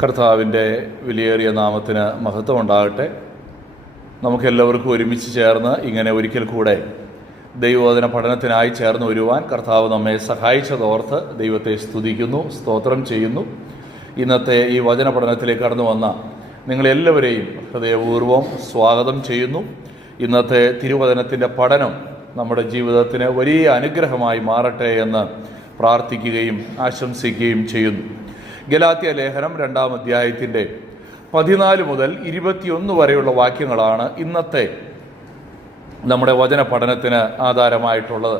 കർത്താവിൻ്റെ വിലയേറിയ നാമത്തിന് മഹത്വം ഉണ്ടാകട്ടെ. നമുക്കെല്ലാവർക്കും ഒരുമിച്ച് ചേർന്ന് ഇങ്ങനെ ഒരിക്കൽ കൂടെ ദൈവവചന പഠനത്തിനായി ചേർന്ന് വരുവാൻ കർത്താവ് നമ്മെ സഹായിച്ചതോർത്ത് ദൈവത്തെ സ്തുതിക്കുന്നു, സ്തോത്രം ചെയ്യുന്നു. ഇന്നത്തെ ഈ വചന പഠനത്തിലേക്ക് കടന്നു വന്ന നിങ്ങളെല്ലാവരെയും ഹൃദയപൂർവ്വം സ്വാഗതം ചെയ്യുന്നു. ഇന്നത്തെ തിരുവചനത്തിൻ്റെ പഠനം നമ്മുടെ ജീവിതത്തിന് വലിയ അനുഗ്രഹമായി മാറട്ടെ എന്ന് പ്രാർത്ഥിക്കുകയും ആശംസിക്കുകയും ചെയ്യുന്നു. ഗലാത്യ ലേഖനം 2-ാം അധ്യായത്തിൻ്റെ 14 മുതൽ 21 വരെയുള്ള വാക്യങ്ങളാണ് ഇന്നത്തെ നമ്മുടെ വചന പഠനത്തിന് ആധാരമായിട്ടുള്ളത്.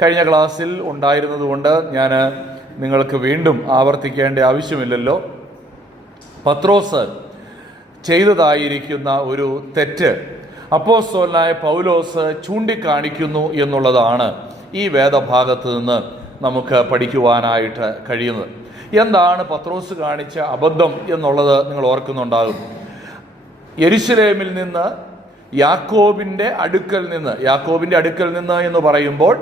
കഴിഞ്ഞ ക്ലാസ്സിൽ ഉണ്ടായിരുന്നതുകൊണ്ട് ഞാൻ നിങ്ങൾക്ക് വീണ്ടും ആവർത്തിക്കേണ്ട ആവശ്യമില്ലല്ലോ. പത്രോസ് ചെയ്തതായിരിക്കുന്ന ഒരു തെറ്റ് അപ്പോസ്തലനായ പൗലോസ് ചൂണ്ടിക്കാണിക്കുന്നു എന്നുള്ളതാണ് ഈ വേദഭാഗത്ത് നിന്ന് നമുക്ക് പഠിക്കുവാനായിട്ട് കഴിയുന്നത്. എന്താണ് പത്രോസ് കാണിച്ച അബദ്ധം എന്നുള്ളത് നിങ്ങൾ ഓർക്കുന്നുണ്ടാകും. യെരുശലേമിൽ നിന്ന് യാക്കോബിൻ്റെ അടുക്കൽ നിന്ന് എന്ന് പറയുമ്പോൾ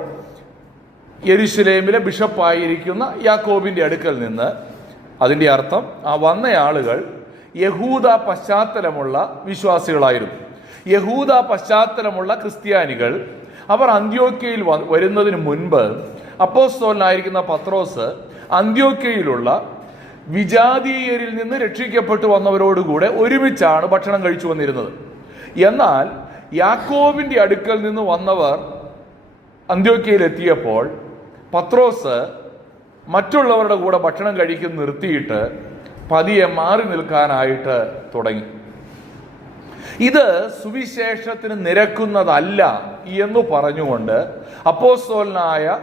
യെരുശലേമിലെ ബിഷപ്പായിരിക്കുന്ന യാക്കോബിൻ്റെ അടുക്കൽ നിന്ന്, അതിൻ്റെ അർത്ഥം ആ വന്ന ആളുകൾ യഹൂദ പശ്ചാത്തലമുള്ള വിശ്വാസികളായിരുന്നു. യഹൂദ പശ്ചാത്തലമുള്ള ക്രിസ്ത്യാനികൾ അവർ അന്ത്യോക്യയിൽ വരുന്നതിന് മുൻപ് അപ്പോസ്തലനായിരിക്കുന്ന പത്രോസ് അന്ത്യോക്യയിലുള്ള വിജാതീയരിൽ നിന്ന് രക്ഷിക്കപ്പെട്ടു വന്നവരോടുകൂടെ ഒരുമിച്ചാണ് ഭക്ഷണം കഴിച്ചു വന്നിരുന്നത്. എന്നാൽ യാക്കോബിൻ്റെ അടുക്കൽ നിന്ന് വന്നവർ അന്ത്യോക്യയിലെത്തിയപ്പോൾ പത്രോസ് മറ്റുള്ളവരുടെ കൂടെ ഭക്ഷണം കഴിക്കുന്ന നിർത്തിയിട്ട് പതിയെ മാറി നിൽക്കാനായിട്ട് തുടങ്ങി. ഇത് സുവിശേഷത്തിന് നിരക്കുന്നതല്ല എന്ന് പറഞ്ഞുകൊണ്ട് അപ്പോസ്തലനായ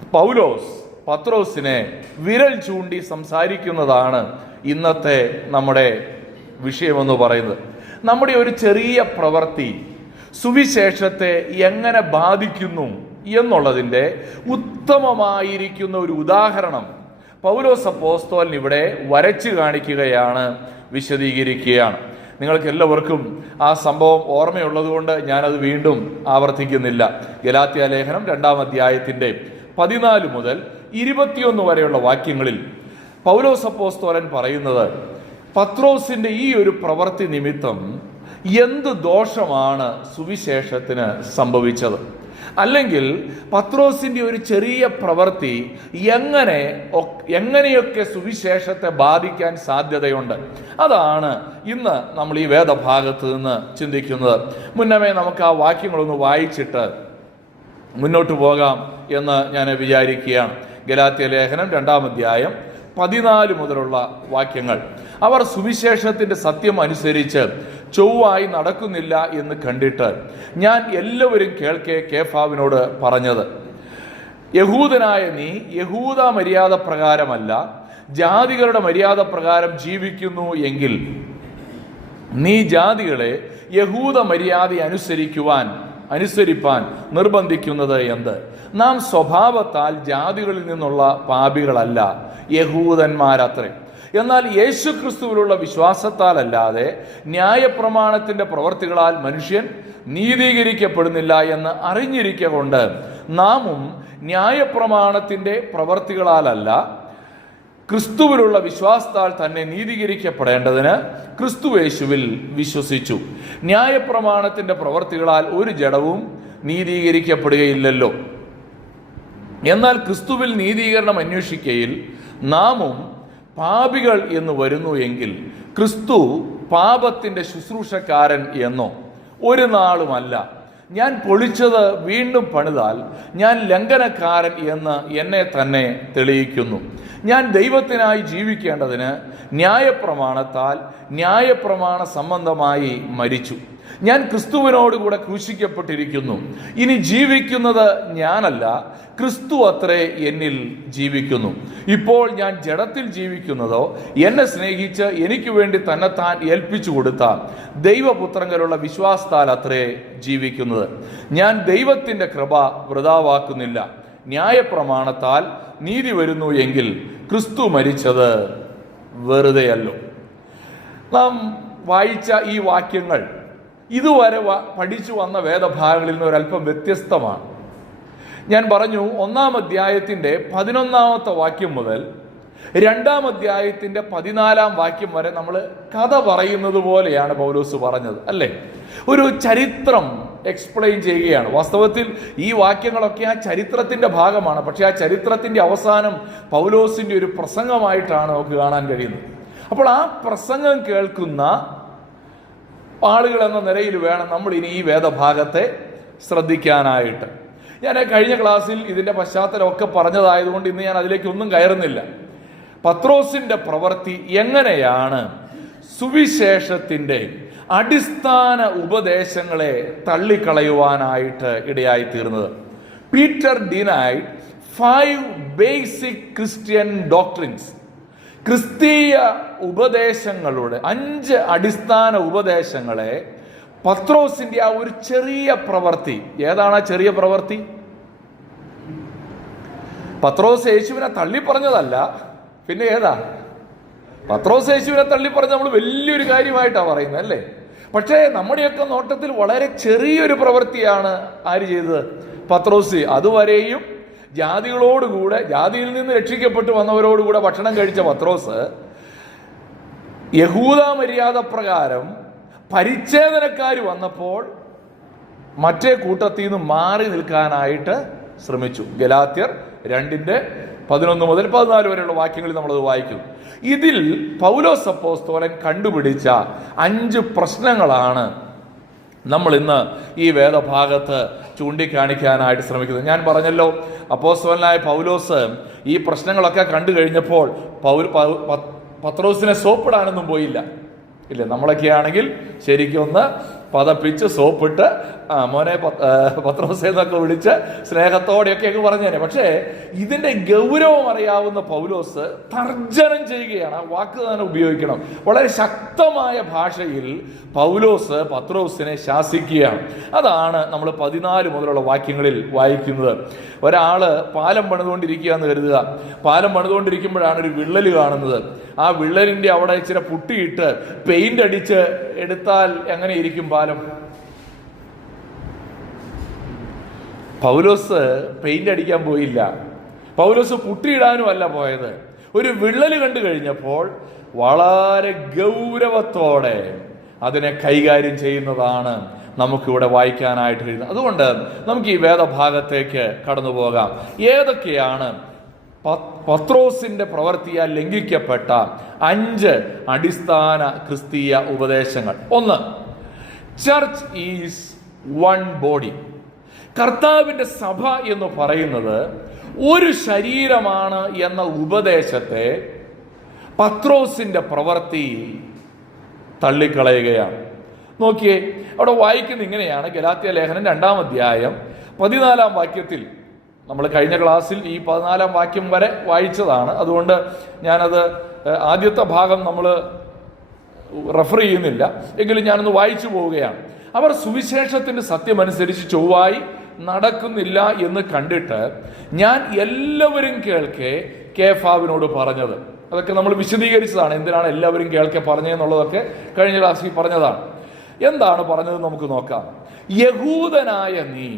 പൗലോസ് പത്രോസിനെ വിരൽ ചൂണ്ടി സംസാരിക്കുന്നതാണ് ഇന്നത്തെ നമ്മുടെ വിഷയമെന്ന് പറയുന്നത്. നമ്മുടെ ഒരു ചെറിയ പ്രവൃത്തി സുവിശേഷത്തെ എങ്ങനെ ബാധിക്കുന്നു എന്നുള്ളതിൻ്റെ ഉത്തമമായിരിക്കുന്ന ഒരു ഉദാഹരണം പൗലോസ് അപ്പോസ്തലൻ ഇവിടെ വരച്ചു കാണിക്കുകയാണ്, വിശദീകരിക്കുകയാണ്. നിങ്ങൾക്ക് എല്ലാവർക്കും ആ സംഭവം ഓർമ്മയുള്ളതുകൊണ്ട് ഞാനത് വീണ്ടും ആവർത്തിക്കുന്നില്ല. ഗലാത്യ ലേഖനം 2-ാം അധ്യായത്തിൻ്റെ 14 മുതൽ 21 വരെയുള്ള വാക്യങ്ങളിൽ പൗലോസ് അപ്പോസ്തലൻ പറയുന്നത്, പത്രോസിൻ്റെ ഈ ഒരു പ്രവൃത്തി നിമിത്തം എന്ത് ദോഷമാണ് സുവിശേഷത്തിന് സംഭവിച്ചത്, അല്ലെങ്കിൽ പത്രോസിൻ്റെ ഒരു ചെറിയ പ്രവൃത്തി എങ്ങനെയൊക്കെ സുവിശേഷത്തെ ബാധിക്കാൻ സാധ്യതയുണ്ട്. അതാണ് ഇന്ന് നമ്മൾ ഈ വേദഭാഗത്ത് നിന്ന് ചിന്തിക്കുന്നത്. മുന്നമേ നമുക്ക് ആ വാക്യങ്ങളൊന്ന് വായിച്ചിട്ട് മുന്നോട്ട് പോകാം എന്ന് ഞാൻ വിചാരിക്കുകയാണ്. ഗലാത്യ ലേഖനം 2-ാം അധ്യായം 14 മുതലുള്ള വാക്യങ്ങൾ. അവർ സുവിശേഷത്തിൻ്റെ സത്യം അനുസരിച്ച് ചൊവ്വായി നടക്കുന്നില്ല എന്ന് കണ്ടിട്ട് ഞാൻ എല്ലാവരും കേൾക്കെ കേഫാവിനോട് പറഞ്ഞത്, യഹൂദനായ നീ യഹൂദ മര്യാദ പ്രകാരമല്ല ജാതികളുടെ മര്യാദ പ്രകാരം ജീവിക്കുന്നു എങ്കിൽ നീ ജാതികളെ യഹൂദ മര്യാദ അനുസരിപ്പാൻ നിർബന്ധിക്കുന്നത് എന്ത്? നാം സ്വഭാവത്താൽ ജാതികളിൽ നിന്നുള്ള പാപികളല്ല, യഹൂദന്മാരത്രേ. എന്നാൽ യേശുക്രിസ്തുവിലുള്ള വിശ്വാസത്താലല്ലാതെ ന്യായപ്രമാണത്തിൻ്റെ പ്രവർത്തികളാൽ മനുഷ്യൻ നീതീകരിക്കപ്പെടുന്നില്ല എന്ന് അറിഞ്ഞിരിക്കൊണ്ട് നാമും ന്യായപ്രമാണത്തിൻ്റെ പ്രവർത്തികളാലല്ല ക്രിസ്തുവിലുള്ള വിശ്വാസത്താൽ തന്നെ നീതീകരിക്കപ്പെടേണ്ടതിന് ക്രിസ്തുയേശുവിൽ വിശ്വസിച്ചു. ന്യായപ്രമാണത്തിൻ്റെ പ്രവർത്തികളാൽ ഒരു ജഡവും നീതീകരിക്കപ്പെടുകയില്ലല്ലോ. എന്നാൽ ക്രിസ്തുവിൽ നീതീകരണം അന്വേഷിക്കയിൽ നാമും പാപികൾ എന്ന് വരുന്നു എങ്കിൽ ക്രിസ്തു പാപത്തിൻ്റെ ശുശ്രൂഷക്കാരൻ എന്നോ? ഒരു നാളുമല്ല. ഞാൻ പൊളിച്ചത് വീണ്ടും പണിതാൽ ഞാൻ ലംഘനക്കാരൻ എന്ന് എന്നെ തന്നെ തെളിയിക്കുന്നു. ഞാൻ ദൈവത്തിനായി ജീവിക്കേണ്ടതിന് ന്യായപ്രമാണത്താൽ ന്യായപ്രമാണ സംബന്ധമായി മരിച്ചു. ഞാൻ ക്രിസ്തുവിനോടുകൂടെ ക്രൂശിക്കപ്പെട്ടിരിക്കുന്നു. ഇനി ജീവിക്കുന്നത് ഞാനല്ല, ക്രിസ്തു അത്രേ എന്നിൽ ജീവിക്കുന്നു. ഇപ്പോൾ ഞാൻ ജഡത്തിൽ ജീവിക്കുന്നതോ എന്നെ സ്നേഹിച്ച് എനിക്ക് വേണ്ടി തന്നെത്താൻ ഏൽപ്പിച്ചു കൊടുത്ത ദൈവപുത്രങ്കലുള്ള വിശ്വാസത്താൽ അത്രേ ജീവിക്കുന്നത്. ഞാൻ ദൈവത്തിൻ്റെ കൃപ വൃഥാവാക്കുന്നില്ല. ന്യായപ്രമാണത്താൽ നീതി വരുന്നു എങ്കിൽ ക്രിസ്തു മരിച്ചത് വെറുതെയല്ലോ. നാം വായിച്ച ഈ വാക്യങ്ങൾ ഇതുവരെ പഠിച്ചു വന്ന വേദഭാഗങ്ങളിൽ നിന്ന് ഒരല്പം വ്യത്യസ്തമാണ്. ഞാൻ പറഞ്ഞു 1-ാം അധ്യായത്തിൻ്റെ 11-ാമത്തെ വാക്യം മുതൽ 2-ാം അധ്യായത്തിന്റെ 14-ാം വാക്യം വരെ നമ്മൾ കഥ പറയുന്നത് പോലെയാണ് പൗലോസ് പറഞ്ഞത്, അല്ലേ? ഒരു ചരിത്രം എക്സ്പ്ലെയിൻ ചെയ്യുകയാണ്. വാസ്തവത്തിൽ ഈ വാക്യങ്ങളൊക്കെ ആ ചരിത്രത്തിന്റെ ഭാഗമാണ്. പക്ഷെ ആ ചരിത്രത്തിന്റെ അവസാനം പൗലോസിന്റെ ഒരു പ്രസംഗമായിട്ടാണ് നമുക്ക് കാണാൻ കഴിയുന്നത്. അപ്പോൾ ആ പ്രസംഗം കേൾക്കുന്ന ആളുകൾ എന്ന നിലയിൽ വേണം നമ്മൾ ഇനി ഈ വേദഭാഗത്തെ ശ്രദ്ധിക്കാനായിട്ട്. ഞാൻ കഴിഞ്ഞ ക്ലാസ്സിൽ ഇതിന്റെ പശ്ചാത്തലമൊക്കെ പറഞ്ഞതായതുകൊണ്ട് ഇന്ന് ഞാൻ അതിലേക്ക് ഒന്നും കയറുന്നില്ല. പത്രോസിന്റെ പ്രവൃത്തി എങ്ങനെയാണ് സുവിശേഷത്തിന്റെ അടിസ്ഥാന ഉപദേശങ്ങളെ തള്ളിക്കളയുവാനായിട്ട് ഇടയായി തീർന്നത്? Peter denied 5 basic Christian doctrines. ക്രിസ്തീയ ഉപദേശങ്ങളുടെ 5 അടിസ്ഥാന ഉപദേശങ്ങളെ പത്രോസിന്റെ ആ ഒരു ചെറിയ പ്രവൃത്തി, ഏതാണ് ആ ചെറിയ പ്രവൃത്തി? പത്രോസ് യേശുവിനെ തള്ളി പറഞ്ഞതല്ല, പിന്നെ ഏതാ? പത്രോസ് യേശുവിനെ തള്ളി പറഞ്ഞ് നമ്മൾ വലിയൊരു കാര്യമായിട്ടാണ് പറയുന്നത്, അല്ലേ? പക്ഷേ നമ്മുടെയൊക്കെ നോട്ടത്തിൽ വളരെ ചെറിയൊരു പ്രവൃത്തിയാണ് ആര് ചെയ്തത്? പത്രോസ്. അതുവരെയും ജാതികളോടുകൂടെ, ജാതിയിൽ നിന്ന് രക്ഷിക്കപ്പെട്ടു വന്നവരോടുകൂടെ ഭക്ഷണം കഴിച്ച പത്രോസ് യഹൂദ മര്യാദ പ്രകാരം പരിച്ഛേദനക്കാർ വന്നപ്പോൾ മറ്റേ കൂട്ടത്തിൽ നിന്ന് മാറി നിൽക്കാനായിട്ട് ശ്രമിച്ചു. ഗലാത്യർ 2:11 മുതൽ 14 വരെയുള്ള വാക്യങ്ങളിൽ നമ്മളത് വായിക്കും. ഇതിൽ പൗലോസ് അപ്പോസ്തലൻ കണ്ടുപിടിച്ച 5 പ്രശ്നങ്ങളാണ് നമ്മൾ ഇന്ന് ഈ വേദഭാഗത്ത് ചൂണ്ടിക്കാണിക്കാനായിട്ട് ശ്രമിക്കുന്നത്. ഞാൻ പറഞ്ഞല്ലോ, അപ്പോസ്തലനായ പൗലോസ് ഈ പ്രശ്നങ്ങളൊക്കെ കണ്ടു കഴിഞ്ഞപ്പോൾ പത്രോസിനെ സോപ്പിടാനൊന്നും പോയില്ല, ഇല്ലേ? നമ്മളൊക്കെ ആണെങ്കിൽ ശരിക്കും ഒന്ന് പതപ്പിച്ച് സോപ്പിട്ട് മോനെ പത്രോസ് എന്നൊക്കെ വിളിച്ച് സ്നേഹത്തോടെയൊക്കെ പറഞ്ഞേനെ. പക്ഷേ ഇതിന്റെ ഗൗരവം അറിയാവുന്ന പൗലോസ് തർജ്ജനം ചെയ്യുകയാണ്. ആ വാക്ക് തന്നെ ഉപയോഗിക്കണം. വളരെ ശക്തമായ ഭാഷയിൽ പൗലോസ് പത്രോസിനെ ശാസിക്കുകയാണ്. അതാണ് നമ്മൾ 14 മുതലുള്ള വാക്യങ്ങളിൽ വായിക്കുന്നത്. ഒരാള് പാലം പണിതുകൊണ്ടിരിക്കുക എന്ന് കരുതുക. പാലം പണിതുകൊണ്ടിരിക്കുമ്പോഴാണ് ഒരു വിള്ളൽ കാണുന്നത്. ആ വിള്ളലിന്റെ അവിടെ ഇച്ചിരി പുട്ടിയിട്ട് പെയിന്റ് അടിച്ച് എടുത്താൽ എങ്ങനെ ഇരിക്കും പാലം? പൗലോസ് പെയിന്റ് അടിക്കാൻ പോയില്ല. പൗലോസ് പുട്ടിയിടാനും അല്ല പോയത്. ഒരു വിള്ളൽ കണ്ടു കഴിഞ്ഞപ്പോൾ വളരെ ഗൗരവത്തോടെ അതിനെ കൈകാര്യം ചെയ്യുന്നതാണ് നമുക്കിവിടെ വായിക്കാനായിട്ട് കഴിയുന്നത്. അതുകൊണ്ട് നമുക്ക് ഈ വേദഭാഗത്തേക്ക് കടന്നു പോകാം. ഏതൊക്കെയാണ് പത്രോസിന്റെ പ്രവൃത്തിയാൽ ലംഘിക്കപ്പെട്ട 5 അടിസ്ഥാന ക്രിസ്തീയ ഉപദേശങ്ങൾ? 1, ചർച്ച് ഈസ് വൺ ബോഡി. കർത്താവിന്റെ സഭ എന്ന് പറയുന്നത് ഒരു ശരീരമാണ് എന്ന ഉപദേശത്തെ പത്രോസിന്റെ പ്രവൃത്തി തള്ളിക്കളയുകയാണ്. നോക്കിയേ, അവിടെ വായിക്കുന്നത് ഇങ്ങനെയാണ്. ഗലാത്യ ലേഖനം 2-ാം അധ്യായം 14-ാം വാക്യത്തിൽ, നമ്മൾ കഴിഞ്ഞ ക്ലാസ്സിൽ ഈ 14-ാം വാക്യം വരെ വായിച്ചതാണ്. അതുകൊണ്ട് ഞാനത് ആദ്യത്തെ ഭാഗം നമ്മൾ റെഫർ ചെയ്യുന്നില്ല, എങ്കിലും ഞാനൊന്ന് വായിച്ചു പോവുകയാണ്. അവർ സുവിശേഷത്തിന്റെ സത്യമനുസരിച്ച് ചൊവ്വായി നടക്കുന്നില്ല എന്ന് കണ്ടിട്ട് ഞാൻ എല്ലാവരും കേൾക്കെ കേഫാവിനോട് പറഞ്ഞത്. അതൊക്കെ നമ്മൾ വിശദീകരിച്ചതാണ്, എന്തിനാണ് എല്ലാവരും കേൾക്കെ പറഞ്ഞതെന്നുള്ളതൊക്കെ കഴിഞ്ഞ ക്ലാസ്സിൽ പറഞ്ഞതാണ്. എന്താണ് പറഞ്ഞത് നമുക്ക് നോക്കാം. യഹൂദനായ നീ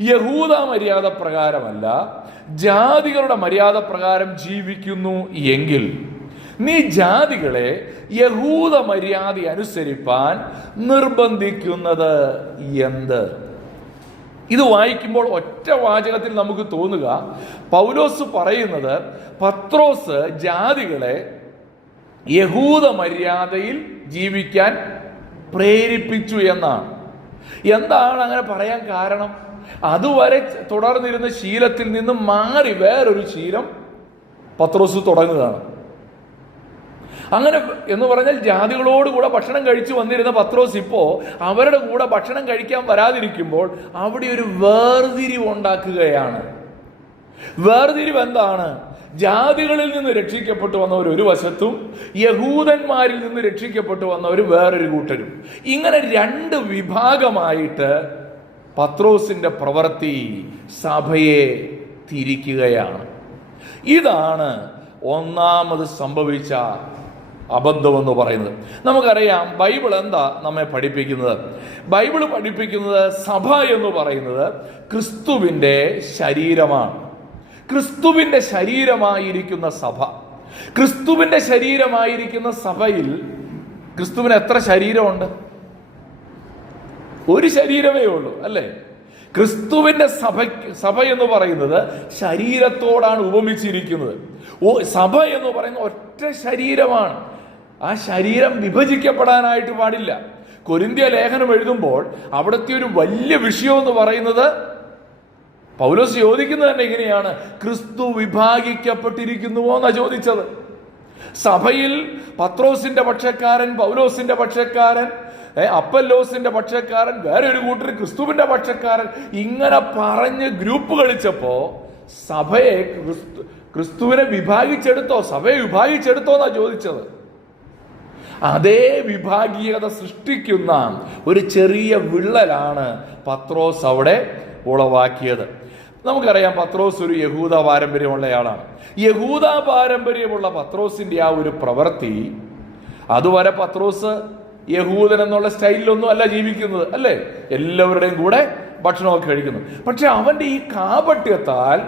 യഹൂദ മര്യാദ പ്രകാരമല്ല ജാതികളുടെ മര്യാദ പ്രകാരം ജീവിക്കുന്നു എങ്കിൽ നീ ജാതികളെ യഹൂദ മര്യാദ അനുസരിപ്പാൻ നിർബന്ധിക്കുന്നത് എന്ത്? ഇത് വായിക്കുമ്പോൾ ഒറ്റ വാചകത്തിൽ നമുക്ക് തോന്നുക പൗലോസ് പറയുന്നത് പത്രോസ് ജാതികളെ യഹൂദ മര്യാദയിൽ ജീവിക്കാൻ പ്രേരിപ്പിച്ചു എന്നാണ്. എന്താണ് അങ്ങനെ പറയാൻ കാരണം? അതുവരെ തുടർന്നിരുന്ന ശീലത്തിൽ നിന്നും മാറി വേറൊരു ശീലം പത്രോസ് തുടങ്ങുകയാണ്. അങ്ങനെ എന്ന് പറഞ്ഞാൽ ജാതികളോടുകൂടെ ഭക്ഷണം കഴിച്ചു വന്നിരുന്ന പത്രോസ് ഇപ്പോ അവരുടെ കൂടെ ഭക്ഷണം കഴിക്കാൻ വരാതിരിക്കുമ്പോൾ അവിടെ ഒരു വേർതിരിവ് ഉണ്ടാക്കുകയാണ്. വേർതിരിവ് എന്താണ്? ജാതികളിൽ നിന്ന് രക്ഷിക്കപ്പെട്ടു വന്നവർ ഒരു വശത്തും യഹൂദന്മാരിൽ നിന്ന് രക്ഷിക്കപ്പെട്ടു വന്നവർ വേറൊരു കൂട്ടരും. ഇങ്ങനെ 2 വിഭാഗമായിട്ട് പത്രോസിന്റെ പ്രവൃത്തി സഭയെ തിരിക്കുകയാണ്. ഇതാണ് ഒന്നാമത് സംഭവിച്ച അബദ്ധമെന്ന് പറയുന്നത്. നമുക്കറിയാം ബൈബിൾ എന്താ നമ്മെ പഠിപ്പിക്കുന്നത്. ബൈബിൾ പഠിപ്പിക്കുന്നത് സഭ എന്ന് പറയുന്നത് ക്രിസ്തുവിൻ്റെ ശരീരമാണ്. ക്രിസ്തുവിൻ്റെ ശരീരമായിരിക്കുന്ന സഭ ക്രിസ്തുവിന്റെ ശരീരമായിരിക്കുന്ന സഭയിൽ ക്രിസ്തുവിന് എത്ര ശരീരമുണ്ട്? ഒരു ശരീരമേ ഉള്ളൂ, അല്ലേ? ക്രിസ്തുവിന്റെ സഭ എന്ന് പറയുന്നത് ശരീരത്തോടാണ് ഉപമിച്ചിരിക്കുന്നത്. സഭ എന്ന് പറയുന്ന ഒറ്റ ശരീരമാണ്. ആ ശരീരം വിഭജിക്കപ്പെടാനായിട്ട് പാടില്ല. കൊരിന്ത്യ ലേഖനം എഴുതുമ്പോൾ അവിടുത്തെ ഒരു വലിയ വിഷയം എന്ന് പറയുന്നത്, പൗലോസ് ചോദിക്കുന്നത് തന്നെ ഇങ്ങനെയാണ്: ക്രിസ്തു വിഭാഗിക്കപ്പെട്ടിരിക്കുന്നുവോ എന്നാ ചോദിച്ചത്. സഭയിൽ പത്രോസിന്റെ പക്ഷക്കാരൻ, പൗലോസിന്റെ പക്ഷക്കാരൻ, അപ്പല്ലോസിന്റെ പക്ഷക്കാരൻ, വേറെ ഒരു കൂട്ടർ ക്രിസ്തുവിന്റെ പക്ഷക്കാരൻ, ഇങ്ങനെ പറഞ്ഞ് ഗ്രൂപ്പ് കളിച്ചപ്പോ സഭയെ ക്രിസ്തുവിനെ വിഭാഗിച്ചെടുത്തോ, സഭയെ വിഭാഗിച്ചെടുത്തോ എന്നാ ചോദിച്ചത്. അതേ വിഭാഗീയത സൃഷ്ടിക്കുന്ന ഒരു ചെറിയ വിള്ളലാണ് പത്രോസ് അവിടെ ഉളവാക്കിയത്. നമുക്കറിയാം, പത്രോസ് ഒരു യഹൂദ പാരമ്പര്യമുള്ളയാളാണ്. യഹൂദ പാരമ്പര്യമുള്ള പത്രോസിന്റെ ആ ഒരു പ്രവൃത്തി, അതുവരെ പത്രോസ് യഹൂദൻ എന്നുള്ള സ്റ്റൈലിലൊന്നും അല്ല ജീവിക്കുന്നത്, അല്ലേ? എല്ലാവരുടെയും കൂടെ ഭക്ഷണമൊക്കെ കഴിക്കുന്നു. പക്ഷെ അവന്റെ ഈ കാപട്യത്താൽ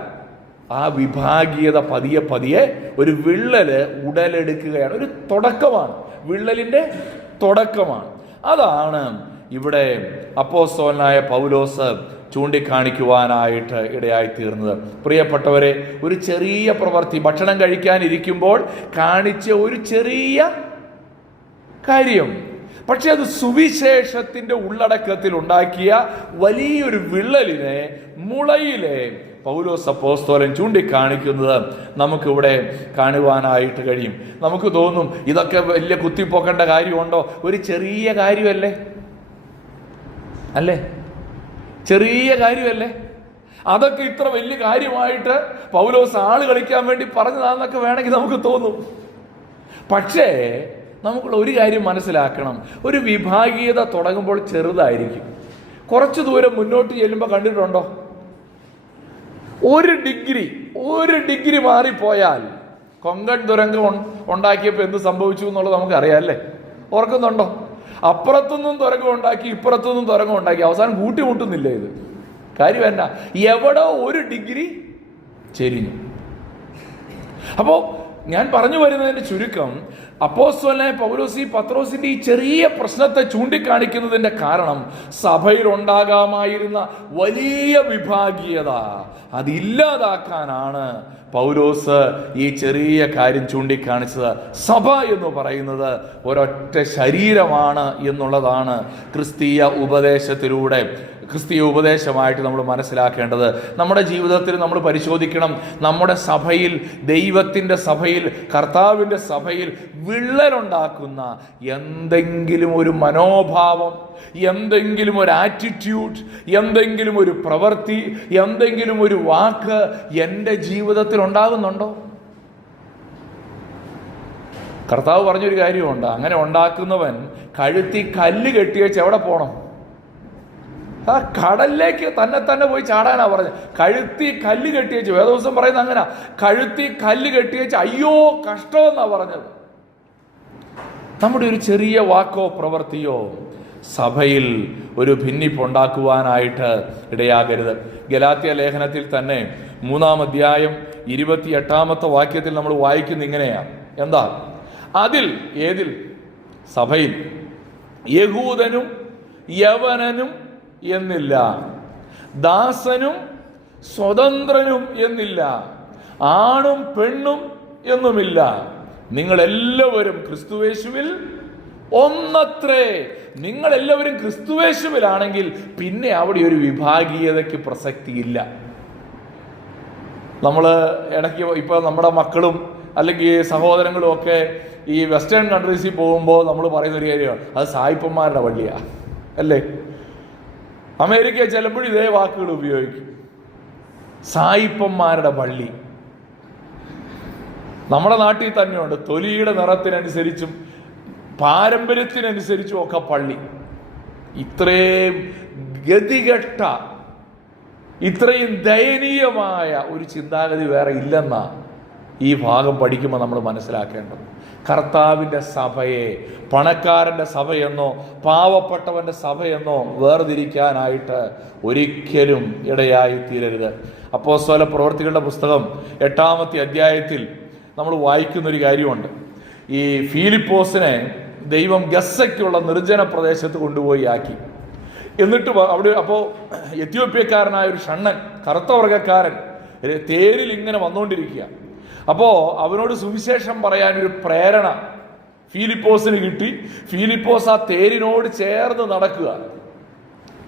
ആ വിഭാഗീയത പതിയെ പതിയെ ഒരു വിള്ളല് ഉടലെടുക്കുകയാണ്. ഒരു തുടക്കമാണ്, വിള്ളലിന്റെ തുടക്കമാണ്. അതാണ് ഇവിടെ അപ്പോസ്തലനായ പൗലോസ് ചൂണ്ടിക്കാണിക്കുവാനായിട്ട് ഇടയായി തീർന്നത്. പ്രിയപ്പെട്ടവരെ, ഒരു ചെറിയ പ്രവൃത്തി, ഭക്ഷണം കഴിക്കാനിരിക്കുമ്പോൾ കാണിച്ച ഒരു ചെറിയ കാര്യം, പക്ഷെ അത് സുവിശേഷത്തിന്റെ ഉള്ളടക്കത്തിൽ ഉണ്ടാക്കിയ വലിയൊരു വിള്ളലിനെ, മുളയിലെ പൗലോസ് അപ്പോസ്തലൻ ചൂണ്ടിക്കാണിക്കുന്നത് നമുക്കിവിടെ കാണുവാനായിട്ട് കഴിയും. നമുക്ക് തോന്നും, ഇതൊക്കെ വലിയ കുത്തിപ്പോക്കേണ്ട കാര്യമുണ്ടോ? ഒരു ചെറിയ കാര്യമല്ലേ, അല്ലേ? ചെറിയ കാര്യമല്ലേ? അതൊക്കെ ഇത്ര വലിയ കാര്യമായിട്ട് പൗലോസ് ആള് കളിക്കാൻ വേണ്ടി പറഞ്ഞതാന്നൊക്കെ വേണമെങ്കിൽ നമുക്ക് തോന്നും. പക്ഷേ നമുക്കുള്ള ഒരു കാര്യം മനസ്സിലാക്കണം, ഒരു വിഭാഗീയത തുടങ്ങുമ്പോൾ ചെറുതായിരിക്കും. കുറച്ചു ദൂരം മുന്നോട്ട് ചെല്ലുമ്പോൾ കണ്ടിട്ടുണ്ടോ, ഒരു ഡിഗ്രി മാറിപ്പോയാൽ, കൊങ്കൺ തുരങ്കം ഉണ്ടാക്കിയപ്പോൾ എന്ത് സംഭവിച്ചു എന്നുള്ളത് നമുക്കറിയാം, അല്ലേ? ഓർക്കുന്നുണ്ടോ? അപ്പുറത്തുനിന്നും തുരങ്കം ഉണ്ടാക്കി, ഇപ്പുറത്തുനിന്നും തുരങ്കം ഉണ്ടാക്കി, അവസാനം കൂട്ടിമുട്ടുന്നില്ല. ഇത് കാര്യം എന്നാ? എവിടെ ഒരു ഡിഗ്രി ചെരിഞ്ഞു. അപ്പോ ഞാൻ പറഞ്ഞു വരുന്നതിന്റെ ചുരുക്കം, അപ്പോസ്തലനായ പൗലോസ് പത്രോസിന്റെ ഈ ചെറിയ പ്രശ്നത്തെ ചൂണ്ടിക്കാണിക്കുന്നതിന്റെ കാരണം, സഭയിൽ ഉണ്ടാകാമായിരുന്ന വലിയ വിഭാഗീയത അതില്ലാതാക്കാനാണ് പൗലോസ് ഈ ചെറിയ കാര്യം ചൂണ്ടിക്കാണിച്ചത്. സഭ എന്ന് പറയുന്നത് ഒരൊറ്റ ശരീരമാണ് എന്നുള്ളതാണ് ക്രിസ്തീയ ഉപദേശമായിട്ട് നമ്മൾ മനസ്സിലാക്കേണ്ടത്. നമ്മുടെ ജീവിതത്തിൽ നമ്മൾ പരിശോധിക്കണം. നമ്മുടെ സഭയിൽ, ദൈവത്തിൻ്റെ സഭയിൽ, കർത്താവിൻ്റെ സഭയിൽ വിള്ളലുണ്ടാക്കുന്ന എന്തെങ്കിലും ഒരു മനോഭാവം, എന്തെങ്കിലും ഒരു ആറ്റിറ്റ്യൂഡ്, എന്തെങ്കിലും ഒരു പ്രവൃത്തി, എന്തെങ്കിലും ഒരു വാക്ക് എൻ്റെ ജീവിതത്തിൽ ഉണ്ടാകുന്നുണ്ടോ? കർത്താവ് പറഞ്ഞൊരു കാര്യമുണ്ട്, അങ്ങനെ ഉണ്ടാക്കുന്നവൻ കഴുത്തി കല്ല് കെട്ടിയേച്ച് എവിടെ പോണം? ആ കടലിലേക്ക് തന്നെ പോയി ചാടാനാ പറഞ്ഞത്. കഴുത്തി കല്ല് കെട്ടിയേച്ച്, വേദപുസ്തകം പറയുന്നത് അങ്ങനെ, കഴുത്തി കല്ല് കെട്ടിയേച്ച് അയ്യോ കഷ്ടമെന്നാ പറഞ്ഞത്. നമ്മുടെ ഒരു ചെറിയ വാക്കോ പ്രവൃത്തിയോ സഭയിൽ ഒരു ഭിന്നിപ്പുണ്ടാക്കുവാനായിട്ട് ഇടയാകരുത്. ഗലാത്യ ലേഖനത്തിൽ തന്നെ 3-ാം അധ്യായം 28-ാമത്തെ വാക്യത്തിൽ നമ്മൾ വായിക്കുന്ന ഇങ്ങനെയാണ്. എന്താ? ഏതിൽ? സഭയിൽ യഹൂദനും യവനനും എന്നില്ല, ദാസനും സ്വതന്ത്രനും എന്നില്ല, ആണും പെണ്ണും എന്നുമില്ല, നിങ്ങളെല്ലാവരും ക്രിസ്തുയേശുവിൽ ഒന്നത്രേ. നിങ്ങളെല്ലാവരും ക്രിസ്തുയേശുവിലാണെങ്കിൽ പിന്നെ അവിടെ ഒരു വിഭാഗീയതയ്ക്ക് പ്രസക്തിയില്ല. നമ്മൾ ഇടയ്ക്ക് ഇപ്പോൾ നമ്മുടെ മക്കളും അല്ലെങ്കിൽ സഹോദരങ്ങളും ഒക്കെ ഈ വെസ്റ്റേൺ കൺട്രീസിൽ പോകുമ്പോൾ നമ്മൾ പറയുന്നൊരു കാര്യമാണ്, അത് സായിപ്പന്മാരുടെ പള്ളിയാണ്, അല്ലേ? അമേരിക്കയിൽ ചിലപ്പോഴും ഇതേ വാക്കുകൾ ഉപയോഗിക്കും, സായിപ്പന്മാരുടെ പള്ളി. നമ്മുടെ നാട്ടിൽ തന്നെയുണ്ട്, തൊലിയുടെ നിറത്തിനനുസരിച്ചും പാരമ്പര്യത്തിനനുസരിച്ചും ഒക്കെ പള്ളി. ഇത്രയും ഗതികെട്ട, ഇത്രയും ദയനീയമായ ഒരു ചിന്താഗതി വേറെ ഇല്ലെന്നാ ഈ ഭാഗം പഠിക്കുമ്പോൾ നമ്മൾ മനസ്സിലാക്കേണ്ടത്. കർത്താവിൻ്റെ സഭയെ പണക്കാരൻ്റെ സഭയെന്നോ പാവപ്പെട്ടവൻ്റെ സഭയെന്നോ വേർതിരിക്കാനായിട്ട് ഒരിക്കലും ഇടയായി തീരരുത്. അപ്പോസ്തല പ്രവൃത്തികളുടെ പുസ്തകം 8-ാമത്തെ അധ്യായത്തിൽ നമ്മൾ വായിക്കുന്നൊരു കാര്യമുണ്ട്. ഈ ഫിലിപ്പോസിനെ ദൈവം ഗസ്സയ്ക്കുള്ള നിർജ്ജന പ്രദേശത്ത് കൊണ്ടുപോയി ആക്കി. എന്നിട്ട് അവിടെ അപ്പോൾ എത്യോപ്യക്കാരനായ ഒരു ഷണ്ണൻ, കറുത്ത വർഗ്ഗക്കാരൻ തേരിൽ ഇങ്ങനെ വന്നുകൊണ്ടിരിക്കുക. അപ്പോൾ അവനോട് സുവിശേഷം പറയാനൊരു പ്രേരണ ഫിലിപ്പോസിന് കിട്ടി. ഫിലിപ്പോസ് ആ തേരിനോട് ചേർന്ന് നടക്കുക.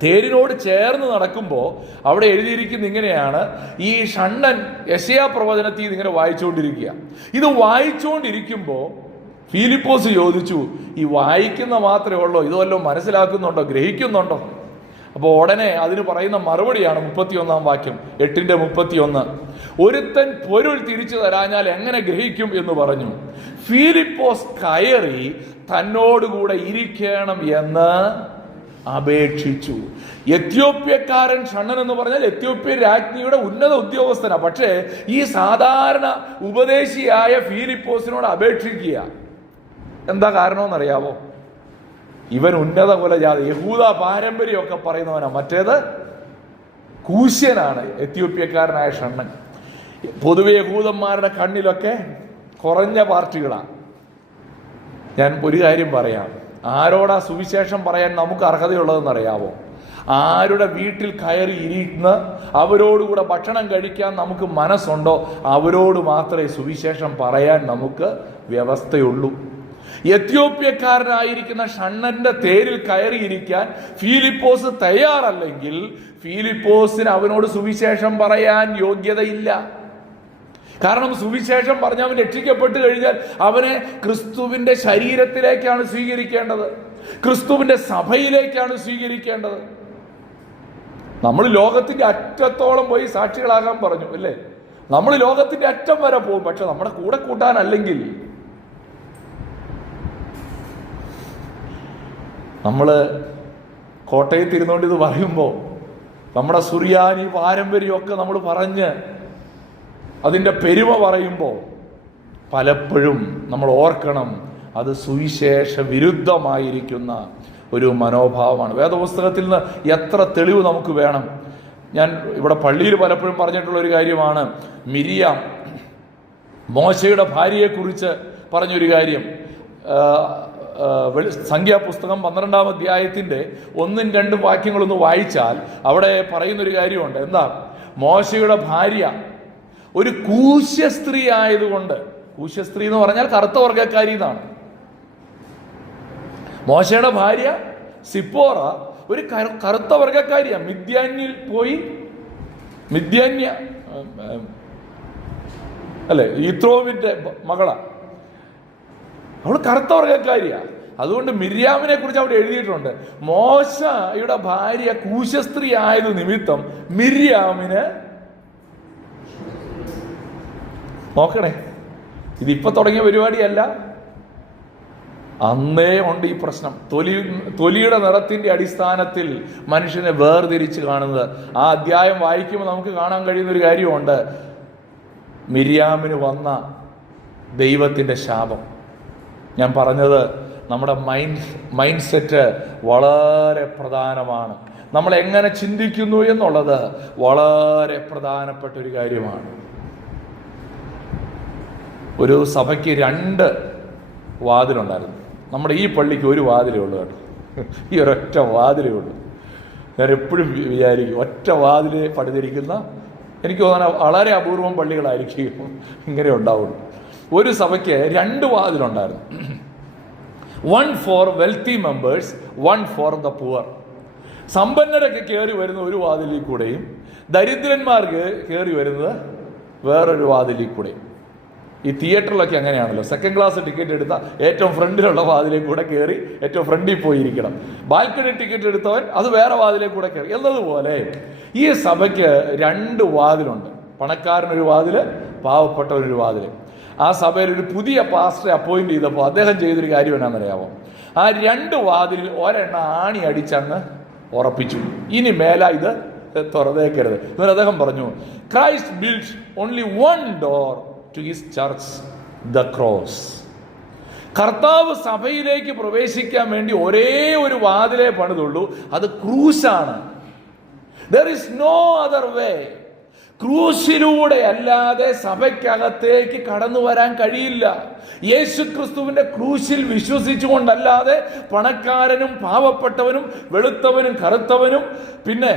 തേരിനോട് ചേർന്ന് നടക്കുമ്പോൾ അവിടെ എഴുതിയിരിക്കുന്ന ഇങ്ങനെയാണ്, ഈ ഷണ്ണൻ യെശയ്യാ പ്രവചനത്തിൽ ഇങ്ങനെ വായിച്ചുകൊണ്ടിരിക്കുക. ഇത് വായിച്ചുകൊണ്ടിരിക്കുമ്പോൾ ഫിലിപ്പോസ് ചോദിച്ചു, ഈ വായിക്കുന്ന മാത്രമേ ഉള്ളൂ, ഇത് വല്ലതും മനസ്സിലാക്കുന്നുണ്ടോ, ഗ്രഹിക്കുന്നുണ്ടോ? അപ്പോൾ ഉടനെ അതിന് പറയുന്ന മറുപടിയാണ് 31-ാം വാക്യം, 8:31. ഒരുത്തൻ പൊരുൾ തിരിച്ചു തരാഞ്ഞാൽ എങ്ങനെ ഗ്രഹിക്കും എന്ന് പറഞ്ഞു. ഫിലിപ്പോസ് കയറി തന്നോടുകൂടെ ഇരിക്കണം എന്ന് അപേക്ഷിച്ചു. എത്യോപ്യക്കാരൻ ഷണ്ണൻ എന്ന് പറഞ്ഞാൽ എത്യോപ്യ രാജ്ഞിയുടെ ഉന്നത ഉദ്യോഗസ്ഥനാണ്. പക്ഷേ ഈ സാധാരണ ഉപദേശിയായ ഫിലിപ്പോസിനോട് അപേക്ഷിക്കുക. എന്താ കാരണമെന്നറിയാമോ? ഇവൻ ഉന്നത കുലജാതി, യഹൂദ പാരമ്പര്യമൊക്കെ പറയുന്നവനാ. മറ്റേത് കൂശ്യനാണ് എത്യോപ്യക്കാരനായ ഷണ്ണൻ. പൊതുവെ യഹൂദന്മാരുടെ കണ്ണിലൊക്കെ കുറഞ്ഞ പാർട്ടികളാണ്. ഞാൻ ഒരു കാര്യം പറയാം, ആരോടാ സുവിശേഷം പറയാൻ നമുക്ക് അർഹതയുള്ളതെന്നറിയാവോ? ആരുടെ വീട്ടിൽ കയറി ഇരുന്ന് അവരോടുകൂടെ ഭക്ഷണം കഴിക്കാൻ നമുക്ക് മനസ്സുണ്ടോ അവരോട് മാത്രമേ സുവിശേഷം പറയാൻ നമുക്ക് വ്യവസ്ഥയുള്ളൂ. എത്യോപ്യക്കാരനായിരിക്കുന്ന ഷണ്ണന്റെ തേരിൽ കയറിയിരിക്കാൻ ഫിലിപ്പോസ് തയ്യാറല്ലെങ്കിൽ ഫിലിപ്പോസിന് അവനോട് സുവിശേഷം പറയാൻ യോഗ്യതയില്ല. കാരണം സുവിശേഷം പറഞ്ഞ് അവൻ രക്ഷിക്കപ്പെട്ട് കഴിഞ്ഞാൽ അവനെ ക്രിസ്തുവിന്റെ ശരീരത്തിലേക്കാണ് സ്വീകരിക്കേണ്ടത്, ക്രിസ്തുവിന്റെ സഭയിലേക്കാണ് സ്വീകരിക്കേണ്ടത്. നമ്മൾ ലോകത്തിന്റെ അറ്റത്തോളം പോയി സാക്ഷികളാകാൻ പറഞ്ഞു അല്ലേ? നമ്മൾ ലോകത്തിന്റെ അറ്റം വരെ പോകും. പക്ഷെ നമ്മുടെ കൂടെ കൂട്ടാനല്ലെങ്കിൽ നമ്മൾ കോട്ടയത്ത് ഇരുന്നുകൊണ്ട് ഇത് പറയുമ്പോൾ നമ്മുടെ സുറിയാനി പാരമ്പര്യമൊക്കെ നമ്മൾ പറഞ്ഞ് അതിൻ്റെ പെരുമ പറയുമ്പോൾ പലപ്പോഴും നമ്മൾ ഓർക്കണം, അത് സുവിശേഷ വിരുദ്ധമായിരിക്കുന്ന ഒരു മനോഭാവമാണ്. വേദപുസ്തകത്തിൽ നിന്ന് എത്ര തെളിവ് നമുക്ക് വേണം? ഞാൻ ഇവിടെ പള്ളിയിൽ പലപ്പോഴും പറഞ്ഞിട്ടുള്ള ഒരു കാര്യമാണ്, മിരിയാം മോശയുടെ ഭാര്യയെക്കുറിച്ച് പറഞ്ഞൊരു കാര്യം. സംഖ്യാപുസ്തകം 12-ാം അധ്യായത്തിൻ്റെ 1-2 വാക്യങ്ങളൊന്ന് വായിച്ചാൽ അവിടെ പറയുന്നൊരു കാര്യമുണ്ട്. എന്താ? മോശയുടെ ഭാര്യ ഒരു കൂശ്യ സ്ത്രീ ആയതുകൊണ്ട്, കൂശ്യ സ്ത്രീ എന്ന് പറഞ്ഞാൽ കറുത്ത വർഗ്ഗക്കാരി എന്നാണ്. മോശയുടെ ഭാര്യ സിപ്പോറ ഒരു കറുത്ത വർഗ്ഗക്കാരിയാണ്. മിദ്യാന്യയിൽ പോയി, മിദ്യാന്യ അല്ലെ, യിത്രോവിന്റെ മകളാ. അവൾ കറുത്ത വർഗ്ഗക്കാരിയാണ്. അതുകൊണ്ട് മിര്യാമിനെ കുറിച്ച് അവിടെ എഴുതിയിട്ടുണ്ട്, മോശയുടെ ഭാര്യ കൂശസ്ത്രീ ആയത് നിമിത്തം മിര്യാമിന്, നോക്കണേ, ഇതിപ്പോ തുടങ്ങിയ പരിപാടിയല്ല, അന്നേ ഉണ്ട് ഈ പ്രശ്നം. തൊലിയുടെ നിറത്തിന്റെ അടിസ്ഥാനത്തിൽ മനുഷ്യനെ വേർതിരിച്ച് കാണുന്നത്. ആ അധ്യായം വായിക്കുമ്പോൾ നമുക്ക് കാണാൻ കഴിയുന്ന ഒരു കാര്യമുണ്ട്, മിര്യാമിന് വന്ന ദൈവത്തിന്റെ ശാപം. ഞാൻ പറഞ്ഞത് നമ്മുടെ മൈൻഡ് സെറ്റ് വളരെ പ്രധാനമാണ്. നമ്മൾ എങ്ങനെ ചിന്തിക്കുന്നു എന്നുള്ളത് വളരെ പ്രധാനപ്പെട്ട ഒരു കാര്യമാണ്. ഒരു സഭയ്ക്ക് 2 വാതിലുണ്ടായിരുന്നു. നമ്മുടെ ഈ പള്ളിക്ക് ഒരു വാതിലേ ഉള്ളൂ കേട്ടോ, ഈ ഒരൊറ്റ വാതിലേ ഉള്ളൂ. ഞാൻ എപ്പോഴും വിചാരിക്കും, ഒറ്റ വാതിലെ പണിതിരിക്കുന്ന, എനിക്ക് തോന്നുന്ന വളരെ അപൂർവം പള്ളികളായിരിക്കും ഇങ്ങനെ ഉണ്ടാവുള്ളൂ. ഒരു സഭയ്ക്ക് 2 വാതിലുണ്ടായിരുന്നു. 1 for wealthy members, 1 for the poor. സമ്പന്നരൊക്കെ കയറി വരുന്ന ഒരു വാതിലിൽ കൂടെയും ദരിദ്രന്മാർക്ക് കയറി വരുന്നത് വേറൊരു വാതിലിൽ കൂടെയും. ഈ തിയേറ്ററിലൊക്കെ അങ്ങനെയാണല്ലോ, 2nd ക്ലാസ് ടിക്കറ്റ് എടുത്ത ഏറ്റവും ഫ്രണ്ടിലുള്ള വാതിലേക്ക് കൂടെ കയറി ഏറ്റവും ഫ്രണ്ടിൽ പോയിരിക്കണം. ബാൽക്കണി ടിക്കറ്റ് എടുത്തവൻ അത് വേറെ വാതിലേക്ക് കൂടെ കയറി എന്നതുപോലെ ഈ സഭയ്ക്ക് 2 വാതിലുണ്ട്. പണക്കാരനൊരു വാതില്, പാവപ്പെട്ടവനൊരു വാതില്. ആ സഭയിൽ ഒരു പുതിയ പാസ്റ്ററെ അപ്പോയിന്റ് ചെയ്തപ്പോൾ അദ്ദേഹം ചെയ്തൊരു കാര്യം എന്നാണെന്നറിയാമോ? ആ 2 വാതിലിൽ ഒരെണ്ണം ആണി അടിച്ചങ്ങ് ഉറപ്പിച്ചു, ഇനി മേല ഇത് തുറന്നേക്കരുത്. എന്നിട്ട് അദ്ദേഹം പറഞ്ഞു, Christ build only 1 door to his church, the cross. കർത്താവ് സഭയിലേക്ക് പ്രവേശിക്കാൻ വേണ്ടി ഒരേ ഒരു വാതിലേ പണിതുള്ളൂ, അത് ക്രൂശാണ്. There is no other way. ക്രൂശിലൂടെ അല്ലാതെ സഭയ്ക്കകത്തേക്ക് കടന്നു വരാൻ കഴിയില്ല. യേശു ക്രിസ്തുവിന്റെ ക്രൂശിൽ വിശ്വസിച്ചുകൊണ്ടല്ലാതെ പണക്കാരനും പാവപ്പെട്ടവനും വെളുത്തവനും കറുത്തവനും പിന്നെ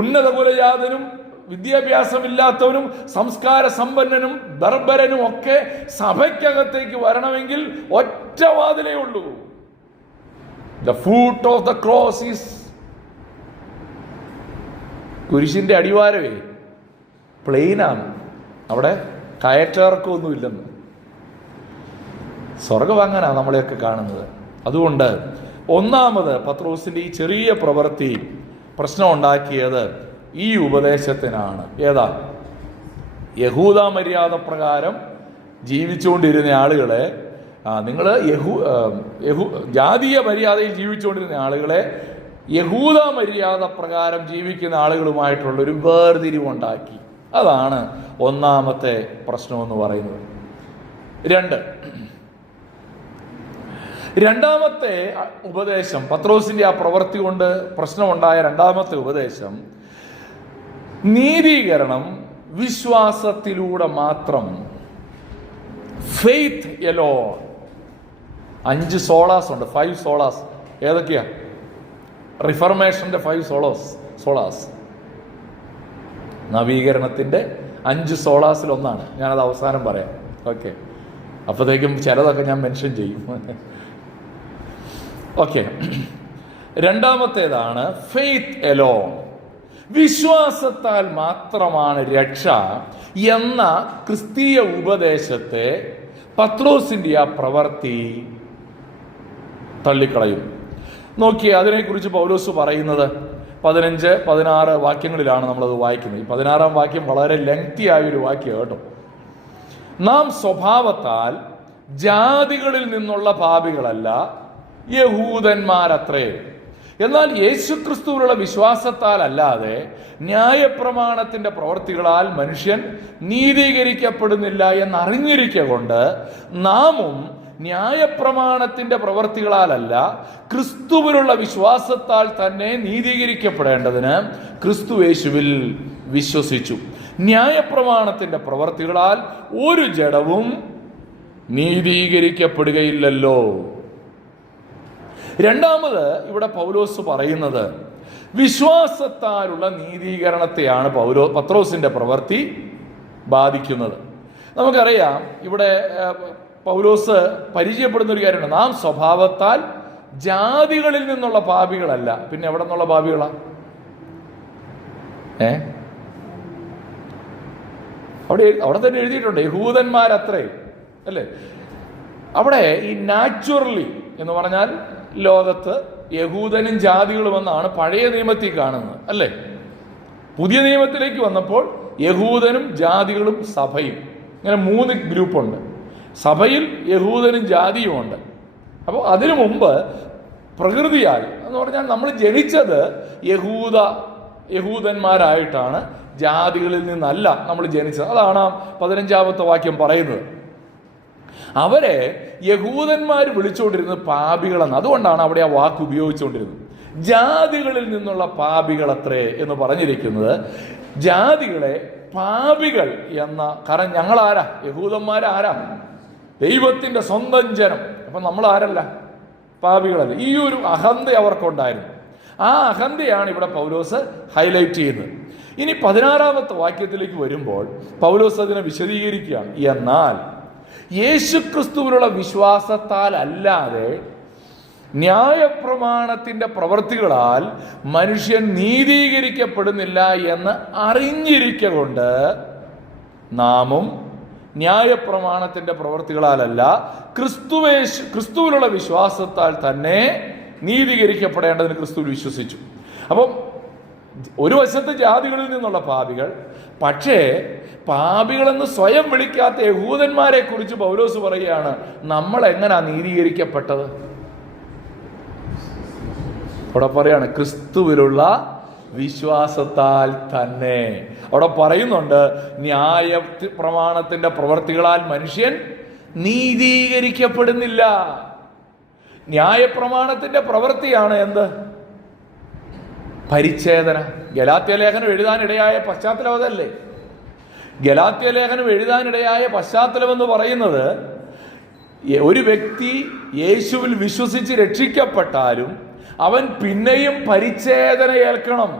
ഉന്നത കുലജാതനും വിദ്യാഭ്യാസമില്ലാത്തവനും സംസ്കാര സമ്പന്നനും ബർബരനും ഒക്കെ സഭയ്ക്കകത്തേക്ക് വരണമെങ്കിൽ ഒറ്റ വാതിലേ ഉള്ളൂ. The foot of the cross is, കുരിശിന്റെ അടിവാരമേ പ്ലെയിനാണ്, അവിടെ കയറ്റിറക്കമൊന്നുമില്ലെന്ന്. സ്വർഗം അങ്ങനാണ് നമ്മളെയൊക്കെ കാണുന്നത്. അതുകൊണ്ട് ഒന്നാമത് പത്രോസിന്റെ ഈ ചെറിയ പ്രവൃത്തി പ്രശ്നം ഉണ്ടാക്കിയത് ഈ ഉപദേശത്തിനാണ്. ഏതാ? യഹൂദ മര്യാദ പ്രകാരം ജീവിച്ചുകൊണ്ടിരുന്ന ആളുകളെ, നിങ്ങൾ ജാതീയ മര്യാദയിൽ ജീവിച്ചുകൊണ്ടിരുന്ന ആളുകളെ യഹൂദ മര്യാദ പ്രകാരം ജീവിക്കുന്ന ആളുകളുമായിട്ടുള്ളൊരു വേർതിരിവുണ്ടാക്കി. അതാണ് ഒന്നാമത്തെ പ്രശ്നമെന്ന് പറയുന്നത്. രണ്ടാമത്തെ ഉപദേശം, പത്രോസിന്റെ ആ പ്രവൃത്തി കൊണ്ട് പ്രശ്നമുണ്ടായ രണ്ടാമത്തെ ഉപദേശം, നീതീകരണം വിശ്വാസത്തിലൂടെ മാത്രം. Faith Elon. 5 സോളാസ് ഉണ്ട്, 5 സോളാസ്. ഏതൊക്കെയാ? റിഫർമേഷന്റെ 5 സോളാസ്. നവീകരണത്തിന്റെ 5 സോളാസിൽ ഒന്നാണ്. ഞാനത് അവസാനം പറയാം. ഓക്കെ, അപ്പോഴത്തേക്കും ചിലതൊക്കെ ഞാൻ മെൻഷൻ ചെയ്യും. ഓക്കെ, രണ്ടാമത്തേതാണ് ഫെയ്ത്ത് എലോൺ. വിശ്വാസത്താൽ മാത്രമാണ് രക്ഷ എന്ന ക്രിസ്തീയ ഉപദേശത്തെ പത്രോസിന്റെ ആ പ്രവൃത്തി തള്ളിക്കളയും. നോക്കിയേ, അതിനെക്കുറിച്ച് പൗലോസ് പറയുന്നത് 15-16 വാക്യങ്ങളിലാണ് നമ്മളത് വായിക്കുന്നത്. ഈ 16-ാം വാക്യം വളരെ ലെങ്തി ആയൊരു വാക്യം കേട്ടോ. നാം സ്വഭാവത്താൽ ജാതികളിൽ നിന്നുള്ള പാപികളല്ല, യഹൂദന്മാരത്രേ. എന്നാൽ യേശുക്രിസ്തുവിലുള്ള വിശ്വാസത്താൽ അല്ലാതെ ന്യായപ്രമാണത്തിന്റെ പ്രവൃത്തികളാൽ മനുഷ്യൻ നീതീകരിക്കപ്പെടുന്നില്ല എന്നറിഞ്ഞിരിക്കൊണ്ട് നാമും ന്യായപ്രമാണത്തിന്റെ പ്രവൃത്തികളാലല്ല, ക്രിസ്തുവിലുള്ള വിശ്വാസത്താൽ തന്നെ നീതീകരിക്കപ്പെടേണ്ടതിന് ക്രിസ്തു യേശുവിൽ വിശ്വസിച്ചു. ന്യായപ്രമാണത്തിന്റെ പ്രവൃത്തികളാൽ ഒരു ജഡവും നീതീകരിക്കപ്പെടുകയില്ലല്ലോ. രണ്ടാമത് ഇവിടെ പൗലോസ് പറയുന്നത് വിശ്വാസത്താലുള്ള നീതീകരണത്തെയാണ് പത്രോസിന്റെ പ്രവൃത്തി ബാധിക്കുന്നത്. നമുക്കറിയാം, ഇവിടെ പൗലോസ് പരിചയപ്പെടുന്ന ഒരു കാര്യമുണ്ട്. നാം സ്വഭാവത്താൽ ജാതികളിൽ നിന്നുള്ള പാപികളല്ല. പിന്നെ എവിടെ നിന്നുള്ള പാപികളാ? അവിടെ തന്നെ എഴുതിയിട്ടുണ്ട്, യഹൂദന്മാരത്രേ, അല്ലേ? അവിടെ ഈ നാച്ചുറലി എന്ന് പറഞ്ഞാൽ ലോകത്ത് യഹൂദനും ജാതികളും എന്നാണ് പഴയ നിയമത്തിൽ കാണുന്നത്, അല്ലേ? പുതിയ നിയമത്തിലേക്ക് വന്നപ്പോൾ യഹൂദനും ജാതികളും സഭയും, ഇങ്ങനെ 3 ഗ്രൂപ്പുണ്ട്. സഭയിൽ യഹൂദനും ജാതിയും ഉണ്ട്. അപ്പോൾ അതിനു മുമ്പ് പ്രകൃതിയാൽ എന്ന് പറഞ്ഞാൽ നമ്മൾ ജനിച്ചത് യഹൂദന്മാരായിട്ടാണ്, ജാതികളിൽ നിന്നല്ല നമ്മൾ ജനിച്ചത്. അതാണ് 15-ാമത്തെ വാക്യം പറയുന്നത്. അവരെ യഹൂദന്മാർ വിളിച്ചുകൊണ്ടിരുന്നത് പാപികളെന്ന്. അതുകൊണ്ടാണ് അവിടെ ആ വാക്ക് ഉപയോഗിച്ചുകൊണ്ടിരുന്നത്. ജാതികളിൽ നിന്നുള്ള പാപികളത്രേ എന്ന് പറഞ്ഞിരിക്കുന്നത്. ജാതികളെ പാപികൾ എന്ന, കാരണം ഞങ്ങളാരാ? യഹൂദന്മാരാരാ? ദൈവത്തിന്റെ സ്വന്തം ജനം. അപ്പൊ നമ്മൾ ആരല്ല? പാപികളല്ല. ഈ ഒരു അഹന്ത അവർക്കുണ്ടായിരുന്നു. ആ അഹന്തയാണ് ഇവിടെ പൗലോസ് ഹൈലൈറ്റ് ചെയ്യുന്നത്. ഇനി 16-ാമത്തെ വാക്യത്തിലേക്ക് വരുമ്പോൾ പൗലോസ് അതിനെ വിശദീകരിക്കുകയാണ്. എന്നാൽ യേശുക്രിസ്തുവിലുള്ള വിശ്വാസത്താൽ അല്ലാതെ ന്യായപ്രമാണത്തിന്റെ പ്രവൃത്തികളാൽ മനുഷ്യൻ നീതീകരിക്കപ്പെടുന്നില്ല എന്ന് അറിഞ്ഞിരിക്കൊണ്ട് നാമും ന്യായപ്രമാണത്തിന്റെ പ്രവൃത്തികളാലല്ല, ക്രിസ്തുവിലുള്ള വിശ്വാസത്താൽ തന്നെ നീതീകരിക്കപ്പെടേണ്ടതിന് ക്രിസ്തുവിൽ വിശ്വസിച്ചു. അപ്പം ഒരു വശത്ത് ജാതികളിൽ നിന്നുള്ള പാപികൾ, പക്ഷേ പാപികളെന്ന് സ്വയം വിളിക്കാത്ത യഹൂദന്മാരെ കുറിച്ച് പൗലോസ് പറയുകയാണ്, നമ്മൾ എങ്ങനെയാ നീതീകരിക്കപ്പെട്ടത്? അവിടെ പറയാണ് ക്രിസ്തുവിലുള്ള വിശ്വാസത്താൽ തന്നെ. അവിടെ പറയുന്നുണ്ട് ന്യായ പ്രമാണത്തിന്റെ പ്രവർത്തികളാൽ മനുഷ്യൻ നീതീകരിക്കപ്പെടുന്നില്ല. ന്യായപ്രമാണത്തിന്റെ പ്രവൃത്തിയാണ് എന്ത്? പരിച്ഛേദന. ഗലാത്യ ലേഖനം എഴുതാനിടയായ പശ്ചാത്തലം അതല്ലേ? ഗലാത്യ ലേഖനം എഴുതാനിടയായ പശ്ചാത്തലമെന്ന് പറയുന്നത്, ഒരു വ്യക്തി യേശുവിൽ വിശ്വസിച്ച് രക്ഷിക്കപ്പെട്ടാലും അവൻ പിന്നെയും പരിച്ഛേദന ഏൽക്കണം.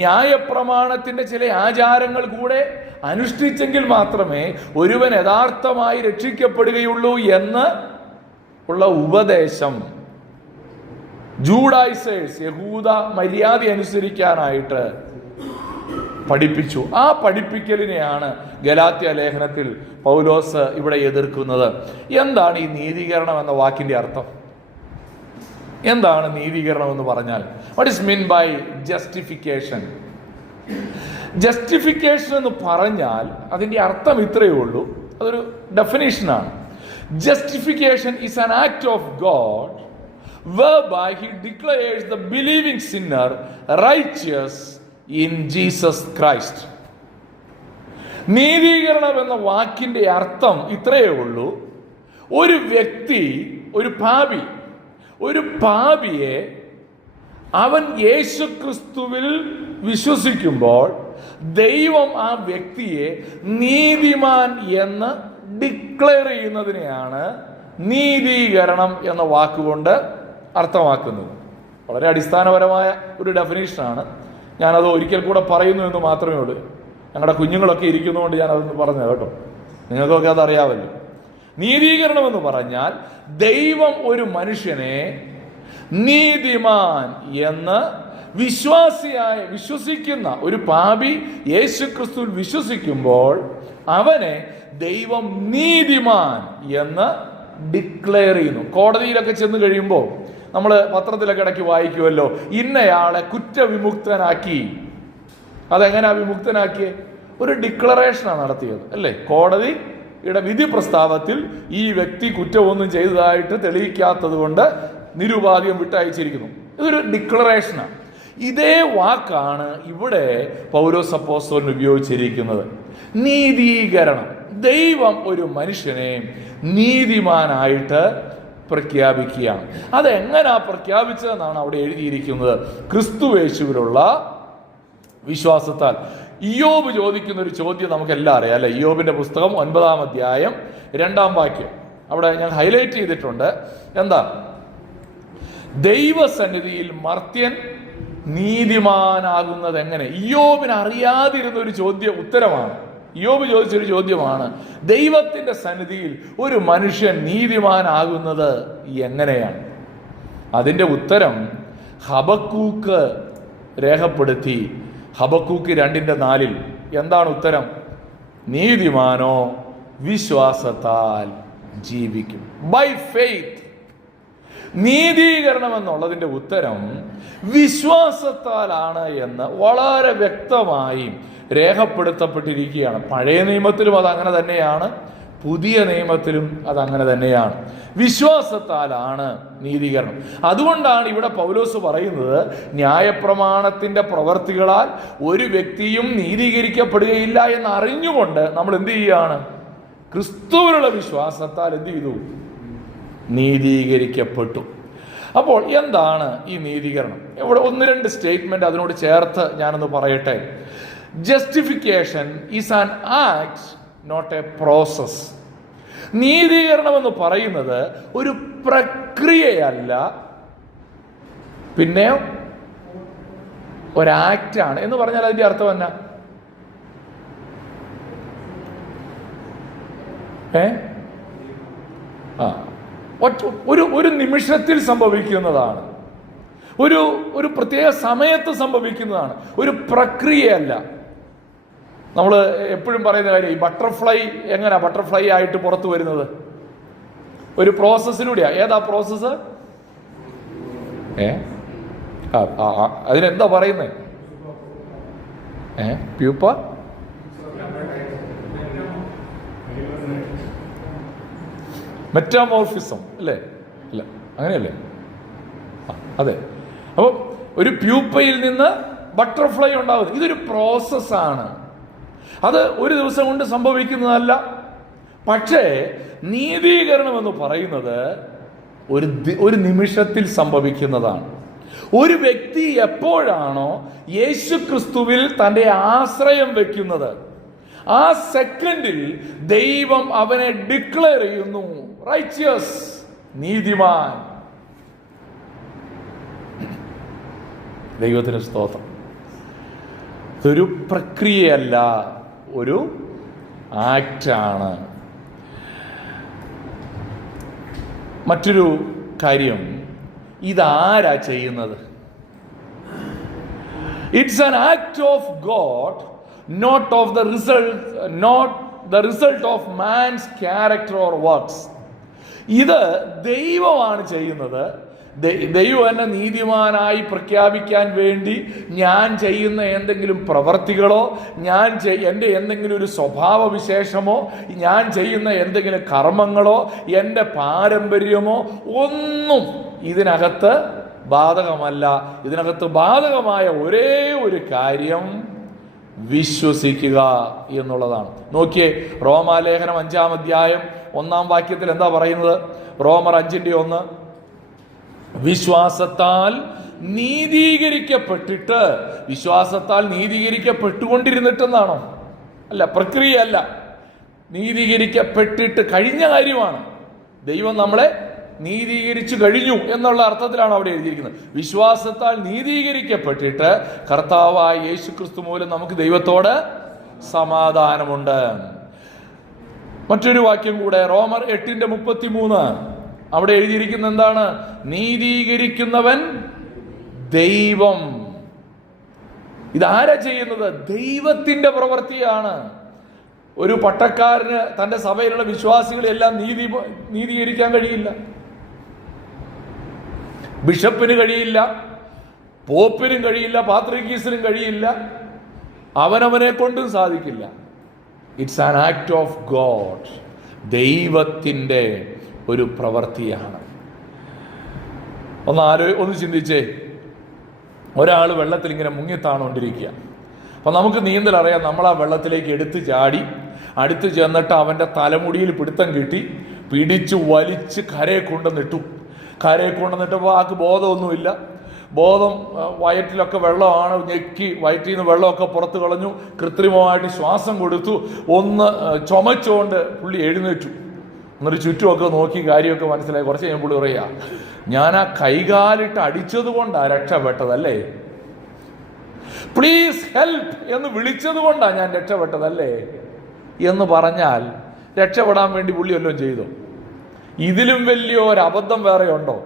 ന്യായപ്രമാണത്തിന്റെ ചില ആചാരങ്ങൾ കൂടെ അനുഷ്ഠിച്ചെങ്കിൽ മാത്രമേ ഒരുവൻ യഥാർത്ഥമായി രക്ഷിക്കപ്പെടുകയുള്ളൂ എന്ന് ഉള്ള ഉപദേശം ജൂഡൈസേഴ്സ്, യഹൂദ മര്യാദ അനുസരിക്കാനായിട്ട് പഠിപ്പിച്ചു. ആ പഠിപ്പിക്കലിനെയാണ് ഗലാത്യ ലേഖനത്തിൽ പൗലോസ് ഇവിടെ എതിർക്കുന്നത്. എന്താണ് ഈ നീതീകരണം എന്ന വാക്കിന്റെ അർത്ഥം? എന്താണ് നീതീകരണം എന്ന് പറഞ്ഞാൽ? What is mean by justification? Justification എന്ന് പറഞ്ഞാൽ അതിന്റെ അർത്ഥം ഇത്രയേ ഉള്ളൂ, അതൊരു ഡെഫിനിഷനാണ്. Justification is an act of God whereby he declares the believing sinner righteous in Jesus Christ. നീതീകരണം എന്ന വാക്കിന്റെ അർത്ഥം ഇത്രയേ ഉള്ളൂ, ഒരു വ്യക്തി, ഒരു പാപിയെ അവൻ യേശുക്രിസ്തുവിൽ വിശ്വസിക്കുമ്പോൾ ദൈവം ആ വ്യക്തിയെ നീതിമാൻ എന്ന് ഡിക്ലെയർ ചെയ്യുന്നതിനെയാണ് നീതീകരണം എന്ന വാക്കുകൊണ്ട് അർത്ഥമാക്കുന്നത്. വളരെ അടിസ്ഥാനപരമായ ഒരു ഡെഫിനേഷനാണ്. ഞാനത് ഒരിക്കൽ കൂടെ പറയുന്നു എന്ന് മാത്രമേ ഉള്ളൂ. ഞങ്ങളുടെ കുഞ്ഞുങ്ങളൊക്കെ ഇരിക്കുന്നതുകൊണ്ട് ഞാനതൊന്ന് പറഞ്ഞു കേട്ടോ, നിങ്ങൾക്കൊക്കെ അതറിയാമല്ലോ. നീതീകരണം എന്ന് പറഞ്ഞാൽ ദൈവം ഒരു മനുഷ്യനെ നീതിമാൻ എന്ന് വിശ്വസിക്കുന്ന ഒരു പാപി യേശുക്രിസ്തുവിൽ വിശ്വസിക്കുമ്പോൾ അവനെ ദൈവം നീതിമാൻ എന്ന് ഡിക്ലെയർ ചെയ്യുന്നു. കോടതിയിലൊക്കെ ചെന്ന് കഴിയുമ്പോൾ നമ്മൾ പത്രത്തിലൊക്കെ ഇടയ്ക്ക് വായിക്കുമല്ലോ, ഇന്നയാളെ കുറ്റവിമുക്തനാക്കി. അതെങ്ങനെയാ വിമുക്തനാക്കിയേ? ഒരു ഡിക്ലറേഷനാണ് നടത്തിയത്, അല്ലേ? കോടതിയുടെ വിധി പ്രസ്താവത്തിൽ ഈ വ്യക്തി കുറ്റമൊന്നും ചെയ്തതായിട്ട് തെളിയിക്കാത്തത് കൊണ്ട് നിരുപാധികം വിട്ടയച്ചിരിക്കുന്നു. ഇതൊരു ഡിക്ലറേഷനാണ്. ഇതേ വാക്കാണ് ഇവിടെ പൗലോസ് അപ്പോസ്തലൻ ഉപയോഗിച്ചിരിക്കുന്നത്, നീതീകരണം. ദൈവം ഒരു മനുഷ്യനെ നീതിമാനായിട്ട് പ്രഖ്യാപിക്കുകയാണ്. അതെങ്ങനാ പ്രഖ്യാപിച്ചതെന്നാണ് അവിടെ എഴുതിയിരിക്കുന്നത്. ക്രിസ്തുയേശുവിലുള്ള വിശ്വാസത്താൽ. ഇയ്യോബ് ചോദിക്കുന്ന ഒരു ചോദ്യം നമുക്കെല്ലാം അറിയാം, അല്ലെ? ഇയ്യോബിന്റെ പുസ്തകം 9-ാം അധ്യായം 2-ാം വാക്യം അവിടെ ഞാൻ ഹൈലൈറ്റ് ചെയ്തിട്ടുണ്ട്. എന്താ? ദൈവസന്നിധിയിൽ മർത്യൻ നീതിമാനാകുന്നത് എങ്ങനെ? ഇയ്യോബിന് അറിയാതിരുന്ന ഒരു ഉത്തരമാണ്. ഇയ്യോബ് ചോദിച്ചൊരു ചോദ്യമാണ്, ദൈവത്തിന്റെ സന്നിധിയിൽ ഒരു മനുഷ്യൻ നീതിമാനാകുന്നത് എങ്ങനെയാണ്? അതിന്റെ ഉത്തരം ഹബക്കൂക്ക് രേഖപ്പെടുത്തി. ഹബക്കൂക്ക് 2:4 എന്താണ് ഉത്തരം? നീതിമാനോ വിശ്വാസത്താൽ ജീവിക്കും. By faith. നീതീകരണം എന്നുള്ളതിന്റെ ഉത്തരം വിശ്വാസത്താലാണ് എന്ന് വളരെ വ്യക്തമായി രേഖപ്പെടുത്തപ്പെട്ടിരിക്കുകയാണ്. പഴയ നിയമത്തിലും അതങ്ങനെ തന്നെയാണ്, പുതിയ നിയമത്തിലും അതങ്ങനെ തന്നെയാണ്. വിശ്വാസത്താലാണ് നീതീകരണം. അതുകൊണ്ടാണ് ഇവിടെ പൗലോസ് പറയുന്നത്, ന്യായപ്രമാണത്തിന്റെ പ്രവർത്തികളാൽ ഒരു വ്യക്തിയും നീതീകരിക്കപ്പെടുകയില്ല എന്ന് അറിഞ്ഞുകൊണ്ട് നമ്മൾ എന്ത് ചെയ്യുകയാണ്? ക്രിസ്തുവിലുള്ള വിശ്വാസത്താൽ എന്ത് ചെയ്തു? നീതീകരിക്കപ്പെട്ടു. അപ്പോൾ എന്താണ് ഈ നീതീകരണം? ഇവിടെ 1-2 സ്റ്റേറ്റ്മെന്റ് അതിനോട് ചേർത്ത് ഞാനൊന്ന് പറയട്ടെ. Justification is an act, not a process. നീതീകരണം എന്ന് പറയുന്നത് ഒരു പ്രക്രിയയല്ല, പിന്നെ ഒരാക്റ്റാണ്. എന്ന് പറഞ്ഞാൽ അതിന്റെ അർത്ഥം എന്നാ? ഒരു നിമിഷത്തിൽ സംഭവിക്കുന്നതാണ്, ഒരു പ്രത്യേക സമയത്ത് സംഭവിക്കുന്നതാണ്, ഒരു പ്രക്രിയയല്ല. നമ്മൾ എപ്പോഴും പറയുന്ന കാര്യം, ഈ ബട്ടർഫ്ലൈ എങ്ങനെയാ ബട്ടർഫ്ലൈ ആയിട്ട് പുറത്തു വരുന്നത്? ഒരു പ്രോസസ്സിലൂടെയാ. ഏതാ പ്രോസസ്സ്? അതിനെന്താ പറയുന്നത്? പ്യൂപ്പ, മെറ്റാമോർഫിസം അല്ലേ? അല്ല, അങ്ങനെയല്ലേ? അതെ. അപ്പം ഒരു പ്യൂപ്പയിൽ നിന്ന് ബട്ടർഫ്ലൈ ഉണ്ടാകുന്നത് ഇതൊരു പ്രോസസ്സാണ്. അത് ഒരു ദിവസം കൊണ്ട് സംഭവിക്കുന്നതല്ല. പക്ഷേ നീതീകരണം എന്ന് പറയുന്നത് ഒരു നിമിഷത്തിൽ സംഭവിക്കുന്നതാണ്. ഒരു വ്യക്തി എപ്പോഴാണോ യേശുക്രിസ്തുവിൽ തൻ്റെ ആശ്രയം വെക്കുന്നത്, ആ സെക്കൻഡിൽ ദൈവം അവനെ ഡിക്ലെയർ ചെയ്യുന്നു റൈച്ചിയസ്, നീതിമാൻ. ദൈവത്തിന് സ്തോത്രം. ഇതൊരു പ്രക്രിയയല്ല, ഒരു ആക്റ്റാണ്. മറ്റൊരു കാര്യം, ഇതാരാ ചെയ്യുന്നത്? It's an act of God, not of the result, not the result of man's character or works. ഇത് ദൈവമാണ് ചെയ്യുന്നത്. ദൈവം എന്നെ നീതിമാനായി പ്രഖ്യാപിക്കാൻ വേണ്ടി ഞാൻ ചെയ്യുന്ന എന്തെങ്കിലും പ്രവർത്തികളോ, എൻ്റെ എന്തെങ്കിലും ഒരു സ്വഭാവ വിശേഷമോ, ഞാൻ ചെയ്യുന്ന എന്തെങ്കിലും കർമ്മങ്ങളോ, എൻ്റെ പാരമ്പര്യമോ ഒന്നും ഇതിനകത്ത് ബാധകമല്ല. ഇതിനകത്ത് ബാധകമായ ഒരേ ഒരു കാര്യം വിശ്വസിക്കുക എന്നുള്ളതാണ്. നോക്കിയേ, റോമാലേഖനം 5-ാം അധ്യായം 1-ാം വാക്യത്തിൽ എന്താ പറയുന്നത്? റോമർ 5:1, വിശ്വാസത്താൽ നീതീകരിക്കപ്പെട്ടിട്ട്, വിശ്വാസത്താൽ നീതീകരിക്കപ്പെട്ടുകൊണ്ടിരുന്നിട്ടെന്നാണോ? അല്ല, പ്രക്രിയയല്ല. നീതീകരിക്കപ്പെട്ടിട്ട് കഴിഞ്ഞ കാര്യമാണ്. ദൈവം നമ്മളെ നീതീകരിച്ചു കഴിഞ്ഞു എന്നുള്ള അർത്ഥത്തിലാണ് അവിടെ എഴുതിയിരിക്കുന്നത്. വിശ്വാസത്താൽ നീതീകരിക്കപ്പെട്ടിട്ട് കർത്താവായ യേശുക്രിസ്തു മൂലം നമുക്ക് ദൈവത്തോട് സമാധാനമുണ്ട്. മറ്റൊരു വാക്യം കൂടെ, റോമർ 8:33, അവിടെ എഴുതിയിരിക്കുന്ന എന്താണ്? നീതീകരിക്കുന്നവൻ ദൈവം. ഇതാരാ ചെയ്യുന്നത്? ദൈവത്തിന്റെ പ്രവൃത്തിയാണ്. ഒരു പട്ടക്കാരന് തന്റെ സഭയിലുള്ള വിശ്വാസികളെല്ലാം നീതീകരിക്കാൻ കഴിയില്ല. ബിഷപ്പിന് കഴിയില്ല, പോപ്പിനും കഴിയില്ല, പാത്രികീസിനും കഴിയില്ല, അവനവനെ കൊണ്ടും സാധിക്കില്ല. It's an act of God. ദൈവത്തിൻ്റെ ഒരു പ്രവൃത്തിയാണ്. ഒന്ന് ചിന്തിച്ചേ, ഒരാൾ വെള്ളത്തിൽ ഇങ്ങനെ മുങ്ങിത്താണുകൊണ്ടിരിക്കുക. അപ്പം നമുക്ക് നീന്തൽ അറിയാം. നമ്മൾ ആ വെള്ളത്തിലേക്ക് എടുത്ത് ചാടി അടുത്ത് ചെന്നിട്ട് അവൻ്റെ തലമുടിയിൽ പിടുത്തം കിട്ടി പിടിച്ച് വലിച്ച് കരയെ കൊണ്ടുവന്നിട്ടു. കരയെ കൊണ്ടുവന്നിട്ടപ്പോൾ ആൾക്ക് ബോധമൊന്നുമില്ല. ബോധം, വയറ്റിലൊക്കെ വെള്ളമാണ്, ഞെക്കി വയറ്റിൽ നിന്ന് വെള്ളമൊക്കെ പുറത്ത് കളഞ്ഞു. കൃത്രിമമായിട്ട് ശ്വാസം കൊടുത്തു. ഒന്ന് ചുമച്ചുകൊണ്ട് പുള്ളി എഴുന്നേറ്റു. എന്നൊരു ചുറ്റുമൊക്കെ നോക്കി കാര്യമൊക്കെ മനസ്സിലായി. കുറച്ച് കഴിയുമ്പോൾ പുള്ളി പറയാ, ഞാൻ ആ കൈകാലിട്ട് അടിച്ചത് കൊണ്ടാണ് രക്ഷപ്പെട്ടതല്ലേ, പ്ലീസ് ഹെൽപ്പ് എന്ന് വിളിച്ചത് കൊണ്ടാണ് ഞാൻ രക്ഷപ്പെട്ടതല്ലേ എന്ന് പറഞ്ഞാൽ രക്ഷപ്പെടാൻ വേണ്ടി പുള്ളി വല്ലതും ചെയ്തോ? ഇതിലും വലിയൊരു അബദ്ധം വേറെ ഉണ്ടോ?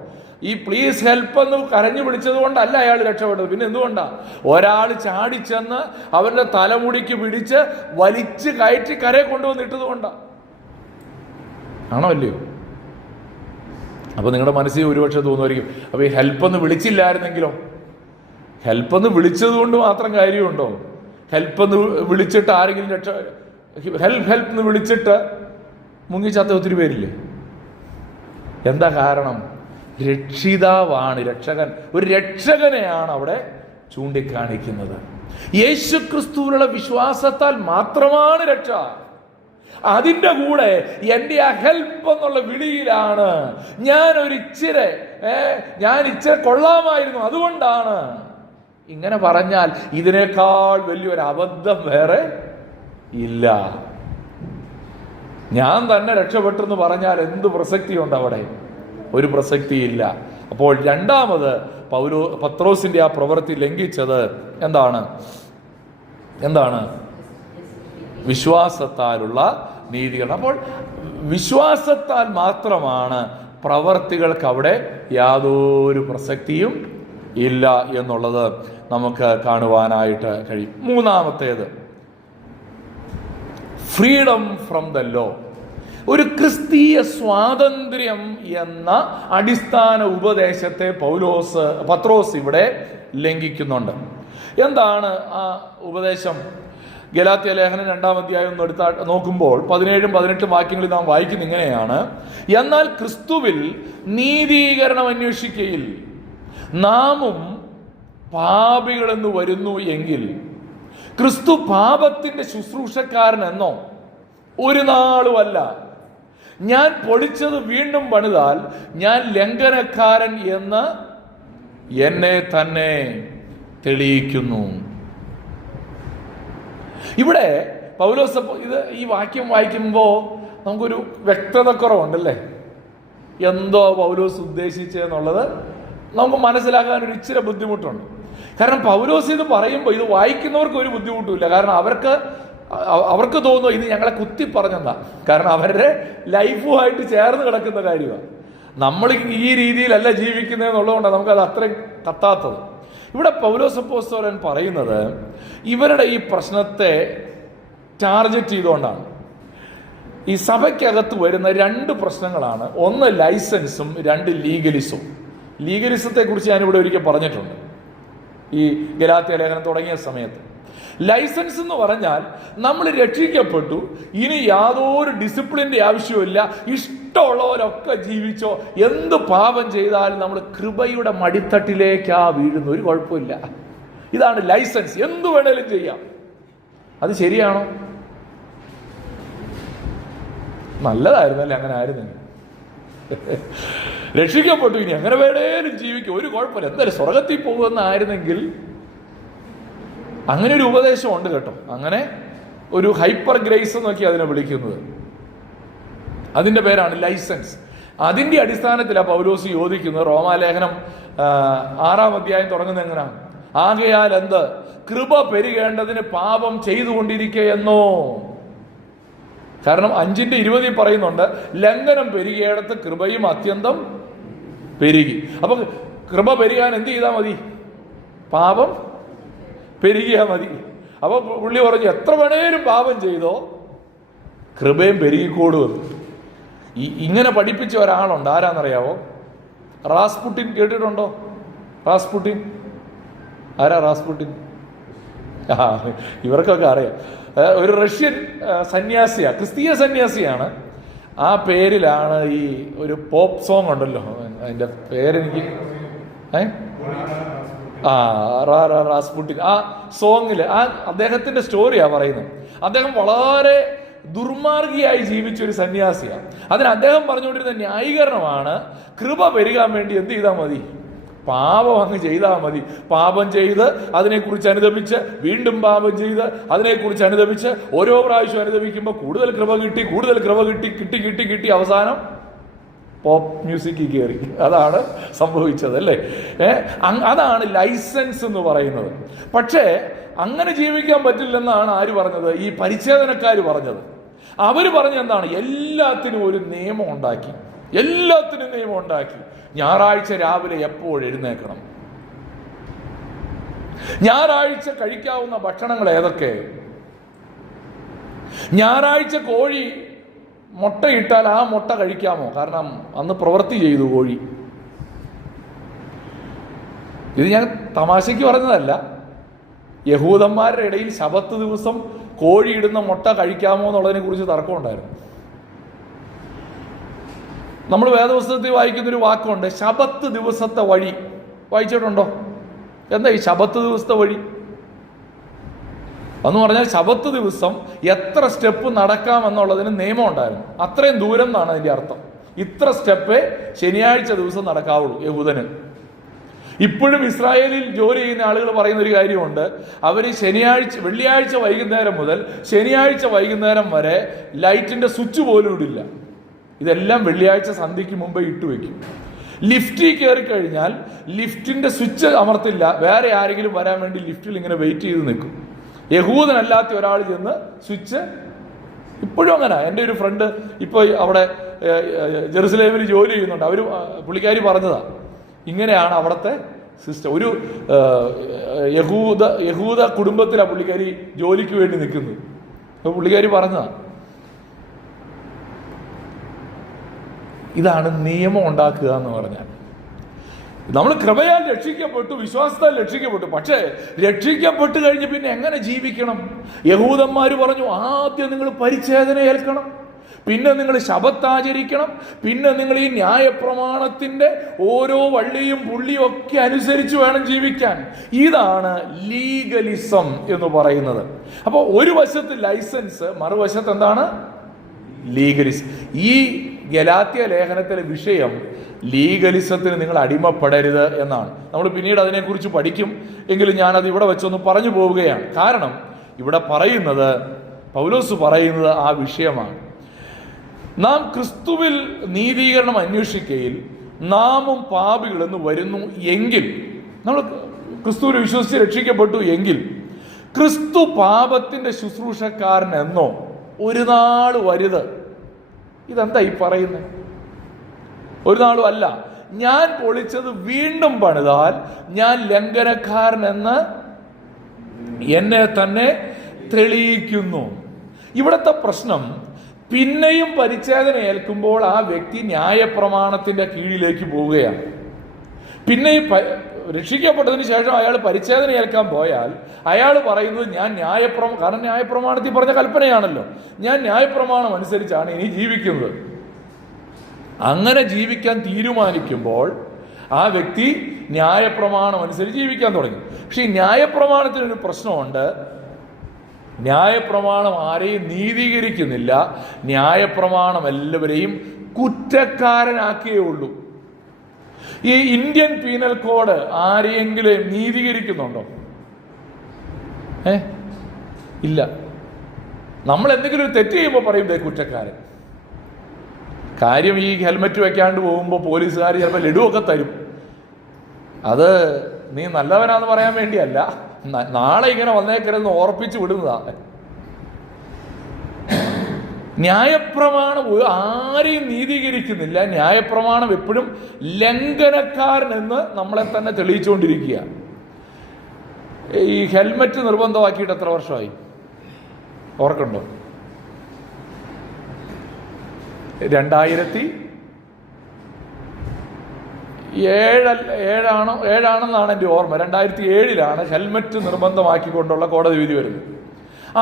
ഈ പ്ലീസ് ഹെൽപ്പ് എന്ന് കരഞ്ഞു വിളിച്ചത് കൊണ്ടല്ല അയാൾ രക്ഷപ്പെട്ടത്. പിന്നെ എന്തുകൊണ്ടാ? ഒരാൾ ചാടിച്ചെന്ന് അവരുടെ തലമുടിക്ക് പിടിച്ച് വലിച്ച് കയറ്റി കരയെ കൊണ്ടുവന്നിട്ടത് കൊണ്ടാ. ആണോ അല്ലയോ? അപ്പൊ നിങ്ങളുടെ മനസ്സിൽ ഒരുപക്ഷെ തോന്നുമായിരിക്കും, അപ്പൊ ഈ ഹെൽപ്പെന്ന് വിളിച്ചില്ലായിരുന്നെങ്കിലോ? ഹെൽപ്പെന്ന് വിളിച്ചത് കൊണ്ട് മാത്രം കാര്യമുണ്ടോ? ഹെൽപ്പെന്ന് വിളിച്ചിട്ട് ആരെങ്കിലും ഹെൽപ്പ് എന്ന് വിളിച്ചിട്ട് മുങ്ങിച്ചാത്ത ഒത്തിരി പേരില്ലേ? എന്താ കാരണം? രക്ഷിതാവാണ്, രക്ഷകൻ. ഒരു രക്ഷകനെയാണ് അവിടെ ചൂണ്ടിക്കാണിക്കുന്നത്. യേശുക്രിസ്തുവിലുള്ള വിശ്വാസത്താൽ മാത്രമാണ് രക്ഷ. അതിൻ്റെ കൂടെ എൻ്റെ ആ ഹെൽപ്പ് എന്നുള്ള വിളിയിലാണ് ഞാൻ ഇച്ചിരി കൊള്ളാമായിരുന്നു, അതുകൊണ്ടാണ്. ഇങ്ങനെ പറഞ്ഞാൽ ഇതിനേക്കാൾ വലിയൊരു അബദ്ധം വേറെ ഇല്ല. ഞാൻ തന്നെ രക്ഷപ്പെട്ടെന്ന് പറഞ്ഞാൽ എന്ത് പ്രസക്തിയുണ്ട് അവിടെ? ഒരു പ്രസക്തിയില്ല. അപ്പോൾ രണ്ടാമത് പത്രോസിന്റെ ആ പ്രവൃത്തി ലംഘിച്ചത് എന്താണ്? വിശ്വാസത്താലുള്ള നീതീകരണം. അപ്പോൾ വിശ്വാസത്താൽ മാത്രമാണ്, പ്രവർത്തികൾക്ക് അവിടെ യാതൊരു പ്രസക്തിയും ഇല്ല എന്നുള്ളത് നമുക്ക് കാണുവാനായിട്ട് കഴിയും. മൂന്നാമത്തേത്, ഫ്രീഡം ഫ്രം ദ ലോ. ഒരു ക്രിസ്തീയ സ്വാതന്ത്ര്യം എന്ന അടിസ്ഥാന ഉപദേശത്തെ പത്രോസ് ഇവിടെ ലംഘിക്കുന്നുണ്ട്. എന്താണ് ആ ഉപദേശം? ഗലാത്യ ലേഖനം 2-ാം അധ്യായം ഒന്ന് നോക്കുമ്പോൾ 17-18 വാക്യങ്ങളിൽ നാം വായിക്കുന്ന ഇങ്ങനെയാണ്: എന്നാൽ ക്രിസ്തുവിൽ നീതീകരണം അന്വേഷിക്കയിൽ നാമും പാപികളെന്ന് വരുന്നു എങ്കിൽ ക്രിസ്തു പാപത്തിന്റെ ശുശ്രൂഷക്കാരനെന്നോ? ഒരു നാളുമല്ല. ഞാൻ പൊളിച്ചത് വീണ്ടും പണിതാൽ ഞാൻ ലംഘനക്കാരൻ എന്ന് എന്നെ തന്നെ തെളിയിക്കുന്നു. ഇവിടെ പൗലോസ് ഈ വാക്യം വായിക്കുമ്പോൾ നമുക്കൊരു വ്യക്തത കുറവുണ്ടല്ലേ, എന്തോ പൗലോസ് ഉദ്ദേശിച്ചെന്നുള്ളത് നമുക്ക് മനസ്സിലാക്കാൻ ഒരു ഇച്ചിരി ബുദ്ധിമുട്ടുണ്ട്. കാരണം പൗലോസ് ഇത് പറയുമ്പോൾ ഇത് വായിക്കുന്നവർക്ക് ഒരു ബുദ്ധിമുട്ടുമില്ല. കാരണം അവർക്ക് തോന്നുന്നു ഇത് ഞങ്ങളെ കുത്തി പറഞ്ഞെന്നാ. കാരണം അവരുടെ ലൈഫുമായിട്ട് ചേർന്ന് കിടക്കുന്ന കാര്യമാണ്. നമ്മൾ ഈ രീതിയിലല്ല ജീവിക്കുന്നതെന്നുള്ളതുകൊണ്ടാണ് നമുക്കത് അത്രയും കത്താത്തത്. ഇവിടെ പൗലോസ് അപ്പോസ്തലൻ പറയുന്നത് ഇവരുടെ ഈ പ്രശ്നത്തെ ടാർഗറ്റ് ചെയ്തുകൊണ്ടാണ്. ഈ സഭയ്ക്കകത്ത് വരുന്ന രണ്ട് പ്രശ്നങ്ങളാണ്. ഒന്ന് ലൈസൻസും, രണ്ട് ലീഗലിസവും. ലീഗലിസത്തെക്കുറിച്ച് ഞാനിവിടെ ഒരിക്കൽ പറഞ്ഞിട്ടുണ്ട് ഈ ഗലാത്യ ലേഖനം തുടങ്ങിയ സമയത്ത്. ലൈസൻസ് എന്ന് പറഞ്ഞാൽ നമ്മൾ രക്ഷിക്കപ്പെട്ടു, ഇനി യാതൊരു ഡിസിപ്ലിൻ്റെ ആവശ്യമില്ല, ഇഷ്ടമുള്ളവരൊക്കെ ജീവിച്ചോ, എന്ത് പാപം ചെയ്താലും നമ്മൾ കൃപയുടെ മടിത്തട്ടിലേക്കാ വീഴുന്നു, ഒരു കുഴപ്പമില്ല. ഇതാണ് ലൈസൻസ്, എന്ത് വേണേലും ചെയ്യാം. അത് ശരിയാണോ? നല്ലതായിരുന്നല്ലേ അങ്ങനെ ആയിരുന്നെങ്കിൽ. രക്ഷിക്കപ്പെട്ടു, ഇനി അങ്ങനെ വേണേലും ജീവിക്കും, ഒരു കുഴപ്പമില്ല, എന്തായാലും സ്വർഗത്തിൽ പോകുമെന്നായിരുന്നെങ്കിൽ. അങ്ങനെ ഒരു ഉപദേശം ഉണ്ട് കേട്ടോ. അങ്ങനെ ഒരു ഹൈപ്പർ ഗ്രേസ് എന്നൊക്കെ അതിനെ വിളിക്കുന്നത്. അതിൻ്റെ പേരാണ് ലൈസൻസ്. അതിൻ്റെ അടിസ്ഥാനത്തിലാണ് പൗലോസ് യോജിക്കുന്നത്. റോമാലേഖനം 6-ാം അധ്യായം തുടങ്ങുന്നത് എങ്ങനെയാണ്? ആകയാൽ എന്ത്? കൃപ പെരുകേണ്ടതിന് പാപം ചെയ്തുകൊണ്ടിരിക്കുകയെന്നോ. കാരണം 5:20 പറയുന്നുണ്ട്, ലംഘനം പെരുകിയിടത്ത് കൃപയും അത്യന്തം പെരുകി. അപ്പൊ കൃപ പെരുകാൻ എന്ത് ചെയ്താൽ മതി? പാപം പെരുകിയാൽ മതി. അപ്പൊ പുള്ളി പറഞ്ഞു എത്ര വേണേലും പാപം ചെയ്തോ, കൃപയും പെരുകിക്കോടും. ഇങ്ങനെ പഠിപ്പിച്ച ഒരാളുണ്ട്. ആരാന്നറിയാവോ? റാസ്പുട്ടിൻ. കേട്ടിട്ടുണ്ടോ റാസ്പുട്ടിൻ? ആരാ റാസ്പുട്ടിൻ? ഇവർക്കൊക്കെ അറിയാം. ഒരു റഷ്യൻ സന്യാസിയാണ്, ക്രിസ്തീയ സന്യാസിയാണ്. ആ പേരിലാണ് ഈ ഒരു പോപ്പ് സോങ് ഉണ്ടല്ലോ, അതിൻ്റെ പേരെനിക്ക് റാസ്പുട്ടിൻ. ആ സോങ്ങിൽ അദ്ദേഹത്തിന്റെ സ്റ്റോറിയാണ് പറയുന്നത്. അദ്ദേഹം വളരെ ദുർമാർഗിയായി ജീവിച്ചൊരു സന്യാസിയാണ്. അതിന് അദ്ദേഹം പറഞ്ഞുകൊണ്ടിരുന്ന ന്യായീകരണമാണ്, കൃപ പെരുകാൻ വേണ്ടി എന്ത് ചെയ്താൽ മതി? പാപം അങ്ങ് ചെയ്താൽ മതി. പാപം ചെയ്ത് അതിനെക്കുറിച്ച് അനുദപിച്ച് വീണ്ടും പാപം ചെയ്ത് അതിനെക്കുറിച്ച് അനുദപിച്ച് ഓരോ പ്രാവശ്യം അനുദപിക്കുമ്പോൾ കൂടുതൽ കൃപ കിട്ടി, കൂടുതൽ കൃപ കിട്ടി അവസാനം പോപ്പ് മ്യൂസിക്കിൽ കയറി. അതാണ് സംഭവിച്ചത് അല്ലേ? അതാണ് ലൈസൻസ് എന്ന് പറയുന്നത്. പക്ഷേ അങ്ങനെ ജീവിക്കാൻ പറ്റില്ലെന്നാണ് ആര് പറഞ്ഞത്? ഈ പരിച്ഛേദനക്കാർ പറഞ്ഞത്. അവർ പറഞ്ഞെന്താണ്? എല്ലാത്തിനും ഒരു നിയമം ഉണ്ടാക്കി. ഞായറാഴ്ച രാവിലെ എപ്പോൾ എഴുന്നേക്കണം, ഞായറാഴ്ച കഴിക്കാവുന്ന ഭക്ഷണങ്ങൾ ഏതൊക്കെ, ഞായറാഴ്ച കോഴി മുട്ടയിട്ടാൽ ആ മുട്ട കഴിക്കാമോ? കാരണം അന്ന് പ്രവൃത്തി ചെയ്തു കോഴി. ഇത് ഞാൻ തമാശയ്ക്ക് പറഞ്ഞതല്ല. യഹൂദന്മാരുടെ ഇടയിൽ ശബത്ത് ദിവസം കോഴി ഇടുന്ന മുട്ട കഴിക്കാമോ എന്നുള്ളതിനെ കുറിച്ച് തർക്കമുണ്ടായിരുന്നു. നമ്മൾ വേദപുസ്തകത്തിൽ വായിക്കുന്നൊരു വാക്കുണ്ട്, ശബത്ത് ദിവസത്തെ വഴി. വായിച്ചിട്ടുണ്ടോ? എന്താ ഈ ശബത്ത് ദിവസത്തെ വഴി എന്ന് പറഞ്ഞാൽ? ശബത്ത് ദിവസം എത്ര സ്റ്റെപ്പ് നടക്കാമെന്നുള്ളതിന് നിയമം ഉണ്ടായിരുന്നു. അത്രയും ദൂരം എന്നാണ് അതിൻ്റെ അർത്ഥം. ഇത്ര സ്റ്റെപ്പേ ശനിയാഴ്ച ദിവസം നടക്കാവുള്ളൂ യഹൂദന്. ഇപ്പോഴും ഇസ്രായേലിൽ ജോലി ചെയ്യുന്ന ആളുകൾ പറയുന്ന ഒരു കാര്യമുണ്ട്, അവർ വെള്ളിയാഴ്ച വൈകുന്നേരം മുതൽ ശനിയാഴ്ച വൈകുന്നേരം വരെ ലൈറ്റിന്റെ സ്വിച്ച് പോലും ഇടില്ല. ഇതെല്ലാം വെള്ളിയാഴ്ച സന്ധ്യയ്ക്ക് മുമ്പേ ഇട്ടുവെക്കും. ലിഫ്റ്റിൽ കയറി കഴിഞ്ഞാൽ ലിഫ്റ്റിന്റെ സ്വിച്ച് അമർത്തില്ല, വേറെ ആരെങ്കിലും വരാൻ വേണ്ടി ലിഫ്റ്റിൽ ഇങ്ങനെ വെയിറ്റ് ചെയ്ത് നിൽക്കും. യഹൂദനല്ലാത്ത ഒരാൾ ചെന്ന് സ്വിച്ച്, ഇപ്പോഴും അങ്ങനെ. എൻ്റെ ഒരു ഫ്രണ്ട് ഇപ്പോൾ അവിടെ ജെറുസലേമിൽ ജോലി ചെയ്യുന്നുണ്ട്. പുള്ളിക്കാരി പറഞ്ഞതാ, ഇങ്ങനെയാണ് അവിടുത്തെ സിസ്റ്റം. ഒരു യഹൂദ കുടുംബത്തിലാണ് പുള്ളിക്കാരി ജോലിക്ക് വേണ്ടി നിൽക്കുന്നത്. അപ്പോൾ പുള്ളിക്കാരി പറഞ്ഞതാ, ഇതാണ് നിയമം ഉണ്ടാക്കുക എന്ന് പറഞ്ഞാൽ. നമ്മൾ കൃപയാൽ രക്ഷിക്കപ്പെട്ടു, വിശ്വാസത്താൽ രക്ഷിക്കപ്പെട്ടു. പക്ഷേ രക്ഷിക്കപ്പെട്ട് കഴിഞ്ഞ് പിന്നെ എങ്ങനെ ജീവിക്കണം? യഹൂദന്മാർ പറഞ്ഞു, ആദ്യം നിങ്ങൾ പരിച്ഛേദന ഏൽക്കണം, പിന്നെ നിങ്ങൾ ശബത്ത് ആചരിക്കണം, പിന്നെ നിങ്ങൾ ഈ ന്യായപ്രമാണത്തിന്റെ ഓരോ വള്ളിയും പുള്ളിയും ഒക്കെ അനുസരിച്ച് വേണം ജീവിക്കാൻ. ഇതാണ് ലീഗലിസം എന്ന് പറയുന്നത്. അപ്പോൾ ഒരു വശത്ത് ലൈസൻസ്, മറുവശത്ത് എന്താണ്? ലീഗലിസം. ഈ ഗലാത്യ ലേഖനത്തിലെ വിഷയം ലീഗലിസത്തിന് നിങ്ങൾ അടിമപ്പെടരുത് എന്നാണ്. നമ്മൾ പിന്നീട് അതിനെക്കുറിച്ച് പഠിക്കും. എങ്കിലും ഞാനത് ഇവിടെ വെച്ചൊന്ന് പറഞ്ഞു പോവുകയാണ്. കാരണം ഇവിടെ പറയുന്നത് പൗലോസ് പറയുന്നത് ആ വിഷയമാണ്. നാം ക്രിസ്തുവിൽ നീതീകരണം അന്വേഷിക്കയിൽ നാമും പാപികളെന്ന് വരുന്നു എങ്കിൽ, നമ്മൾ ക്രിസ്തുവിൽ വിശ്വസിച്ച് രക്ഷിക്കപ്പെട്ടു എങ്കിൽ ക്രിസ്തു പാപത്തിന്റെ ശുശ്രൂഷക്കാരൻ എന്നോ ഒരു നാൾ വരുത്. ഇതെന്താ ഈ പറയുന്നത്? ഒരു നാളും അല്ല. ഞാൻ പൊളിച്ചത് വീണ്ടും പണിതാൽ ഞാൻ ലംഘനക്കാരനെന്ന് എന്നെ തന്നെ തെളിയിക്കുന്നു. ഇവിടുത്തെ പ്രശ്നം, പിന്നെയും പരിച്ഛേദന ഏൽക്കുമ്പോൾ ആ വ്യക്തി ന്യായപ്രമാണത്തിന്റെ കീഴിലേക്ക് പോവുകയാണ്. പിന്നെയും രക്ഷിക്കപ്പെട്ടതിന് ശേഷം അയാൾ പരിച്ഛേദന ഏൽക്കാൻ പോയാൽ അയാൾ പറയുന്നത് ഞാൻ കാരണം ന്യായപ്രമാണത്തിൽ പറഞ്ഞ കൽപ്പനയാണല്ലോ, ഞാൻ ന്യായപ്രമാണം അനുസരിച്ചാണ് ഇനി ജീവിക്കുന്നത്. അങ്ങനെ ജീവിക്കാൻ തീരുമാനിക്കുമ്പോൾ ആ വ്യക്തി ന്യായപ്രമാണം അനുസരിച്ച് ജീവിക്കാൻ തുടങ്ങി. പക്ഷെ ഈ ന്യായപ്രമാണത്തിനൊരു പ്രശ്നമുണ്ട്. ന്യായപ്രമാണം ആരെയും നീതീകരിക്കുന്നില്ല. ന്യായപ്രമാണം എല്ലാവരെയും കുറ്റക്കാരനാക്കിയേ ഉള്ളൂ. ഈ ഇന്ത്യൻ പീനൽ കോഡ് ആരെയെങ്കിലും നീതീകരിക്കുന്നുണ്ടോ? ഇല്ല. നമ്മൾ എന്തെങ്കിലും ഒരു തെറ്റ് ചെയ്യുമ്പോൾ പറയും കുറ്റക്കാരൻ. കാര്യം, ഈ ഹെൽമെറ്റ് വെക്കാണ്ട് പോകുമ്പോൾ പോലീസുകാർ ചിലപ്പോൾ ലഡുവൊക്കെ തരും. അത് നീ നല്ലവനാന്ന് പറയാൻ വേണ്ടിയല്ല, നാളെ ഇങ്ങനെ വന്നേക്കരുതെന്ന് ഓർപ്പിച്ചു വിടുന്നതാ. ന്യായപ്രമാണം ആരെയും നീതീകരിക്കുന്നില്ല. ന്യായപ്രമാണം എപ്പോഴും ലംഘനക്കാരനെന്ന് നമ്മളെ തന്നെ തെളിയിച്ചുകൊണ്ടിരിക്കുക. ഈ ഹെൽമെറ്റ് നിർബന്ധമാക്കിയിട്ട് എത്ര വർഷമായി ഓർക്കുണ്ടോ? 2007 എൻ്റെ ഓർമ്മ. 2007 ഹെൽമെറ്റ് നിർബന്ധമാക്കിക്കൊണ്ടുള്ള കോടതി വിധി വരുന്നത്.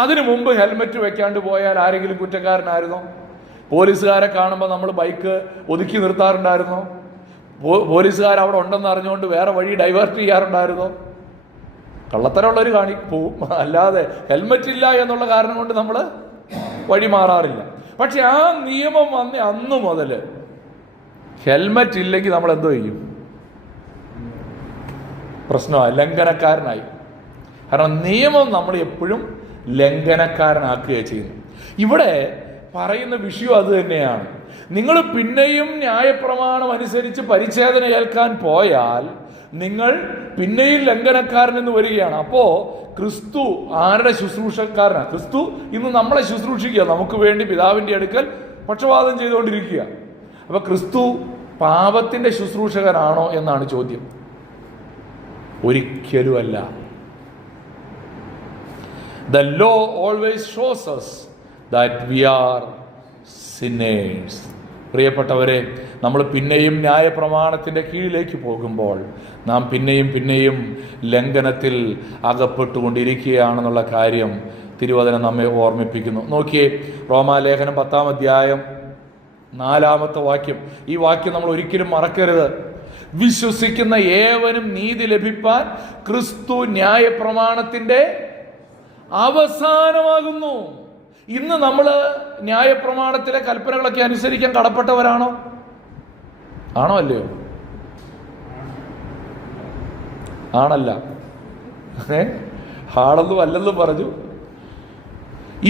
അതിനു മുമ്പ് ഹെൽമെറ്റ് വെക്കാണ്ട് പോയാൽ ആരെങ്കിലും കുറ്റക്കാരനായിരുന്നോ? പോലീസുകാരെ കാണുമ്പോൾ നമ്മൾ ബൈക്ക് ഒതുക്കി നിർത്താറുണ്ടായിരുന്നോ? പോലീസുകാർ അവിടെ ഉണ്ടെന്ന് അറിഞ്ഞുകൊണ്ട് വേറെ വഴി ഡൈവേർട്ട് ചെയ്യാറുണ്ടായിരുന്നോ? കള്ളത്തരമുള്ളവർ പോവും, അല്ലാതെ ഹെൽമെറ്റ് ഇല്ല എന്നുള്ള കാരണം കൊണ്ട് നമ്മൾ വഴി മാറാറില്ല. പക്ഷെ ആ നിയമം വന്ന അന്നു മുതൽ ഹെൽമെറ്റ് ഇല്ലെങ്കിൽ നമ്മൾ എന്തോ ചെയ്യും? പ്രശ്നമായി, ലംഘനക്കാരനായി. കാരണം നിയമം നമ്മൾ എപ്പോഴും ലംഘനക്കാരനാക്കുകയാണ് ചെയ്യുന്നത്. ഇവിടെ പറയുന്ന വിഷയം അത് തന്നെയാണ്. നിങ്ങൾ പിന്നെയും ന്യായപ്രമാണം അനുസരിച്ച് പരിച്ഛേദന ഏൽക്കാൻ പോയാൽ നിങ്ങൾ പിന്നെയും ലംഘനക്കാരനെന്ന് വരികയാണ്. അപ്പോ ക്രിസ്തു ആരുടെ ശുശ്രൂഷക്കാരനാണ്? ക്രിസ്തു ഇന്ന് നമ്മളെ ശുശ്രൂഷിക്കുക, നമുക്ക് വേണ്ടി പിതാവിന്റെ അടുക്കൽ പക്ഷപാതം ചെയ്തുകൊണ്ടിരിക്കുക. അപ്പൊ ക്രിസ്തു പാപത്തിന്റെ ശുശ്രൂഷകനാണോ എന്നാണ് ചോദ്യം. ഒരിക്കലുമല്ല. The law always shows us that we are sinners. പ്രിയപ്പെട്ടവരെ, നമ്മൾ പിന്നെയും ന്യായപ്രമാണത്തിൻ്റെ കീഴിലേക്ക് പോകുമ്പോൾ നാം പിന്നെയും ലംഘനത്തിൽ അകപ്പെട്ടുകൊണ്ടിരിക്കുകയാണെന്നുള്ള കാര്യം തിരുവചനം നമ്മെ ഓർമ്മിപ്പിക്കുന്നു. നോക്കിയേ, റോമാലേഖനം 10-ാം അധ്യായം 4-ാമത്തെ വാക്യം. ഈ വാക്യം നമ്മൾ ഒരിക്കലും മറക്കരുത്. വിശ്വസിക്കുന്ന ഏവനും നീതി ലഭിപ്പാൻ ക്രിസ്തു ന്യായപ്രമാണത്തിൻ്റെ അവസാനമാകുന്നു. ഇന്ന് നമ്മൾ ന്യായപ്രമാണത്തിലെ കൽപ്പനകളൊക്കെ അനുസരിക്കാൻ കടപ്പെട്ടവരാണോ? ആണോ അല്ലയോ? ആണല്ല. ആണെന്നും അല്ലെന്നും പറഞ്ഞു.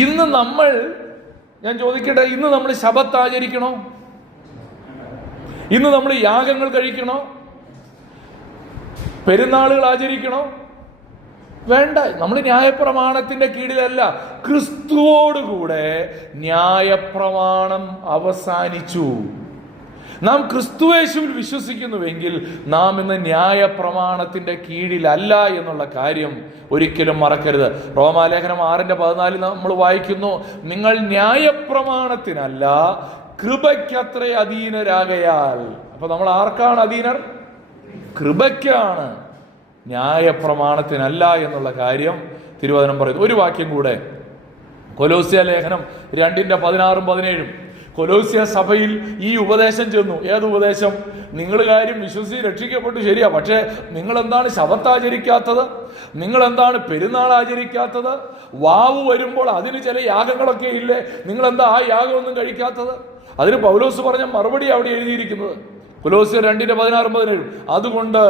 ഇന്ന് നമ്മൾ, ഞാൻ ചോദിക്കട്ടെ, ഇന്ന് നമ്മൾ ശബത്ത് ആചരിക്കണോ? ഇന്ന് നമ്മൾ യാഗങ്ങൾ കഴിക്കണോ? പെരുന്നാളുകൾ ആചരിക്കണോ? വേണ്ട. നമ്മൾ ന്യായപ്രമാണത്തിന്റെ കീഴിലല്ല, ക്രിസ്തുവോടുകൂടെ ന്യായപ്രമാണം അവസാനിച്ചു. നാം ക്രിസ്തുയേശുവിൽ വിശ്വസിക്കുന്നുവെങ്കിൽ നാം ഇന്ന് ന്യായപ്രമാണത്തിന്റെ കീഴിലല്ല എന്നുള്ള കാര്യം ഒരിക്കലും മറക്കരുത്. റോമാലേഖനം 6:14 നമ്മൾ വായിക്കുന്നു, നിങ്ങൾ ന്യായപ്രമാണത്തിനല്ല കൃപയ്ക്കത്രേ അധീനരാകയാൽ. അപ്പൊ നമ്മൾ ആർക്കാണ് അധീനർ? കൃപയ്ക്കാണ്, ന്യായപ്രമാണത്തിനല്ല എന്നുള്ള കാര്യം തിരുവചനം പറയുന്നു. ഒരു വാക്യം കൂടെ, കൊലോസ്യ ലേഖനം 2:16-17. കൊലോസ്യ സഭയിൽ ഈ ഉപദേശം ചെന്നു. ഏത് ഉപദേശം? നിങ്ങൾ കാര്യം വിശ്വസിച്ച് രക്ഷിക്കപ്പെട്ടു, ശരിയാ, പക്ഷേ നിങ്ങൾ എന്താണ് ശബത്ത് ആചരിക്കാത്തത്? നിങ്ങൾ എന്താണ് പെരുന്നാൾ ആചരിക്കാത്തത്? വാവ് വരുമ്പോൾ അതിന് ചില യാഗങ്ങളൊക്കെ ഇല്ലേ? നിങ്ങൾ എന്താ ആ യാഗമൊന്നും കഴിക്കാത്തത്? അതിന് പൗലോസ് പറഞ്ഞ മറുപടി അവിടെ എഴുതിയിരിക്കുന്നത്. കൊലോസ്യർ 2:16-17. അതുകൊണ്ട്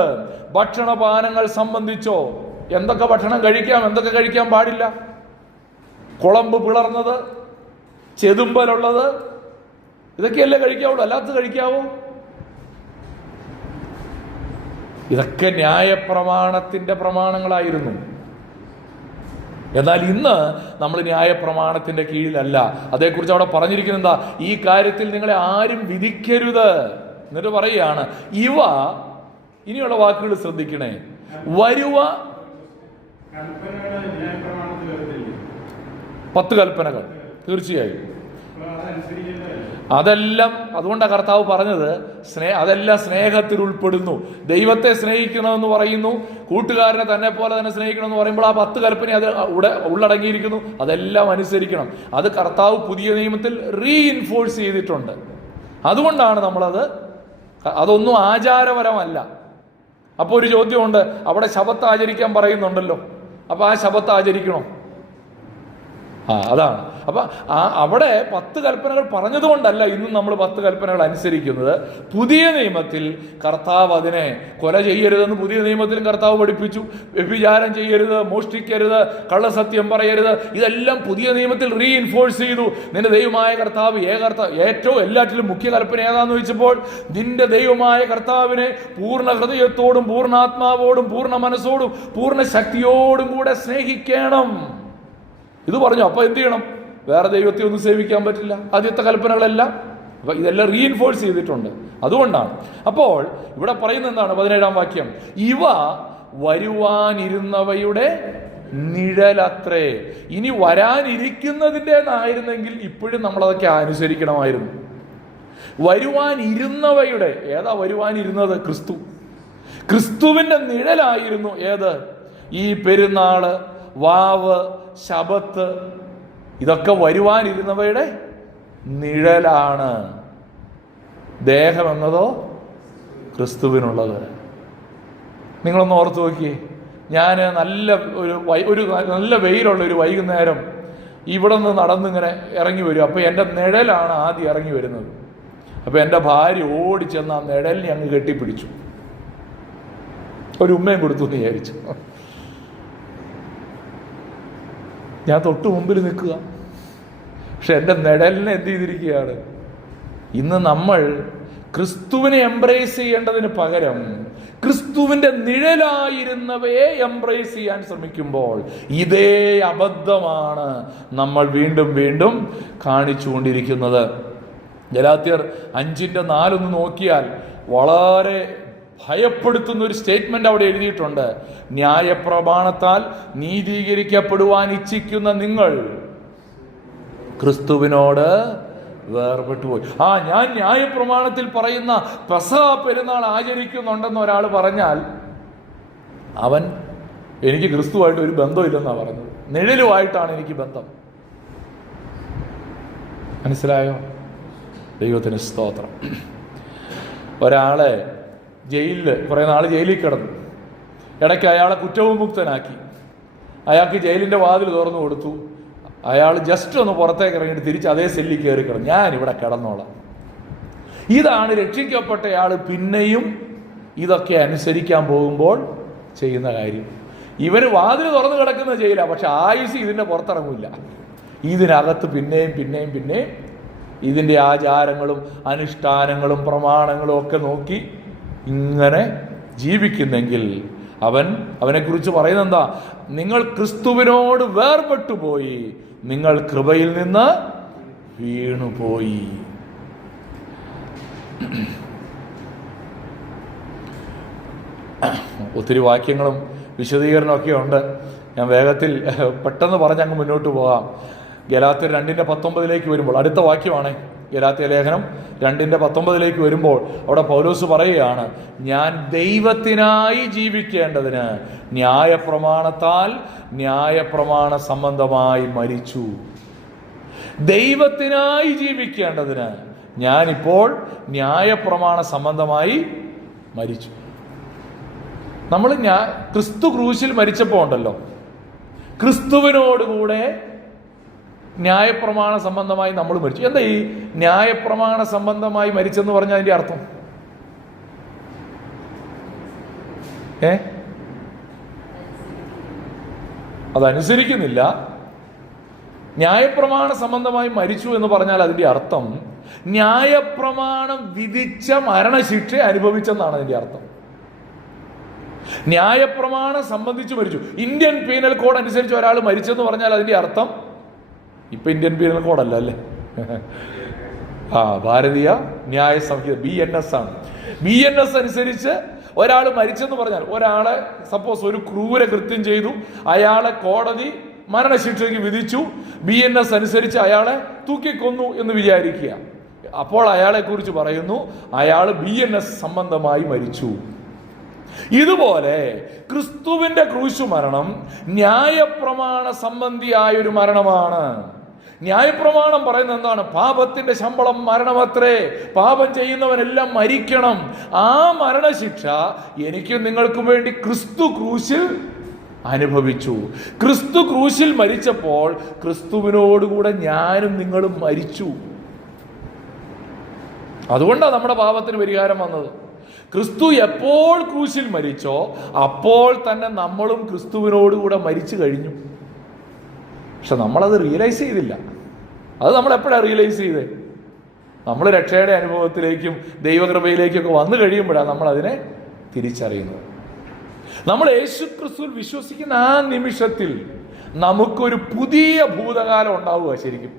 ഭക്ഷണപാനങ്ങൾ സംബന്ധിച്ചോ, എന്തൊക്കെ ഭക്ഷണം കഴിക്കാം, എന്തൊക്കെ കഴിക്കാൻ പാടില്ല? കുളമ്പ് പിളർന്നത്, ചെതുമ്പലുള്ളത്, ഇതൊക്കെയല്ലേ കഴിക്കാവുള്ളൂ, അല്ലാത്തത് കഴിക്കാവോ? ഇതൊക്കെ ന്യായപ്രമാണത്തിന്റെ പ്രമാണങ്ങളായിരുന്നു. എന്നാൽ ഇന്ന് നമ്മൾ ന്യായപ്രമാണത്തിന്റെ കീഴിലല്ല. അതേക്കുറിച്ച് അവിടെ പറഞ്ഞിരിക്കുന്നത് എന്താ? ഈ കാര്യത്തിൽ നിങ്ങളെ ആരും വിധിക്കരുത്. എന്നിട്ട് പറയുകയാണ്, ഇവ, ഇനിയുള്ള വാക്കുകൾ ശ്രദ്ധിക്കണേ, വരുവ 10 കൽപ്പനകൾ തീർച്ചയായും അതെല്ലാം, അതുകൊണ്ടാണ് കർത്താവ് പറഞ്ഞത് അതെല്ലാം സ്നേഹത്തിൽ ഉൾപ്പെടുന്നു. ദൈവത്തെ സ്നേഹിക്കണമെന്ന് പറയുന്നു, കൂട്ടുകാരനെ തന്നെ പോലെ തന്നെ സ്നേഹിക്കണമെന്ന് പറയുമ്പോൾ ആ 10 കൽപ്പന അത് ഉള്ളടങ്ങിയിരിക്കുന്നു. അതെല്ലാം അനുസരിക്കണം. അത് കർത്താവ് പുതിയ നിയമത്തിൽ റീഇൻഫോഴ്സ് ചെയ്തിട്ടുണ്ട്. അതുകൊണ്ടാണ് നമ്മളത്, അതൊന്നും ആചാരപരമല്ല. അപ്പോൾ ഒരു ചോദ്യമുണ്ട്, അവിടെ ശബത്ത് ആചരിക്കാൻ പറയുന്നുണ്ടല്ലോ, അപ്പോൾ ആ ശബത്ത് ആചരിക്കണോ? അതാണ്. അപ്പൊ അവിടെ 10 കൽപ്പനകൾ പറഞ്ഞതുകൊണ്ടല്ല ഇന്നും നമ്മൾ 10 കൽപ്പനകൾ അനുസരിക്കുന്നത്. പുതിയ നിയമത്തിൽ കർത്താവ് അതിനെ, കൊല ചെയ്യരുതെന്ന് പുതിയ നിയമത്തിലും കർത്താവ് പഠിപ്പിച്ചു, വ്യഭിചാരം ചെയ്യരുത്, മോഷ്ടിക്കരുത്, കള്ളസത്യം പറയരുത്, ഇതെല്ലാം പുതിയ നിയമത്തിൽ റീഇൻഫോഴ്സ് ചെയ്തു. നിന്റെ ദൈവമായ കർത്താവ് ഏറ്റവും എല്ലാറ്റിലും മുഖ്യ കൽപ്പന ഏതാന്ന് ചോദിച്ചപ്പോൾ, നിന്റെ ദൈവമായ കർത്താവിനെ പൂർണ്ണ ഹൃദയത്തോടും പൂർണ്ണാത്മാവോടും പൂർണ്ണ മനസ്സോടും പൂർണ്ണ ശക്തിയോടും കൂടെ സ്നേഹിക്കണം. ഇത് പറഞ്ഞു. അപ്പൊ എന്ത് ചെയ്യണം? വേറെ ദൈവത്തെ ഒന്നും സേവിക്കാൻ പറ്റില്ല. ആദ്യത്തെ കൽപ്പനകളെല്ലാം അപ്പൊ ഇതെല്ലാം റീഇൻഫോഴ്സ് ചെയ്തിട്ടുണ്ട്. അതുകൊണ്ടാണ്. അപ്പോൾ ഇവിടെ പറയുന്നത് എന്താണ്? 17-ാം വാക്യം, ഇവ വരുവാനിരുന്നവയുടെ നിഴലത്രേ. ഇനി വരാനിരിക്കുന്നതിൻ്റെതായിരുന്നെങ്കിൽ ഇപ്പോഴും നമ്മളതൊക്കെ അനുസരിക്കണമായിരുന്നു. വരുവാനിരുന്നവയുടെ, ഏതാ വരുവാനിരുന്നത്? ക്രിസ്തു. ക്രിസ്തുവിന്റെ നിഴലായിരുന്നു ഏത്? ഈ പെരുന്നാള്, വാവ്, ശബത്ത്, ഇതൊക്കെ വരുവാനിരുന്നവയുടെ നിഴലാണ്. ദേഹം എന്നതോ ക്രിസ്തുവിനുള്ളത്. നിങ്ങളൊന്ന് ഓർത്ത് നോക്കിയേ. ഞാൻ ഒരു നല്ല വെയിലുള്ള ഒരു വൈകുന്നേരം ഇവിടെ നിന്ന് നടന്നിങ്ങനെ ഇറങ്ങി വരും. അപ്പോൾ എൻ്റെ നിഴലാണ് ആദ്യം ഇറങ്ങി വരുന്നത്. അപ്പോൾ എൻ്റെ ഭാര്യ ഓടിച്ചെന്ന് ആ നിഴലിനെ അങ്ങ് കെട്ടിപ്പിടിച്ചു, ഒരു ഉമ്മയും കൊടുത്തു എന്ന് വിചാരിച്ചു. ഞാൻ തൊട്ട് മുമ്പിൽ നിൽക്കുക, പക്ഷെ എൻ്റെ നിഴലിനെ എന്ത് ചെയ്തിരിക്കുകയാണ്? ഇന്ന് നമ്മൾ ക്രിസ്തുവിനെ എംബ്രേസ് ചെയ്യേണ്ടതിന് പകരം ക്രിസ്തുവിന്റെ നിഴലായിരുന്നവയെ എംബ്രേസ് ചെയ്യാൻ ശ്രമിക്കുമ്പോൾ ഇതേ അബദ്ധമാണ് നമ്മൾ വീണ്ടും വീണ്ടും കാണിച്ചുകൊണ്ടിരിക്കുന്നത്. ഗലാത്യർ 5:4 നോക്കിയാൽ വളരെ ഭയപ്പെടുത്തുന്ന ഒരു സ്റ്റേറ്റ്മെന്റ് അവിടെ എഴുതിയിട്ടുണ്ട്. ന്യായപ്രമാണത്താൽ നീതീകരിക്കപ്പെടുവാൻ ഇച്ഛിക്കുന്ന നിങ്ങൾ ക്രിസ്തുവിനോട് വേർപെട്ടു പോയി. ഞാൻ ന്യായപ്രമാണത്തിൽ പറയുന്ന പെസഹ പെരുന്നാൾ ആചരിക്കുന്നുണ്ടെന്ന് ഒരാൾ പറഞ്ഞാൽ അവൻ എനിക്ക് ക്രിസ്തുവായിട്ട് ഒരു ബന്ധമില്ലെന്നാണ് പറഞ്ഞത്. നിഴലുമായിട്ടാണ് എനിക്ക് ബന്ധം. മനസ്സിലായോ? ദൈവത്തിന് സ്തോത്രം. ഒരാളെ കുറേ നാൾ ജയിലിൽ കിടന്നു. ഇടയ്ക്ക് അയാളെ കുറ്റവിമുക്തനാക്കി. അയാൾക്ക് ജയിലിൻ്റെ വാതിൽ തുറന്നു കൊടുത്തു. അയാൾ ജസ്റ്റ് ഒന്ന് പുറത്തേക്ക് ഇറങ്ങിയിട്ട് തിരിച്ച് അതേ സെല്ലിൽ കയറി കിടന്നു. ഞാനിവിടെ കിടന്നോളാം. ഇതാണ് രക്ഷിക്കപ്പെട്ടയാൾ പിന്നെയും ഇതൊക്കെ അനുസരിക്കാൻ പോകുമ്പോൾ ചെയ്യുന്ന കാര്യം. ഇവന് വാതിൽ തുറന്നു കിടക്കുന്ന ജയിലാണ്, പക്ഷെ ആയുസ് ഇതിൻ്റെ പുറത്തിറങ്ങില്ല. ഇതിനകത്ത് പിന്നെയും ഇതിൻ്റെ ആചാരങ്ങളും അനുഷ്ഠാനങ്ങളും പ്രമാണങ്ങളും ഒക്കെ നോക്കി ഇങ്ങനെ ജീവിക്കുന്നെങ്കിൽ അവനെക്കുറിച്ച് പറയുന്നത് എന്താ? നിങ്ങൾ ക്രിസ്തുവിനോട് വേർപെട്ടു പോയി, നിങ്ങൾ കൃപയിൽ നിന്ന് വീണുപോയി. ഒത്തിരി വാക്യങ്ങളും വിശദീകരണമൊക്കെ ഉണ്ട്. ഞാൻ വേഗത്തിൽ പെട്ടെന്ന് പറഞ്ഞങ്ങ് മുന്നോട്ട് പോകാം. ഗലാത്യർ 2:19 വരുമ്പോൾ, അടുത്ത വാക്യമാണ് ഗലാത്യ ലേഖനം 2:19 വരുമ്പോൾ അവിടെ പൗലോസ് പറയുകയാണ്, ഞാൻ ദൈവത്തിനായി ജീവിക്കേണ്ടതിന് ന്യായപ്രമാണത്താൽ ന്യായപ്രമാണ സംബന്ധമായി മരിച്ചു. ദൈവത്തിനായി ജീവിക്കേണ്ടതിന് ഞാനിപ്പോൾ ന്യായപ്രമാണ സംബന്ധമായി മരിച്ചു. നമ്മൾ ക്രിസ്തു ക്രൂശിൽ മരിച്ചപ്പോൾ ഉണ്ടല്ലോ, ക്രിസ്തുവിനോടുകൂടെ ന്യായപ്രമാണ സംബന്ധമായി നമ്മൾ മരിച്ചു. എന്താ ഈ ന്യായപ്രമാണ സംബന്ധമായി മരിച്ചെന്ന് പറഞ്ഞാൽ അതിന്റെ അർത്ഥം? അതനുസരിക്കുന്നില്ല. ന്യായപ്രമാണ സംബന്ധമായി മരിച്ചു എന്ന് പറഞ്ഞാൽ അതിൻ്റെ അർത്ഥം ന്യായപ്രമാണം വിധിച്ച മരണശിക്ഷ അനുഭവിച്ചെന്നാണ് അതിൻ്റെ അർത്ഥം. ന്യായപ്രമാണം സംബന്ധിച്ച് മരിച്ചു. ഇന്ത്യൻ പീനൽ കോഡ് അനുസരിച്ച് ഒരാൾ മരിച്ചെന്ന് പറഞ്ഞാൽ അതിൻ്റെ അർത്ഥം ഇപ്പൊ ഇന്ത്യൻ പീനൽ കോഡല്ല അല്ലേ, ഭാരതീയ ന്യായ സംഹിത BNS ആണ്. BNS അനുസരിച്ച് ഒരാൾ മരിച്ചെന്ന് പറഞ്ഞാൽ, ഒരാളെ സപ്പോസ് ഒരു ക്രൂര കൃത്യം ചെയ്തു, അയാളെ കോടതി മരണശിക്ഷയ്ക്ക് വിധിച്ചു, BNS അനുസരിച്ച് അയാളെ തൂക്കിക്കൊന്നു എന്ന് വിചാരിക്കുക. അപ്പോൾ അയാളെ കുറിച്ച് പറയുന്നു അയാൾ BNS സംബന്ധമായി മരിച്ചു. ഇതുപോലെ ക്രിസ്തുവിന്റെ ക്രൂശു മരണം ന്യായപ്രമാണ സംബന്ധിയായ ഒരു മരണമാണ്. ന്യായപ്രമാണം പറയുന്നത് എന്താണ്? പാപത്തിന്റെ ശമ്പളം മരണമത്രേ, പാപം ചെയ്യുന്നവനെല്ലാം മരിക്കണം. ആ മരണശിക്ഷ എനിക്കും നിങ്ങൾക്കും വേണ്ടി ക്രിസ്തു ക്രൂശിൽ അനുഭവിച്ചു. ക്രിസ്തു ക്രൂശിൽ മരിച്ചപ്പോൾ ക്രിസ്തുവിനോടുകൂടെ ഞാനും നിങ്ങളും മരിച്ചു. അതുകൊണ്ടാണ് നമ്മുടെ പാപത്തിന് പരിഹാരം വന്നത്. ക്രിസ്തു എപ്പോൾ ക്രൂശിൽ മരിച്ചോ അപ്പോൾ തന്നെ നമ്മളും ക്രിസ്തുവിനോടുകൂടെ മരിച്ചു കഴിഞ്ഞു. പക്ഷെ നമ്മളത് റിയലൈസ് ചെയ്തില്ല. അത് നമ്മൾ എപ്പോഴാണ് റിയലൈസ് ചെയ്തത്? നമ്മൾ രക്ഷയുടെ അനുഭവത്തിലേക്കും ദൈവകൃപയിലേക്കൊക്കെ വന്നു കഴിയുമ്പോഴാണ് നമ്മളതിനെ തിരിച്ചറിയുന്നത്. നമ്മൾ യേശു ക്രിസ്തുവിൽ വിശ്വസിക്കുന്ന ആ നിമിഷത്തിൽ നമുക്കൊരു പുതിയ ഭൂതകാലം ഉണ്ടാവുക. ശരിക്കും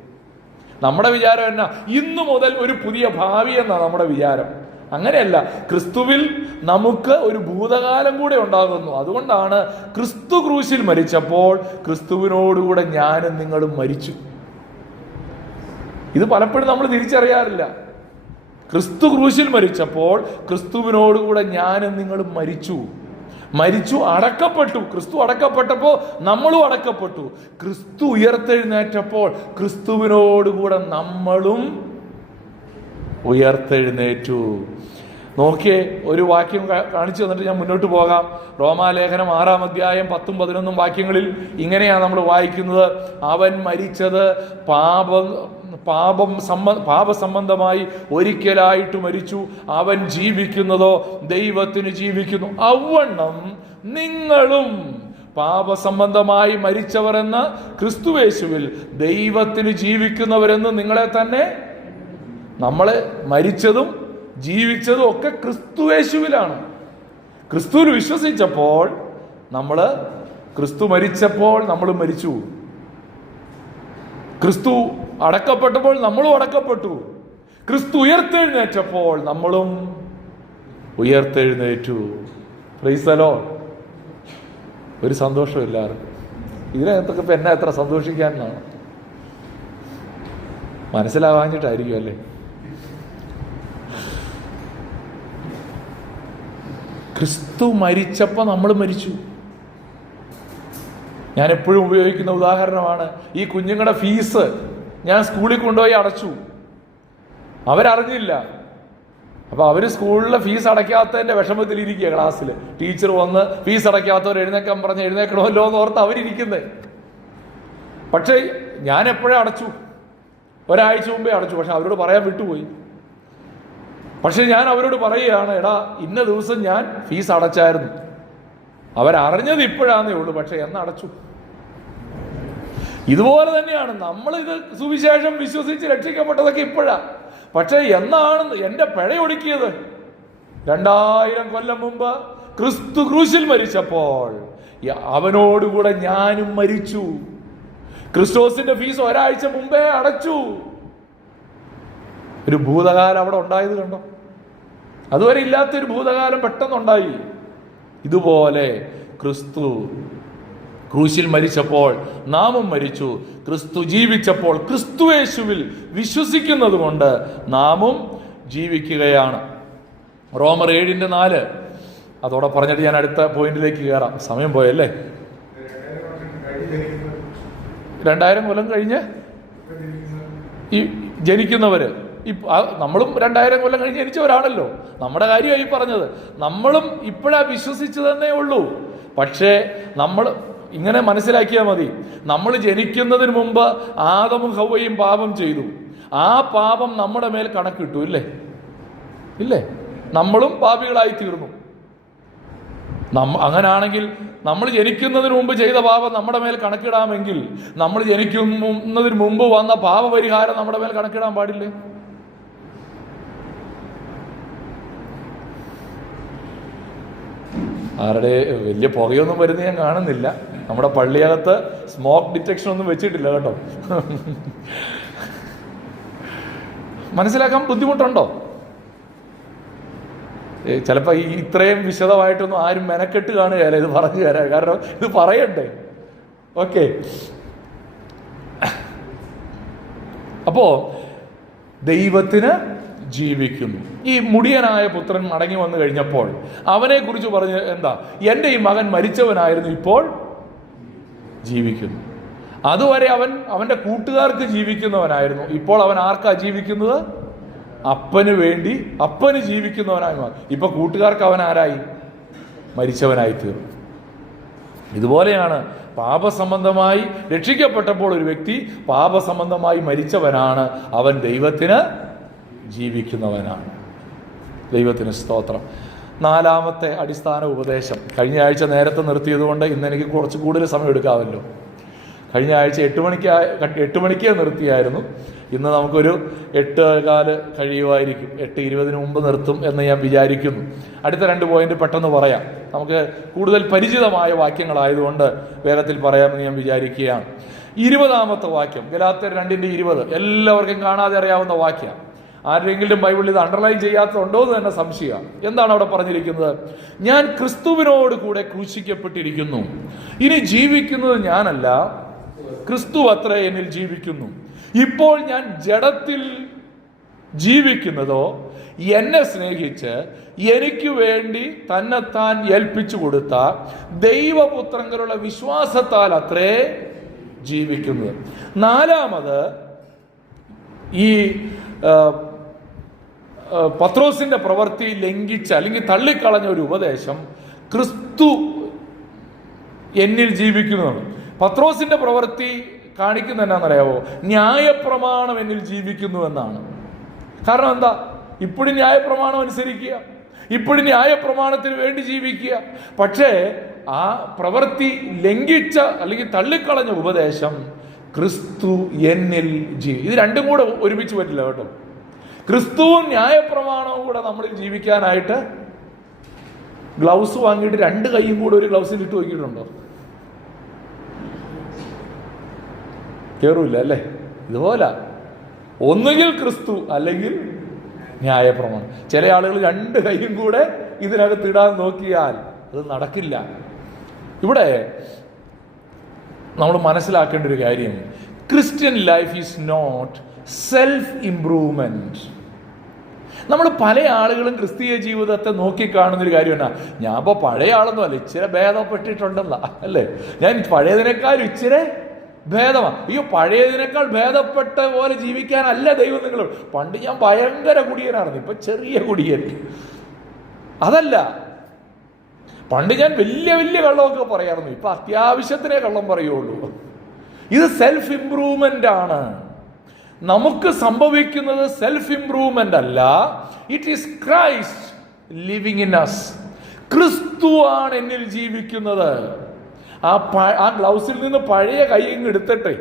നമ്മുടെ വിചാരം എന്നാ? ഇന്നു മുതൽ ഒരു പുതിയ ഭാവി എന്നാണ് നമ്മുടെ വിചാരം. അങ്ങനെയല്ല, ക്രിസ്തുവിൽ നമുക്ക് ഒരു ഭൂതകാലം കൂടെ ഉണ്ടാകുന്നു. അതുകൊണ്ടാണ് ക്രിസ്തു ക്രൂശിൽ മരിച്ചപ്പോൾ ക്രിസ്തുവിനോടുകൂടെ ഞാനും നിങ്ങളും മരിച്ചു. ഇത് പലപ്പോഴും നമ്മൾ തിരിച്ചറിയാറില്ല. ക്രിസ്തു ക്രൂശിൽ മരിച്ചപ്പോൾ ക്രിസ്തുവിനോടുകൂടെ ഞാനും നിങ്ങളും മരിച്ചു. അടക്കപ്പെട്ടു. ക്രിസ്തു അടക്കപ്പെട്ടപ്പോൾ നമ്മളും അടക്കപ്പെട്ടു. ക്രിസ്തു ഉയർത്തെഴുന്നേറ്റപ്പോൾ ക്രിസ്തുവിനോടുകൂടെ നമ്മളും ഉയർത്തെഴുന്നേറ്റു. നോക്കിയേ, ഒരു വാക്യം കാണിച്ചു തന്നിട്ട് ഞാൻ മുന്നോട്ട് പോകാം. റോമാലേഖനം 6-ാം അധ്യായം 10-11 വാക്യങ്ങളിൽ ഇങ്ങനെയാണ് നമ്മൾ വായിക്കുന്നത്: അവൻ മരിച്ചത് പാപസംബന്ധമായി ഒരിക്കലായിട്ട് മരിച്ചു, അവൻ ജീവിക്കുന്നതോ ദൈവത്തിന് ജീവിക്കുന്നു. അവണ്ണം നിങ്ങളും പാപസംബന്ധമായി മരിച്ചവരെന്ന് ക്രിസ്തുയേശുവിൽ ദൈവത്തിന് ജീവിക്കുന്നവരെന്ന് നിങ്ങളെ തന്നെ. നമ്മള് മരിച്ചതും ജീവിച്ചതും ഒക്കെ ക്രിസ്തുയേശുവിലാണ്. ക്രിസ്തുവിൽ വിശ്വസിച്ചപ്പോൾ ക്രിസ്തു മരിച്ചപ്പോൾ നമ്മൾ മരിച്ചു. ക്രിസ്തു അടക്കപ്പെട്ടപ്പോൾ നമ്മളും അടക്കപ്പെട്ടു. ക്രിസ്തു ഉയർത്തെഴുന്നേറ്റപ്പോൾ നമ്മളും ഉയർത്തെഴുന്നേറ്റു. Praise the Lord. ഒരു സന്തോഷമില്ലായിരുന്നു. ഇതിനകത്തൊക്കെ ഇപ്പം എന്നെ എത്ര സന്തോഷിക്കാനാണ്? മനസ്സിലാവാഞ്ഞിട്ടായിരിക്കും അല്ലേ? ക്രിസ്തു മരിച്ചപ്പോൾ നമ്മൾ മരിച്ചു. ഞാൻ എപ്പോഴും ഉപയോഗിക്കുന്ന ഉദാഹരണമാണ് ഈ കുഞ്ഞുങ്ങളുടെ ഫീസ് ഞാൻ സ്കൂളിൽ കൊണ്ടുപോയി അടച്ചു. അവരറിഞ്ഞില്ല. അപ്പോൾ അവർ സ്കൂളിലെ ഫീസ് അടയ്ക്കാത്തതിൻ്റെ വിഷമത്തിലിരിക്കുക. ക്ലാസ്സിൽ ടീച്ചർ വന്ന് ഫീസ് അടയ്ക്കാത്തവർ എഴുന്നേക്കാൻ പറഞ്ഞ് എഴുന്നേക്കണമല്ലോ എന്ന് ഓർത്ത് അവരിയ്ക്കുന്നത്. പക്ഷേ ഞാൻ എപ്പോഴും അടച്ചു, ഒരാഴ്ച മുമ്പേ അടച്ചു. പക്ഷെ അവരോട് പറയാൻ വിട്ടുപോയി. പക്ഷെ ഞാൻ അവരോട് പറയുകയാണ്, എടാ ഇന്ന ദിവസം ഞാൻ ഫീസ് അടച്ചായിരുന്നു. അവരറിഞ്ഞത് ഇപ്പോഴാന്നേ ഉള്ളൂ, പക്ഷെ എന്നടച്ചു. ഇതുപോലെ തന്നെയാണ് നമ്മളിത് സുവിശേഷം വിശ്വസിച്ച് രക്ഷിക്കപ്പെട്ടതൊക്കെ ഇപ്പോഴാ. പക്ഷെ എന്നാണ് എൻ്റെ പിഴ ഒടുക്കിയത്? 2000 കൊല്ലം മുമ്പ് ക്രിസ്തു ക്രൂശിൽ മരിച്ചപ്പോൾ അവനോടുകൂടെ ഞാനും മരിച്ചു. ക്രിസ്തോസിന്റെ ഫീസ് ഒരാഴ്ച മുമ്പേ അടച്ചു. ഒരു ഭൂതകാലം അവിടെ ഉണ്ടായത് കണ്ടോ? അതുവരെ ഇല്ലാത്തൊരു ഭൂതകാലം പെട്ടെന്നുണ്ടായി. ഇതുപോലെ ക്രിസ്തു ക്രൂശിൽ മരിച്ചപ്പോൾ നാമും മരിച്ചു. ക്രിസ്തു ജീവിച്ചപ്പോൾ ക്രിസ്തുയേശുവിൽ വിശ്വസിക്കുന്നത് കൊണ്ട് നാമും ജീവിക്കുകയാണ്. റോമർ 7:4 അതോടെ പറഞ്ഞിട്ട് ഞാൻ അടുത്ത പോയിന്റിലേക്ക് കയറാം. സമയം പോയല്ലേ? 2000 കൊല്ലം കഴിഞ്ഞ് ഈ ജനിക്കുന്നവര്, നമ്മളും 2000 കൊല്ലം കഴിഞ്ഞ് ജനിച്ചവരാണല്ലോ. നമ്മുടെ കാര്യമായി പറഞ്ഞത്. നമ്മളും ഇപ്പോഴാ വിശ്വസിച്ചതെന്നേ ഉള്ളൂ. പക്ഷേ നമ്മൾ ഇങ്ങനെ മനസ്സിലാക്കിയാൽ മതി. നമ്മൾ ജനിക്കുന്നതിന് മുമ്പ് ആദമും ഹവ്വയും പാപം ചെയ്തു. ആ പാപം നമ്മുടെ മേൽ കണക്കിട്ടു. ഇല്ലേ? നമ്മളും പാപികളായി തീർന്നു. അങ്ങനാണെങ്കിൽ നമ്മൾ ജനിക്കുന്നതിന് മുമ്പ് ചെയ്ത പാപം നമ്മുടെ മേൽ കണക്കിടാമെങ്കിൽ നമ്മൾ ജനിക്കുന്നതിന് മുമ്പ് വന്ന പാപപരിഹാരം നമ്മുടെ മേൽ കണക്കിടാൻ പാടില്ലേ? ആരുടെ വലിയ പുകയൊന്നും വരുന്ന ഞാൻ കാണുന്നില്ല. നമ്മുടെ പള്ളിയകത്ത് സ്മോക്ക് ഡിറ്റക്ഷൻ ഒന്നും വെച്ചിട്ടില്ല കേട്ടോ. മനസ്സിലാക്കാൻ ബുദ്ധിമുട്ടുണ്ടോ? ചിലപ്പോൾ ഈ ഇത്രയും വിശദമായിട്ടൊന്നും ആരും മെനക്കെട്ട് കാണുകയല്ല ഇത് പറഞ്ഞു തരാം. കാരണം ഇത് പറയണ്ടേ. ഓക്കെ, അപ്പോ ദൈവത്തിന് ജീവിക്കുന്നു. ഈ മുടിയനായ പുത്രൻ മടങ്ങി വന്നു കഴിഞ്ഞപ്പോൾ അവനെ കുറിച്ച് പറഞ്ഞ് എന്താ? എൻ്റെ ഈ മകൻ മരിച്ചവനായിരുന്നു, ഇപ്പോൾ ജീവിക്കുന്നു. അതുവരെ അവൻ്റെ കൂട്ടുകാർക്ക് ജീവിക്കുന്നവനായിരുന്നു, ഇപ്പോൾ അവൻ ആർക്കാ ജീവിക്കുന്നത്? അപ്പന് വേണ്ടി, അപ്പന് ജീവിക്കുന്നവനായി മാറി. ഇപ്പൊ കൂട്ടുകാർക്ക് അവൻ ആരായി? മരിച്ചവനായി തീർന്നു. ഇതുപോലെയാണ് പാപസംബന്ധമായി രക്ഷിക്കപ്പെട്ടപ്പോൾ ഒരു വ്യക്തി പാപസംബന്ധമായി മരിച്ചവനാണ്, അവൻ ദൈവത്തിന് ജീവിക്കുന്നവനാണ്. ദൈവത്തിന് സ്തോത്രം. നാലാമത്തെ അടിസ്ഥാന ഉപദേശം, കഴിഞ്ഞ ആഴ്ച നേരത്തെ നിർത്തിയതുകൊണ്ട് ഇന്ന് എനിക്ക് കുറച്ച് കൂടുതൽ സമയം എടുക്കാമല്ലോ. കഴിഞ്ഞ ആഴ്ച 8 മണിക്ക് നിർത്തിയായിരുന്നു. ഇന്ന് നമുക്കൊരു 8:15 കഴിയുമായിരിക്കും. 8:20 മുമ്പ് നിർത്തും എന്ന് ഞാൻ വിചാരിക്കുന്നു. അടുത്ത 2 പോയിന്റ് പെട്ടെന്ന് പറയാം. നമുക്ക് കൂടുതൽ പരിചിതമായ വാക്യങ്ങളായതുകൊണ്ട് വേഗത്തിൽ പറയാമെന്ന് ഞാൻ വിചാരിക്കുകയാണ്. 20-ാമത്തെ വാക്യം, ഗലാത്യർ 2:20, എല്ലാവർക്കും കാണാതെ അറിയാവുന്ന വാക്യം. ആരെങ്കിലും ബൈബിളിൽ ഇത് അണ്ടർലൈൻ ചെയ്യാത്തതുണ്ടോ എന്ന് തന്നെ സംശയമാണ്. എന്താണ് അവിടെ പറഞ്ഞിരിക്കുന്നത്? ഞാൻ ക്രിസ്തുവിനോട് കൂടെ ക്രൂശിക്കപ്പെട്ടിരിക്കുന്നു, ഇനി ജീവിക്കുന്നത് ഞാനല്ല, ക്രിസ്തു അത്രേ എന്നിൽ ജീവിക്കുന്നു. ഇപ്പോൾ ഞാൻ ജഡത്തിൽ ജീവിക്കുന്നതോ എന്നെ സ്നേഹിച്ച് എനിക്ക് വേണ്ടി തന്നെത്താൻ ഏൽപ്പിച്ചു കൊടുത്ത ദൈവപുത്രങ്ങളുടെ വിശ്വാസത്താൽ അത്രേ ജീവിക്കുന്നത്. 4-ാമത്, ഈ പത്രോസിന്റെ പ്രവൃത്തി ലംഘിച്ച അല്ലെങ്കിൽ തള്ളിക്കളഞ്ഞ ഒരു ഉപദേശം, ക്രിസ്തു എന്നിൽ ജീവിക്കുന്നതാണ്. പത്രോസിന്റെ പ്രവൃത്തി കാണിക്കുന്ന എന്നാണെന്നറിയാവോ? ന്യായപ്രമാണം എന്നിൽ ജീവിക്കുന്നു എന്നാണ്. കാരണം എന്താ? ഇപ്പോഴും ന്യായപ്രമാണം അനുസരിക്കുക, ഇപ്പോഴും ന്യായപ്രമാണത്തിന് വേണ്ടി ജീവിക്കുക. പക്ഷേ ആ പ്രവൃത്തി ലംഘിച്ച അല്ലെങ്കിൽ തള്ളിക്കളഞ്ഞ ഉപദേശം ക്രിസ്തു എന്നിൽ ഇത് രണ്ടും കൂടെ ഒരുമിച്ച് പറ്റില്ല കേട്ടോ. ക്രിസ്തുവും ന്യായപ്രമാണവും കൂടെ നമ്മളിൽ ജീവിക്കാനായിട്ട് ഗ്ലൗസ് വാങ്ങിയിട്ട് 2 കൈയും കൂടെ ഒരു ഗ്ലൗസിൽ ഇട്ട് നോക്കിയിട്ടുണ്ടോ? കേറൂല അല്ലേ? ഇതുപോലെ ഒന്നുകിൽ ക്രിസ്തു അല്ലെങ്കിൽ ന്യായപ്രമാണം. ചില ആളുകൾ 2 കൈയും കൂടെ ഇതിനകത്ത് ഇടാൻ നോക്കിയാൽ അത് നടക്കില്ല. ഇവിടെ നമ്മൾ മനസ്സിലാക്കേണ്ട ഒരു കാര്യം, Christian life is not self improvement. നമ്മൾ പല ആളുകളും ക്രിസ്തീയ ജീവിതത്തെ നോക്കിക്കാണുന്നൊരു കാര്യമാണ്, ഞാൻ ഇപ്പോൾ പഴയ ആളൊന്നും അല്ല, ഇച്ചിരി ഭേദപ്പെട്ടിട്ടുണ്ടെന്നാ അല്ലേ, ഞാൻ പഴയതിനേക്കാൾ ഇച്ചിരി ഭേദമാണ്. അയ്യോ, പഴയതിനേക്കാൾ ഭേദപ്പെട്ട പോലെ ജീവിക്കാനല്ല ദൈവം നിങ്ങൾ. പണ്ട് ഞാൻ ഭയങ്കര കുടിയനായിരുന്നു, ഇപ്പൊ ചെറിയ കുടിയൻ. അതല്ല, പണ്ട് ഞാൻ വലിയ വലിയ കള്ളമൊക്കെ പറയാറുന്നു, ഇപ്പൊ അത്യാവശ്യത്തിനേ കള്ളം പറയുള്ളൂ. ഇത് സെൽഫ് ഇംപ്രൂവ്മെന്റ് ആണ്. നമുക്ക് സംഭവിക്കുന്നത് സെൽഫ് ഇംപ്രൂവ്മെന്റ് അല്ല, it is Christ living in us. ക്രിസ്തു ആണ് എന്നിൽ ജീവിക്കുന്നത്. ആ ഗ്ലൗസിൽ നിന്ന് പഴയ കൈ ഇങ്ങ് എടുത്തിട്ടെ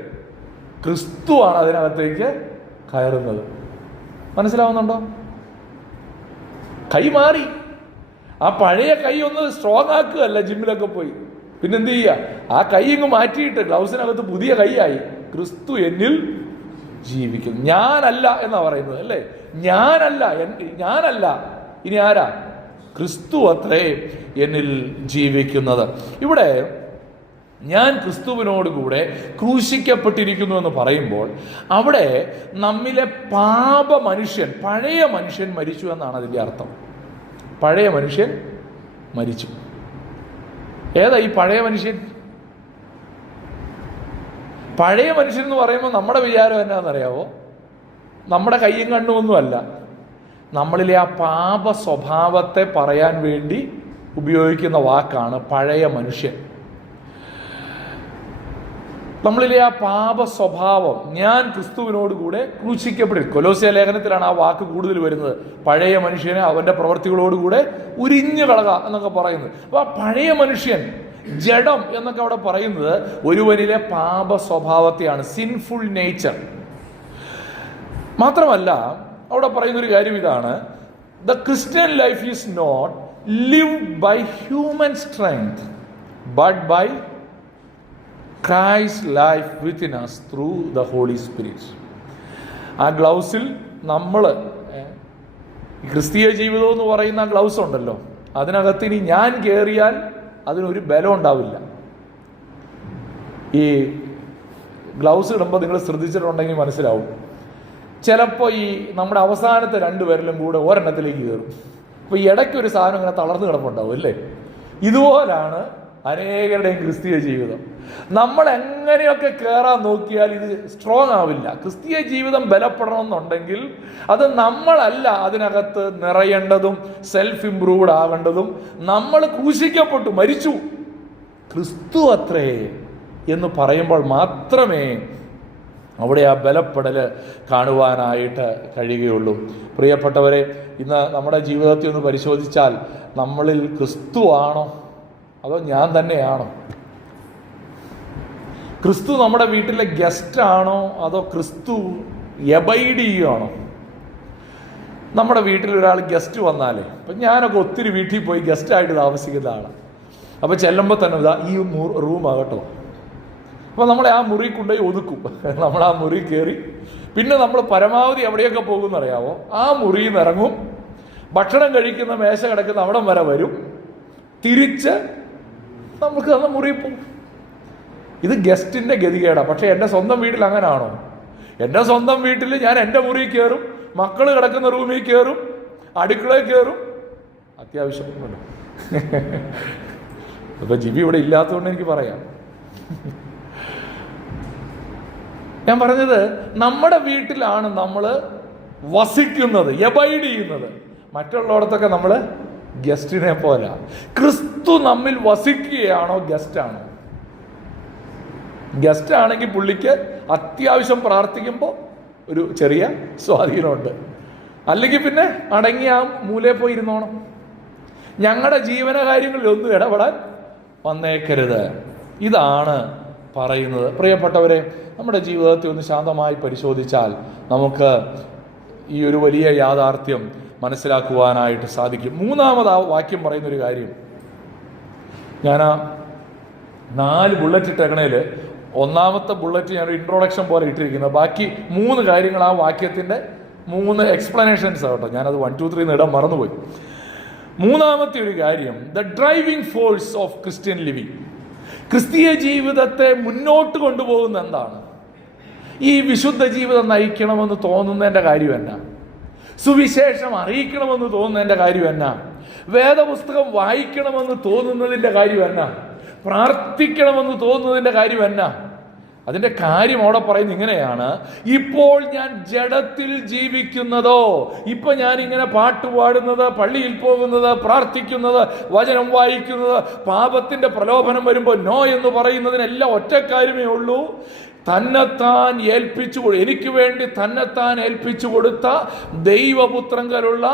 ക്രിസ്തു ആണ് അതിനകത്തേക്ക് കയറുന്നത്. മനസ്സിലാവുന്നുണ്ടോ? കൈ മാറി. ആ പഴയ കൈ ഒന്ന് സ്ട്രോങ് ആക്കുകയല്ല ജിമ്മിലൊക്കെ പോയി, പിന്നെന്ത് ചെയ്യുക? ആ കൈ ഇങ്ങ് മാറ്റിയിട്ട് ഗ്ലൗസിനകത്ത് പുതിയ കൈയായി. ക്രിസ്തു എന്നിൽ ജീവിക്കുന്നു. ഞാനല്ല എന്നാ പറയുന്നത് അല്ലേ? ഞാനല്ല, ഇനി ആരാ? ക്രിസ്തു അത്രേ എന്നിൽ ജീവിക്കുന്നത്. ഇവിടെ ഞാൻ ക്രിസ്തുവിനോട് കൂടെ ക്രൂശിക്കപ്പെട്ടിരിക്കുന്നു എന്ന് പറയുമ്പോൾ അവിടെ നമ്മിലെ പാപ മനുഷ്യൻ, പഴയ മനുഷ്യൻ മരിച്ചു എന്നാണ് അതിൻ്റെ അർത്ഥം. പഴയ മനുഷ്യൻ മരിച്ചു. ഏതാ ഈ പഴയ മനുഷ്യൻ? പഴയ മനുഷ്യൻ എന്ന് പറയുമ്പോൾ നമ്മുടെ വിചാരം എന്നാണെന്നറിയാവോ? നമ്മുടെ കയ്യും കണ്ണുമൊന്നുമല്ല, നമ്മളിലെ ആ പാപ സ്വഭാവത്തെ പറയാൻ വേണ്ടി ഉപയോഗിക്കുന്ന വാക്കാണ് പഴയ മനുഷ്യൻ. നമ്മളിലെ ആ പാപ സ്വഭാവം, ഞാൻ ക്രിസ്തുവിനോടുകൂടെ ക്രൂശിക്കപ്പെടും. കൊലോസ്യ ലേഖനത്തിലാണ് ആ വാക്ക് കൂടുതൽ വരുന്നത്. പഴയ മനുഷ്യനെ അവന്റെ പ്രവൃത്തികളോടുകൂടെ ഉരിഞ്ഞു കളക എന്നൊക്കെ പറയുന്നത്. അപ്പൊ ആ പഴയ മനുഷ്യൻ, ജഡം എന്നൊക്കെ അവിടെ പറയുന്നത് ഒരുവനിലെ പാപ സ്വഭാവത്തെയാണ്, സിൻഫുൾ നേച്ചർ. മാത്രമല്ല അവിടെ പറയുന്നൊരു കാര്യം ഇതാണ്, the Christian life is not lived by human strength but by Christ's life within us through the Holy Spirit. ആ ഗ്ലൗസിൽ നമ്മൾ ക്രിസ്തീയ ജീവിതം എന്ന് പറയുന്ന ഗ്ലൗസ് ഉണ്ടല്ലോ, അതിനകത്ത് ഇനി ഞാൻ കയറിയാൽ അതിനൊരു ബലം ഉണ്ടാവില്ല. ഈ ഗ്ലൗസ് ഇടുമ്പോൾ നിങ്ങൾ ശ്രദ്ധിച്ചിട്ടുണ്ടെങ്കിൽ മനസ്സിലാവും, ചിലപ്പോൾ ഈ നമ്മുടെ അവസാനത്തെ 2 വിരലും കൂടെ ഒരെണ്ണത്തിലേക്ക് കയറും. അപ്പോൾ ഈ ഇടയ്ക്കൊരു സാധനം ഇങ്ങനെ തളർന്നു കിടപ്പുണ്ടാവും അല്ലേ. ഇതുപോലാണ് അനേകരുടെയും ക്രിസ്തീയ ജീവിതം. നമ്മൾ എങ്ങനെയൊക്കെ കയറാൻ നോക്കിയാൽ ഇത് സ്ട്രോങ് ആവില്ല. ക്രിസ്തീയ ജീവിതം ബലപ്പെടണമെന്നുണ്ടെങ്കിൽ അത് നമ്മളല്ല അതിനകത്ത് നിറയേണ്ടതും സെൽഫ് ഇംപ്രൂവ്ഡ് ആവേണ്ടതും. നമ്മൾ ക്രൂശിക്കപ്പെട്ടു, മരിച്ചു, ക്രിസ്തു അത്രേ എന്ന് പറയുമ്പോൾ മാത്രമേ അവിടെ ആ ബലപ്പെടല് കാണുവാനായിട്ട് കഴിയുകയുള്ളൂ. പ്രിയപ്പെട്ടവരെ, ഇന്ന് നമ്മുടെ ജീവിതത്തെ ഒന്ന് പരിശോധിച്ചാൽ നമ്മളിൽ ക്രിസ്തു ആണോ അതോ ഞാൻ തന്നെയാണോ? ക്രിസ്തു നമ്മുടെ വീട്ടിലെ ഗസ്റ്റ് ആണോ അതോ ക്രിസ്തു എബൈഡ് ചെയ്യുകയാണോ? നമ്മുടെ വീട്ടിൽ ഒരാൾ ഗസ്റ്റ് വന്നാലേ, അപ്പം ഞാനൊക്കെ ഒത്തിരി വീട്ടിൽ പോയി ഗസ്റ്റായിട്ട് താമസിക്കുന്ന ആളാണ്. അപ്പോൾ ചെല്ലുമ്പോൾ തന്നെ ഇതാ ഈ റൂമാകട്ടോ, അപ്പോൾ നമ്മളെ ആ മുറി കൊണ്ടുപോയി ഒതുക്കും. നമ്മൾ ആ മുറി കയറി പിന്നെ നമ്മൾ പരമാവധി എവിടെയൊക്കെ പോകുമെന്നറിയാമോ, ആ മുറിയിൽ നിന്ന് ഇറങ്ങും, ഭക്ഷണം കഴിക്കുന്ന മേശ കിടക്കുന്ന അവിടം വരെ വരും, തിരിച്ച് നമുക്ക് തന്ന മുറിയിൽ പോകും. ഇത് ഗസ്റ്റിൻ്റെ ഗതികേടാണ്. പക്ഷേ എൻ്റെ സ്വന്തം വീട്ടിൽ അങ്ങനാണോ? എൻ്റെ സ്വന്തം വീട്ടിൽ ഞാൻ എൻ്റെ മുറിയിൽ കയറും, മക്കൾ കിടക്കുന്ന റൂമിൽ കയറും, അടുക്കളയിൽ കയറും, അത്യാവശ്യം ഉണ്ട്. അപ്പോൾ ജിബി ഇവിടെ ഇല്ലാത്തതുകൊണ്ട് എനിക്ക് പറയാം. ഞാൻ പറഞ്ഞത്, നമ്മുടെ വീട്ടിലാണ് നമ്മൾ വസിക്കുന്നത്, എബൈഡ് ചെയ്യുന്നത്. മറ്റുള്ളയിടത്തൊക്കെ നമ്മൾ ഗസ്റ്റിനെ പോലെ. ക്രിസ്തു നമ്മിൽ വസിക്കുകയാണോ ഗസ്റ്റാണോ? ഗസ്റ്റ് ആണെങ്കിൽ പുള്ളിക്ക് അത്യാവശ്യം പ്രാർത്ഥിക്കുമ്പോൾ ഒരു ചെറിയ സ്വാധീനമുണ്ട്. അല്ലെങ്കിൽ പിന്നെ അടങ്ങി ആ മൂലയിൽ പോയി ഇരുന്നോണം. ഞങ്ങളുടെ ജീവന കാര്യങ്ങളിലൊന്നും ഇടപെടാൻ വന്നേക്കരുത്. ഇതാണ് പറയുന്നത്. പ്രിയപ്പെട്ടവരെ, നമ്മുടെ ജീവിതത്തെ ഒന്ന് ശാന്തമായി പരിശോധിച്ചാൽ നമുക്ക് ഈ ഒരു വലിയ യാഥാർത്ഥ്യം മനസ്സിലാക്കുവാനായിട്ട് സാധിക്കും. 3ാമത് ആ വാക്യം പറയുന്നൊരു കാര്യം, ഞാൻ 4 ബുള്ളറ്റ് ഇട്ടേക്കണേൽ 1ാമത്തെ ബുള്ളറ്റ് ഞാൻ ഇൻട്രൊഡക്ഷൻ പോലെ ഇട്ടിരിക്കുന്നത്. ബാക്കി 3 കാര്യങ്ങൾ ആ വാക്യത്തിൻ്റെ 3 എക്സ്പ്ലനേഷൻസ് ആകട്ടോ. ഞാനത് 1, 2, 3 ഇടാൻ മറന്നുപോയി. 3ാമത്തെ ഒരു കാര്യം, the driving force of Christian living. ക്രിസ്തീയ ജീവിതത്തെ മുന്നോട്ട് കൊണ്ടുപോകുന്ന എന്താണ്? ഈ വിശുദ്ധ ജീവിതം നയിക്കണമെന്ന് തോന്നുന്നതിൻ്റെ കാര്യം എന്നാ? സുവിശേഷം അറിയിക്കണമെന്ന് തോന്നുന്നതിൻ്റെ കാര്യം എന്നാ? വേദപുസ്തകം വായിക്കണമെന്ന് തോന്നുന്നതിൻ്റെ കാര്യം എന്നാ? പ്രാർത്ഥിക്കണമെന്ന് തോന്നുന്നതിൻ്റെ കാര്യം എന്നാ? അതിൻ്റെ കാര്യം അവിടെ പറയുന്നത് ഇങ്ങനെയാണ്, ഇപ്പോൾ ഞാൻ ജഡത്തിൽ ജീവിക്കുന്നതോ, ഇപ്പൊ ഞാൻ ഇങ്ങനെ പാട്ട് പാടുന്നത്, പള്ളിയിൽ പോകുന്നത്, പ്രാർത്ഥിക്കുന്നത്, വചനം വായിക്കുന്നത്, പാപത്തിന്റെ പ്രലോഭനം വരുമ്പോൾ നോ എന്ന് പറയുന്നതിനെല്ലാം ഒറ്റ കാര്യമേ ഉള്ളൂ, തന്നെത്താൻ ഏൽപ്പിച്ചു, എനിക്ക് വേണ്ടി തന്നെത്താൻ ഏൽപ്പിച്ചു കൊടുത്ത ദൈവപുത്രങ്കലുള്ള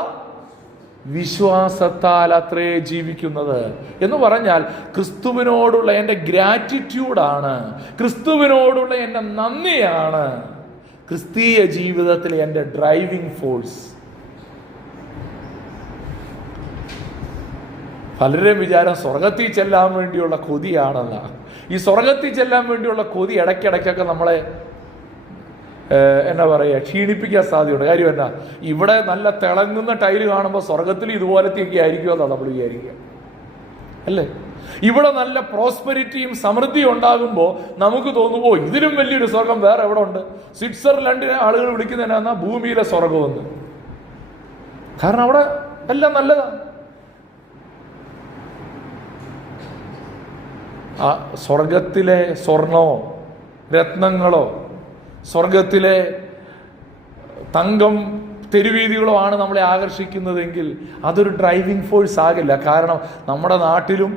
വിശ്വാസത്താൽ അത്രേ ജീവിക്കുന്നത് എന്ന് പറഞ്ഞാൽ ക്രിസ്തുവിനോടുള്ള എൻ്റെ ഗ്രാറ്റിറ്റ്യൂഡാണ്, ക്രിസ്തുവിനോടുള്ള എൻ്റെ നന്ദിയാണ് ക്രിസ്തീയ ജീവിതത്തിലെ എൻ്റെ ഡ്രൈവിംഗ് ഫോഴ്സ്. പലരും വിചാരം സ്വർഗത്തിൽ ചെല്ലാൻ വേണ്ടിയുള്ള കൊതിയാണെന്ന. ഈ സ്വർഗത്തിൽ ചെല്ലാൻ വേണ്ടിയുള്ള കൊതി ഇടയ്ക്കിടയ്ക്കൊക്കെ നമ്മളെ എന്നാ പറയുക, ക്ഷീണിപ്പിക്കാൻ സാധ്യതയുണ്ട്. കാര്യം എന്നാ, ഇവിടെ നല്ല തിളങ്ങുന്ന ടൈല് കാണുമ്പോൾ സ്വർഗത്തിൽ ഇതുപോലത്തെയൊക്കെ ആയിരിക്കുമെന്നാണ് നമ്മൾ വിചാരിക്കുക, അല്ലേ? ഇവിടെ നല്ല പ്രോസ്പെരിറ്റിയും സമൃദ്ധിയും ഉണ്ടാകുമ്പോൾ നമുക്ക് തോന്നുമ്പോൾ ഇതിലും വലിയൊരു സ്വർഗം വേറെ എവിടെ ഉണ്ട്? സ്വിറ്റ്സർലൻഡിനെ ആളുകൾ വിളിക്കുന്നതിനാ ഭൂമിയിലെ സ്വർഗമെന്ന്. കാരണം അവിടെ എല്ലാം നല്ലതാണ്. ആ സ്വർഗത്തിലെ സ്വർണമോ രത്നങ്ങളോ സ്വർഗത്തിലെ തങ്കം തെരുവീതികളോ ആണ് നമ്മളെ ആകർഷിക്കുന്നതെങ്കിൽ അതൊരു ഡ്രൈവിംഗ് ഫോഴ്സ് ആകില്ല. കാരണം നമ്മുടെ നാട്ടിലും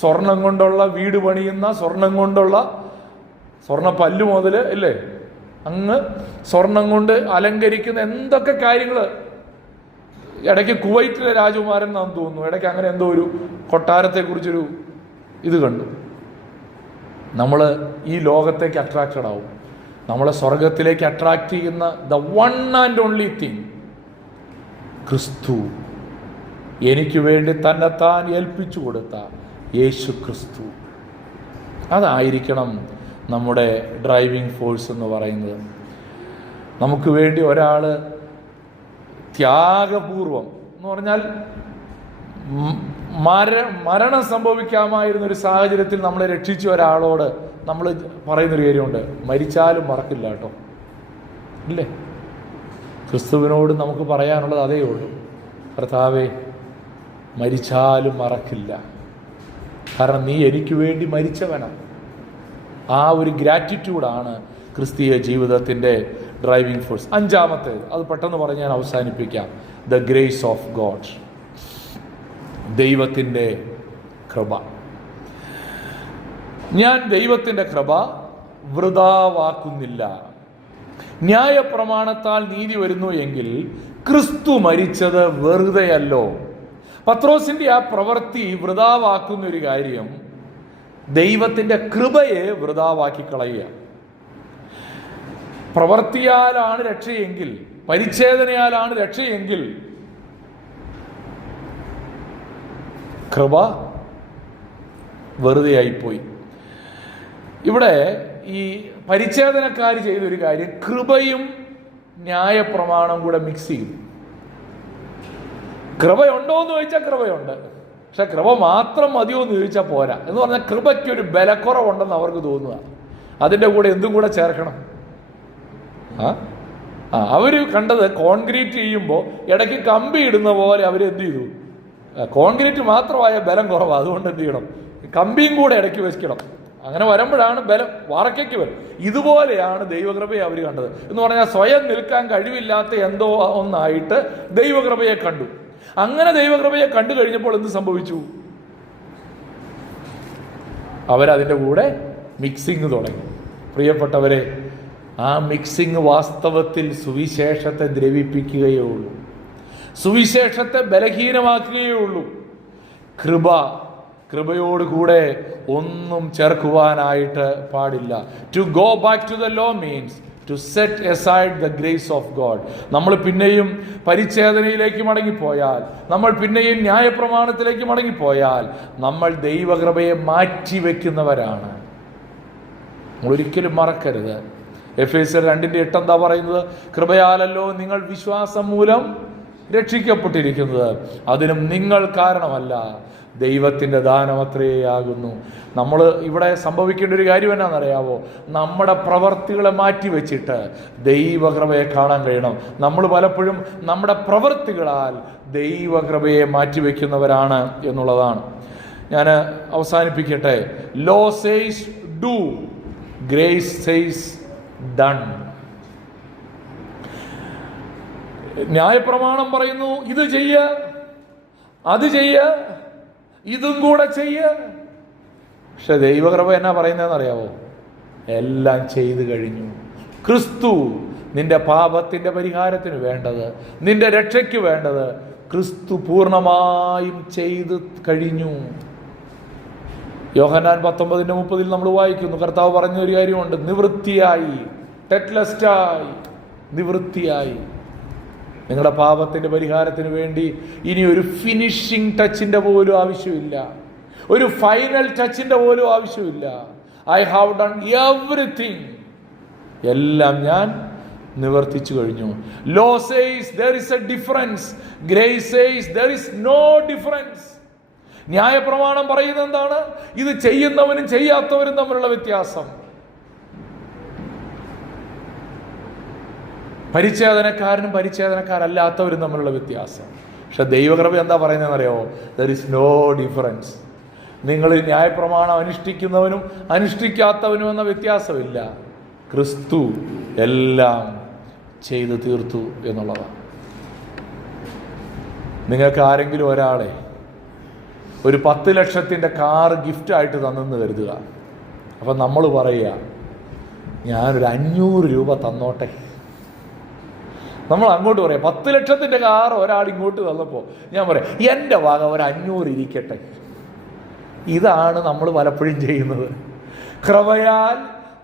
സ്വർണം കൊണ്ടുള്ള വീട് പണിയുന്ന, സ്വർണം കൊണ്ടുള്ള സ്വർണ്ണ പല്ല് മുതൽ ഇല്ലേ, അങ്ങ് സ്വർണം കൊണ്ട് അലങ്കരിക്കുന്ന എന്തൊക്കെ കാര്യങ്ങൾ. ഇടയ്ക്ക് കുവൈറ്റിലെ രാജകുമാരൻ എന്നാന്ന് തോന്നുന്നു, ഇടയ്ക്ക് അങ്ങനെ എന്തോ ഒരു കൊട്ടാരത്തെക്കുറിച്ചൊരു ഇത് കണ്ടു. നമ്മൾ ഈ ലോകത്തേക്ക് അട്രാക്റ്റഡ് ആവും. നമ്മളെ സ്വർഗത്തിലേക്ക് അട്രാക്റ്റ് ചെയ്യുന്ന the one and only thing ക്രിസ്തു. എനിക്ക് വേണ്ടി തന്നെത്താൻ ഏൽപ്പിച്ചു കൊടുത്ത യേശു ക്രിസ്തു. അതായിരിക്കണം നമ്മുടെ ഡ്രൈവിംഗ് ഫോഴ്സ് എന്ന് പറയുന്നത്. നമുക്ക് വേണ്ടി ഒരാൾ ത്യാഗപൂർവം എന്ന് പറഞ്ഞാൽ മരണം സംഭവിക്കാമായിരുന്നൊരു സാഹചര്യത്തിൽ നമ്മളെ രക്ഷിച്ച ഒരാളോട് നമ്മൾ പറയുന്നൊരു കാര്യമുണ്ട്, മരിച്ചാലും മറക്കില്ല കേട്ടോ, ഇല്ലേ? ക്രിസ്തുവിനോട് നമുക്ക് പറയാനുള്ളത് അതേ ഉള്ളൂ, കർത്താവേ മരിച്ചാലും മറക്കില്ല, കാരണം നീ എനിക്ക് വേണ്ടി മരിച്ചവനാണ്. ആ ഒരു ഗ്രാറ്റിറ്റ്യൂഡാണ് ക്രിസ്തീയ ജീവിതത്തിൻ്റെ ഡ്രൈവിംഗ് ഫോഴ്സ്. അഞ്ചാമത്തേത്, അത് പെട്ടെന്ന് പറഞ്ഞ് ഞാൻ അവസാനിപ്പിക്കാം, ദ ഗ്രേസ് ഓഫ് ഗോഡ്, ദൈവത്തിൻ്റെ കൃപ. ഞാൻ ദൈവത്തിൻ്റെ കൃപ വൃഥാവാക്കുന്നില്ല. ന്യായപ്രമാണത്താൽ നീതി വരുന്നു എങ്കിൽ ക്രിസ്തു മരിച്ചത് വെറുതെയല്ലോ. പത്രോസിന്റെ ആ പ്രവൃത്തി വൃഥാവാക്കുന്ന ഒരു കാര്യം ദൈവത്തിൻ്റെ കൃപയെ വൃഥാവാക്കി കളയുക. പ്രവൃത്തിയാലാണ് രക്ഷയെങ്കിൽ, പരിച്ഛേദനയാലാണ് രക്ഷയെങ്കിൽ, കൃപ വെറുതെയായിപ്പോയി. ഇവിടെ ഈ പരിച്ഛേദനക്കാർ ചെയ്തൊരു കാര്യം, കൃപയും ന്യായപ്രമാണം കൂടെ മിക്സ് ചെയ്യും. കൃപയുണ്ടോ എന്ന് ചോദിച്ചാൽ കൃപയുണ്ട്, പക്ഷെ കൃപ മാത്രം മതിയോ എന്ന് ചോദിച്ചാൽ പോരാ. എന്ന് പറഞ്ഞാൽ കൃപയ്ക്കൊരു ബലക്കുറവുണ്ടെന്ന് അവർക്ക് തോന്നുക. അതിൻ്റെ കൂടെ എന്തും കൂടെ ചേർക്കണം. അവർ കണ്ടത് കോൺക്രീറ്റ് ചെയ്യുമ്പോൾ ഇടയ്ക്ക് കമ്പി ഇടുന്ന പോലെ അവർ എന്ത് ചെയ്തു, കോൺക്രീറ്റ് മാത്രമായ ബലം കുറവാണ്, അതുകൊണ്ട് എന്ത് ചെയ്യണം, കമ്പിയും കൂടെ ഇടയ്ക്ക് വെക്കണം. അങ്ങനെ വരുമ്പോഴാണ് ബലം വാർക്കയ്ക്ക് വരും. ഇതുപോലെയാണ് ദൈവകൃപയെ അവർ കണ്ടത്. എന്ന് പറഞ്ഞാൽ സ്വയം നിൽക്കാൻ കഴിവില്ലാത്ത എന്തോ ഒന്നായിട്ട് ദൈവകൃപയെ കണ്ടു. അങ്ങനെ ദൈവകൃപയെ കണ്ടു കഴിഞ്ഞപ്പോൾ എന്ത് സംഭവിച്ചു? അവരതിൻ്റെ കൂടെ മിക്സിങ് തുടങ്ങി. പ്രിയപ്പെട്ടവരെ, ആ മിക്സിങ് വാസ്തവത്തിൽ സുവിശേഷത്തെ ദ്രവിപ്പിക്കുകയേ ഉള്ളൂ, സുവിശേഷത്തെ ബലഹീനമാക്കുകയേ ഉള്ളൂ. കൃപയോടുകൂടെ ഒന്നും ചേർക്കുവാനായിട്ട് പാടില്ല. To go back to the law means to set aside the grace of God. നമ്മൾ പിന്നെയും പരിച്ഛേദനയിലേക്ക് മടങ്ങിപ്പോയാൽ, നമ്മൾ പിന്നെയും ന്യായപ്രമാണത്തിലേക്ക് മടങ്ങിപ്പോയാൽ നമ്മൾ ദൈവകൃപയെ മാറ്റിവെക്കുന്നവരാണ്. നമ്മളൊരിക്കലും മറക്കരുത്. എഫേസ്യർ 2:8 എന്താ പറയുന്നത്? കൃപയാലല്ലോ നിങ്ങൾ വിശ്വാസം മൂലം രക്ഷിക്കപ്പെട്ടിരിക്കുന്നത്, അതിനും നിങ്ങൾ കാരണമല്ല, ദൈവത്തിൻ്റെ ദാനമത്രേയാകുന്നു. നമ്മൾ ഇവിടെ സംഭവിക്കേണ്ട ഒരു കാര്യം എന്നാണെന്നറിയാവോ? നമ്മുടെ പ്രവൃത്തികളെ മാറ്റി വെച്ചിട്ട് ദൈവകൃപയെ കാണാൻ കഴിയണം. നമ്മൾ പലപ്പോഴും നമ്മുടെ പ്രവൃത്തികളാൽ ദൈവകൃപയെ മാറ്റിവെക്കുന്നവരാണ് എന്നുള്ളതാണ്. ഞാൻ അവസാനിപ്പിക്കട്ടെ. Law says do, grace says done. ന്യായപ്രമാണം പറയുന്നു ഇത് ചെയ്യ, അത് ചെയ്യ, ഇതും കൂടെ ചെയ്യ. പക്ഷെ ദൈവകൃപ എന്നാ പറയുന്നതെന്ന് അറിയാവോ? എല്ലാം ചെയ്തു കഴിഞ്ഞു. ക്രിസ്തു നിന്റെ പാപത്തിന്റെ പരിഹാരത്തിന് വേണ്ടത്, നിന്റെ രക്ഷയ്ക്ക് വേണ്ടത് ക്രിസ്തു പൂർണ്ണമായും ചെയ്തു കഴിഞ്ഞു. യോഹന്നാൻ 19:30 നമ്മൾ വായിക്കുന്നു, കർത്താവ് പറഞ്ഞ ഒരു കാര്യമുണ്ട്, നിവൃത്തിയായി, ടെറ്റ്ലസ്റ്റായി, നിവൃത്തിയായി. നിങ്ങളുടെ പാപത്തിൻ്റെ പരിഹാരത്തിന് വേണ്ടി ഇനി ഒരു ഫിനിഷിംഗ് ടച്ചിൻ്റെ പോലും ആവശ്യമില്ല, ഒരു ഫൈനൽ ടച്ചിൻ്റെ പോലും ആവശ്യമില്ല. ഐ ഹാവ് ഡൺ എവറിത്തിങ്, എല്ലാം ഞാൻ നിവർത്തിച്ചു കഴിഞ്ഞു. Law says there is a difference, grace says there is no difference. ന്യായപ്രമാണം പറയുന്നത് എന്താണ്? ഇത് ചെയ്യുന്നവനും ചെയ്യാത്തവരും തമ്മിലുള്ള വ്യത്യാസം. പരിച്ഛേദനക്കാരനും പരിച്ഛേദനക്കാരല്ലാത്തവരും തമ്മിലുള്ള വ്യത്യാസം. പക്ഷെ ദൈവകൃപ എന്താ പറയുന്നതെന്ന് അറിയാമോ? There is no difference. നിങ്ങൾ ന്യായപ്രമാണം അനുഷ്ഠിക്കുന്നവനും അനുഷ്ഠിക്കാത്തവനും എന്ന വ്യത്യാസമില്ല. ക്രിസ്തു എല്ലാം ചെയ്തു തീർത്തു എന്നുള്ളതാണ്. നിങ്ങൾക്ക് ആരെങ്കിലും ഒരാളെ ഒരു 10 ലക്ഷത്തിൻ്റെ കാർ ഗിഫ്റ്റായിട്ട് തന്നെന്ന് കരുതുക. അപ്പം നമ്മൾ പറയുക, ഞാനൊരു 500 രൂപ തന്നോട്ടെ. നമ്മൾ അങ്ങോട്ട് പറയാം 10 ലക്ഷത്തിൻ്റെ കാർ ഒരാൾ ഇങ്ങോട്ട് തന്നപ്പോൾ ഞാൻ പറയാം എൻ്റെ വക ഒരു 500 ഇരിക്കട്ടെ. ഇതാണ് നമ്മൾ പലപ്പോഴും ചെയ്യുന്നത്. കൃപയാൽ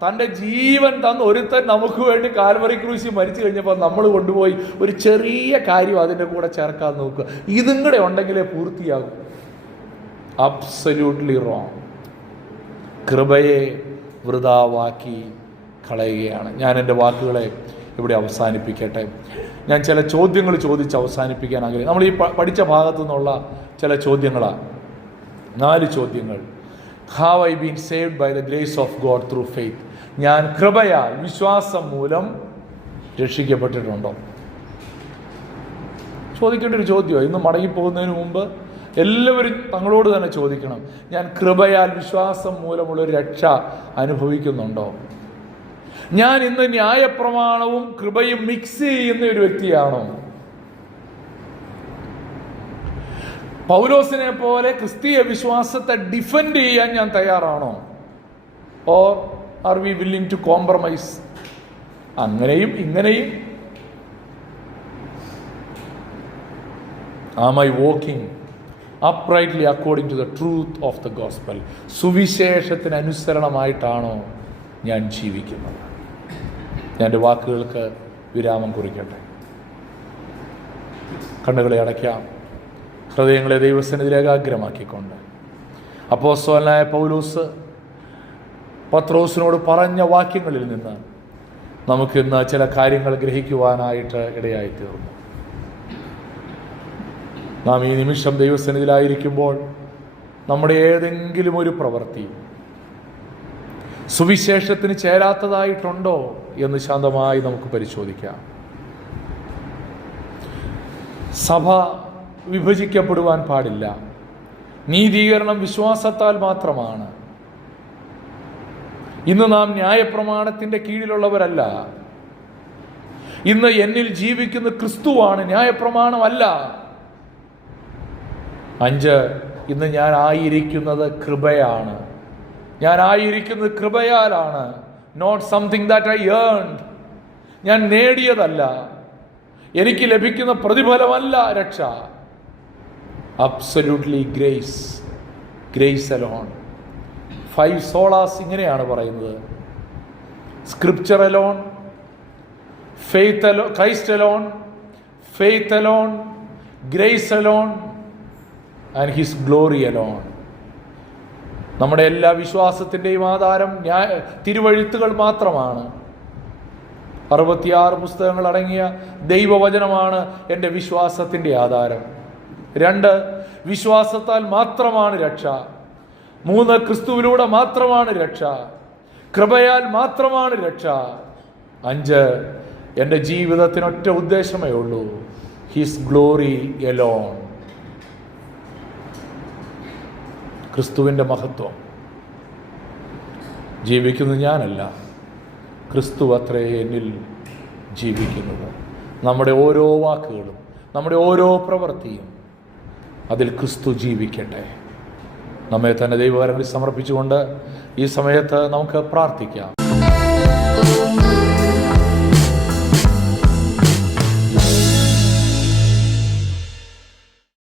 തൻ്റെ ജീവൻ തന്ന് ഒരുത്തൻ നമുക്ക് വേണ്ടി കാൽവറി ക്രൂശിൽ മരിച്ചു കഴിഞ്ഞപ്പോൾ നമ്മൾ കൊണ്ടുപോയി ഒരു ചെറിയ കാര്യം അതിൻ്റെ കൂടെ ചേർക്കാൻ നോക്കുക. ഇതും കൂടെ ഉണ്ടെങ്കിലേ പൂർത്തിയാകും. Absolutely wrong. കൃപയെ വൃഥാവാക്കി കളയുകയാണ്. ഞാൻ എൻ്റെ വാക്കുകളെ ഇവിടെ അവസാനിപ്പിക്കട്ടെ. ഞാൻ ചില ചോദ്യങ്ങൾ ചോദിച്ച് അവസാനിപ്പിക്കാൻ ആഗ്രഹിക്കും. നമ്മൾ ഈ പഠിച്ച ഭാഗത്തു നിന്നുള്ള ചില ചോദ്യങ്ങളാണ്. 4 ചോദ്യങ്ങൾ. Have I been saved by the grace of God through faith? ഞാൻ കൃപയാൽ വിശ്വാസം മൂലം രക്ഷിക്കപ്പെട്ടിട്ടുണ്ടോ? ചോദിക്കേണ്ട ഒരു ചോദ്യമാണ്. ഇന്ന് മടങ്ങിപ്പോകുന്നതിന് മുമ്പ് എല്ലാവരും തങ്ങളോട് തന്നെ ചോദിക്കണം, ഞാൻ കൃപയാൽ വിശ്വാസം മൂലമുള്ളൊരു രക്ഷ അനുഭവിക്കുന്നുണ്ടോ? ഞാൻ ഇന്ന് ന്യായപ്രമാണവും കൃപയും മിക്സ് ചെയ്യുന്ന ഒരു വ്യക്തിയാണോ? പൗലോസിനെ പോലെ ക്രിസ്തീയ വിശ്വാസത്തെ ഡിഫെൻഡ് ചെയ്യാൻ ഞാൻ തയ്യാറാണോ? Or are we willing to compromise? അങ്ങനെയും ഇങ്ങനെയും. Am I walking uprightly according to the truth of the gospel? സുവിശേഷത്തിന് അനുസരണമായിട്ടാണോ ഞാൻ ജീവിക്കുന്നത്? ഞാൻ എൻ്റെ വാക്കുകൾക്ക് വിരാമം കുറിക്കട്ടെ. കണ്ണുകളെ അടയ്ക്കാം. ഹൃദയങ്ങളെ ദൈവസന്നിധിയിൽ ഏകാഗ്രമാക്കിക്കൊണ്ട് അപ്പോസ്തലനായ പൗലോസ് പത്രോസിനോട് പറഞ്ഞ വാക്യങ്ങളിൽ നിന്ന് നമുക്കിന്ന് ചില കാര്യങ്ങൾ ഗ്രഹിക്കുവാനായിട്ട് ഇടയായിത്തീർന്നു. നാം ഈ നിമിഷം ദൈവസന്നിധിയിലായിരിക്കുമ്പോൾ നമ്മുടെ ഏതെങ്കിലും ഒരു പ്രവൃത്തി സുവിശേഷത്തിന് ചേരാത്തതായിട്ടുണ്ടോ എന്ന് ശാന്തമായി നമുക്ക് പരിശോധിക്കാം. സഭ വിഭജിക്കപ്പെടുവാൻ പാടില്ല. നീതീകരണം വിശ്വാസത്താൽ മാത്രമാണ്. ഇന്ന് നാം ന്യായപ്രമാണത്തിൻ്റെ കീഴിലുള്ളവരല്ല. ഇന്ന് എന്നിൽ ജീവിക്കുന്ന ക്രിസ്തുവാണ്, ന്യായപ്രമാണമല്ല. 5, ഇന്ന് ഞാൻ ആയിരിക്കുന്നത് കൃപയാണ്. ഞാൻ ആയിരിക്കുന്നത് കൃപയാലാണ്. Not something that I earned. ഞാൻ നേടിയതല്ല. എനിക്ക് ലഭിക്കുന്ന പ്രതിഫലമല്ല രക്ഷ. Absolutely grace, grace alone. 5 solas ഇങ്ങനെയാണ് പറയുന്നത്: scripture alone, faith alone, Christ alone, faith alone, grace alone and his glory alone. നമ്മുടെ എല്ലാ വിശ്വാസത്തിൻ്റെയും ആധാരം തിരുവഴുത്തുകൾ മാത്രമാണ്. 66 പുസ്തകങ്ങൾ അടങ്ങിയ ദൈവവചനമാണ് എൻ്റെ വിശ്വാസത്തിൻ്റെ ആധാരം. 2, വിശ്വാസത്താൽ മാത്രമാണ് രക്ഷ. 3, ക്രിസ്തുവിലൂടെ മാത്രമാണ് രക്ഷ. കൃപയാൽ മാത്രമാണ് രക്ഷ. 5, എൻ്റെ ജീവിതത്തിനൊറ്റ ഉദ്ദേശമേ ഉള്ളൂ: ഹിസ് ഗ്ലോറി എലോൺ. ക്രിസ്തുവിൻ്റെ മഹത്വം. ജീവിക്കുന്നത് ഞാനല്ല, ക്രിസ്തു അത്രേ എന്നിൽ ജീവിക്കുന്നത്. നമ്മുടെ ഓരോ വാക്കുകളും നമ്മുടെ ഓരോ പ്രവൃത്തിയും അതിൽ ക്രിസ്തു ജീവിക്കട്ടെ. നമ്മെ തന്നെ ദൈവകരങ്ങളിൽ സമർപ്പിച്ചുകൊണ്ട് ഈ സമയത്ത് നമുക്ക് പ്രാർത്ഥിക്കാം.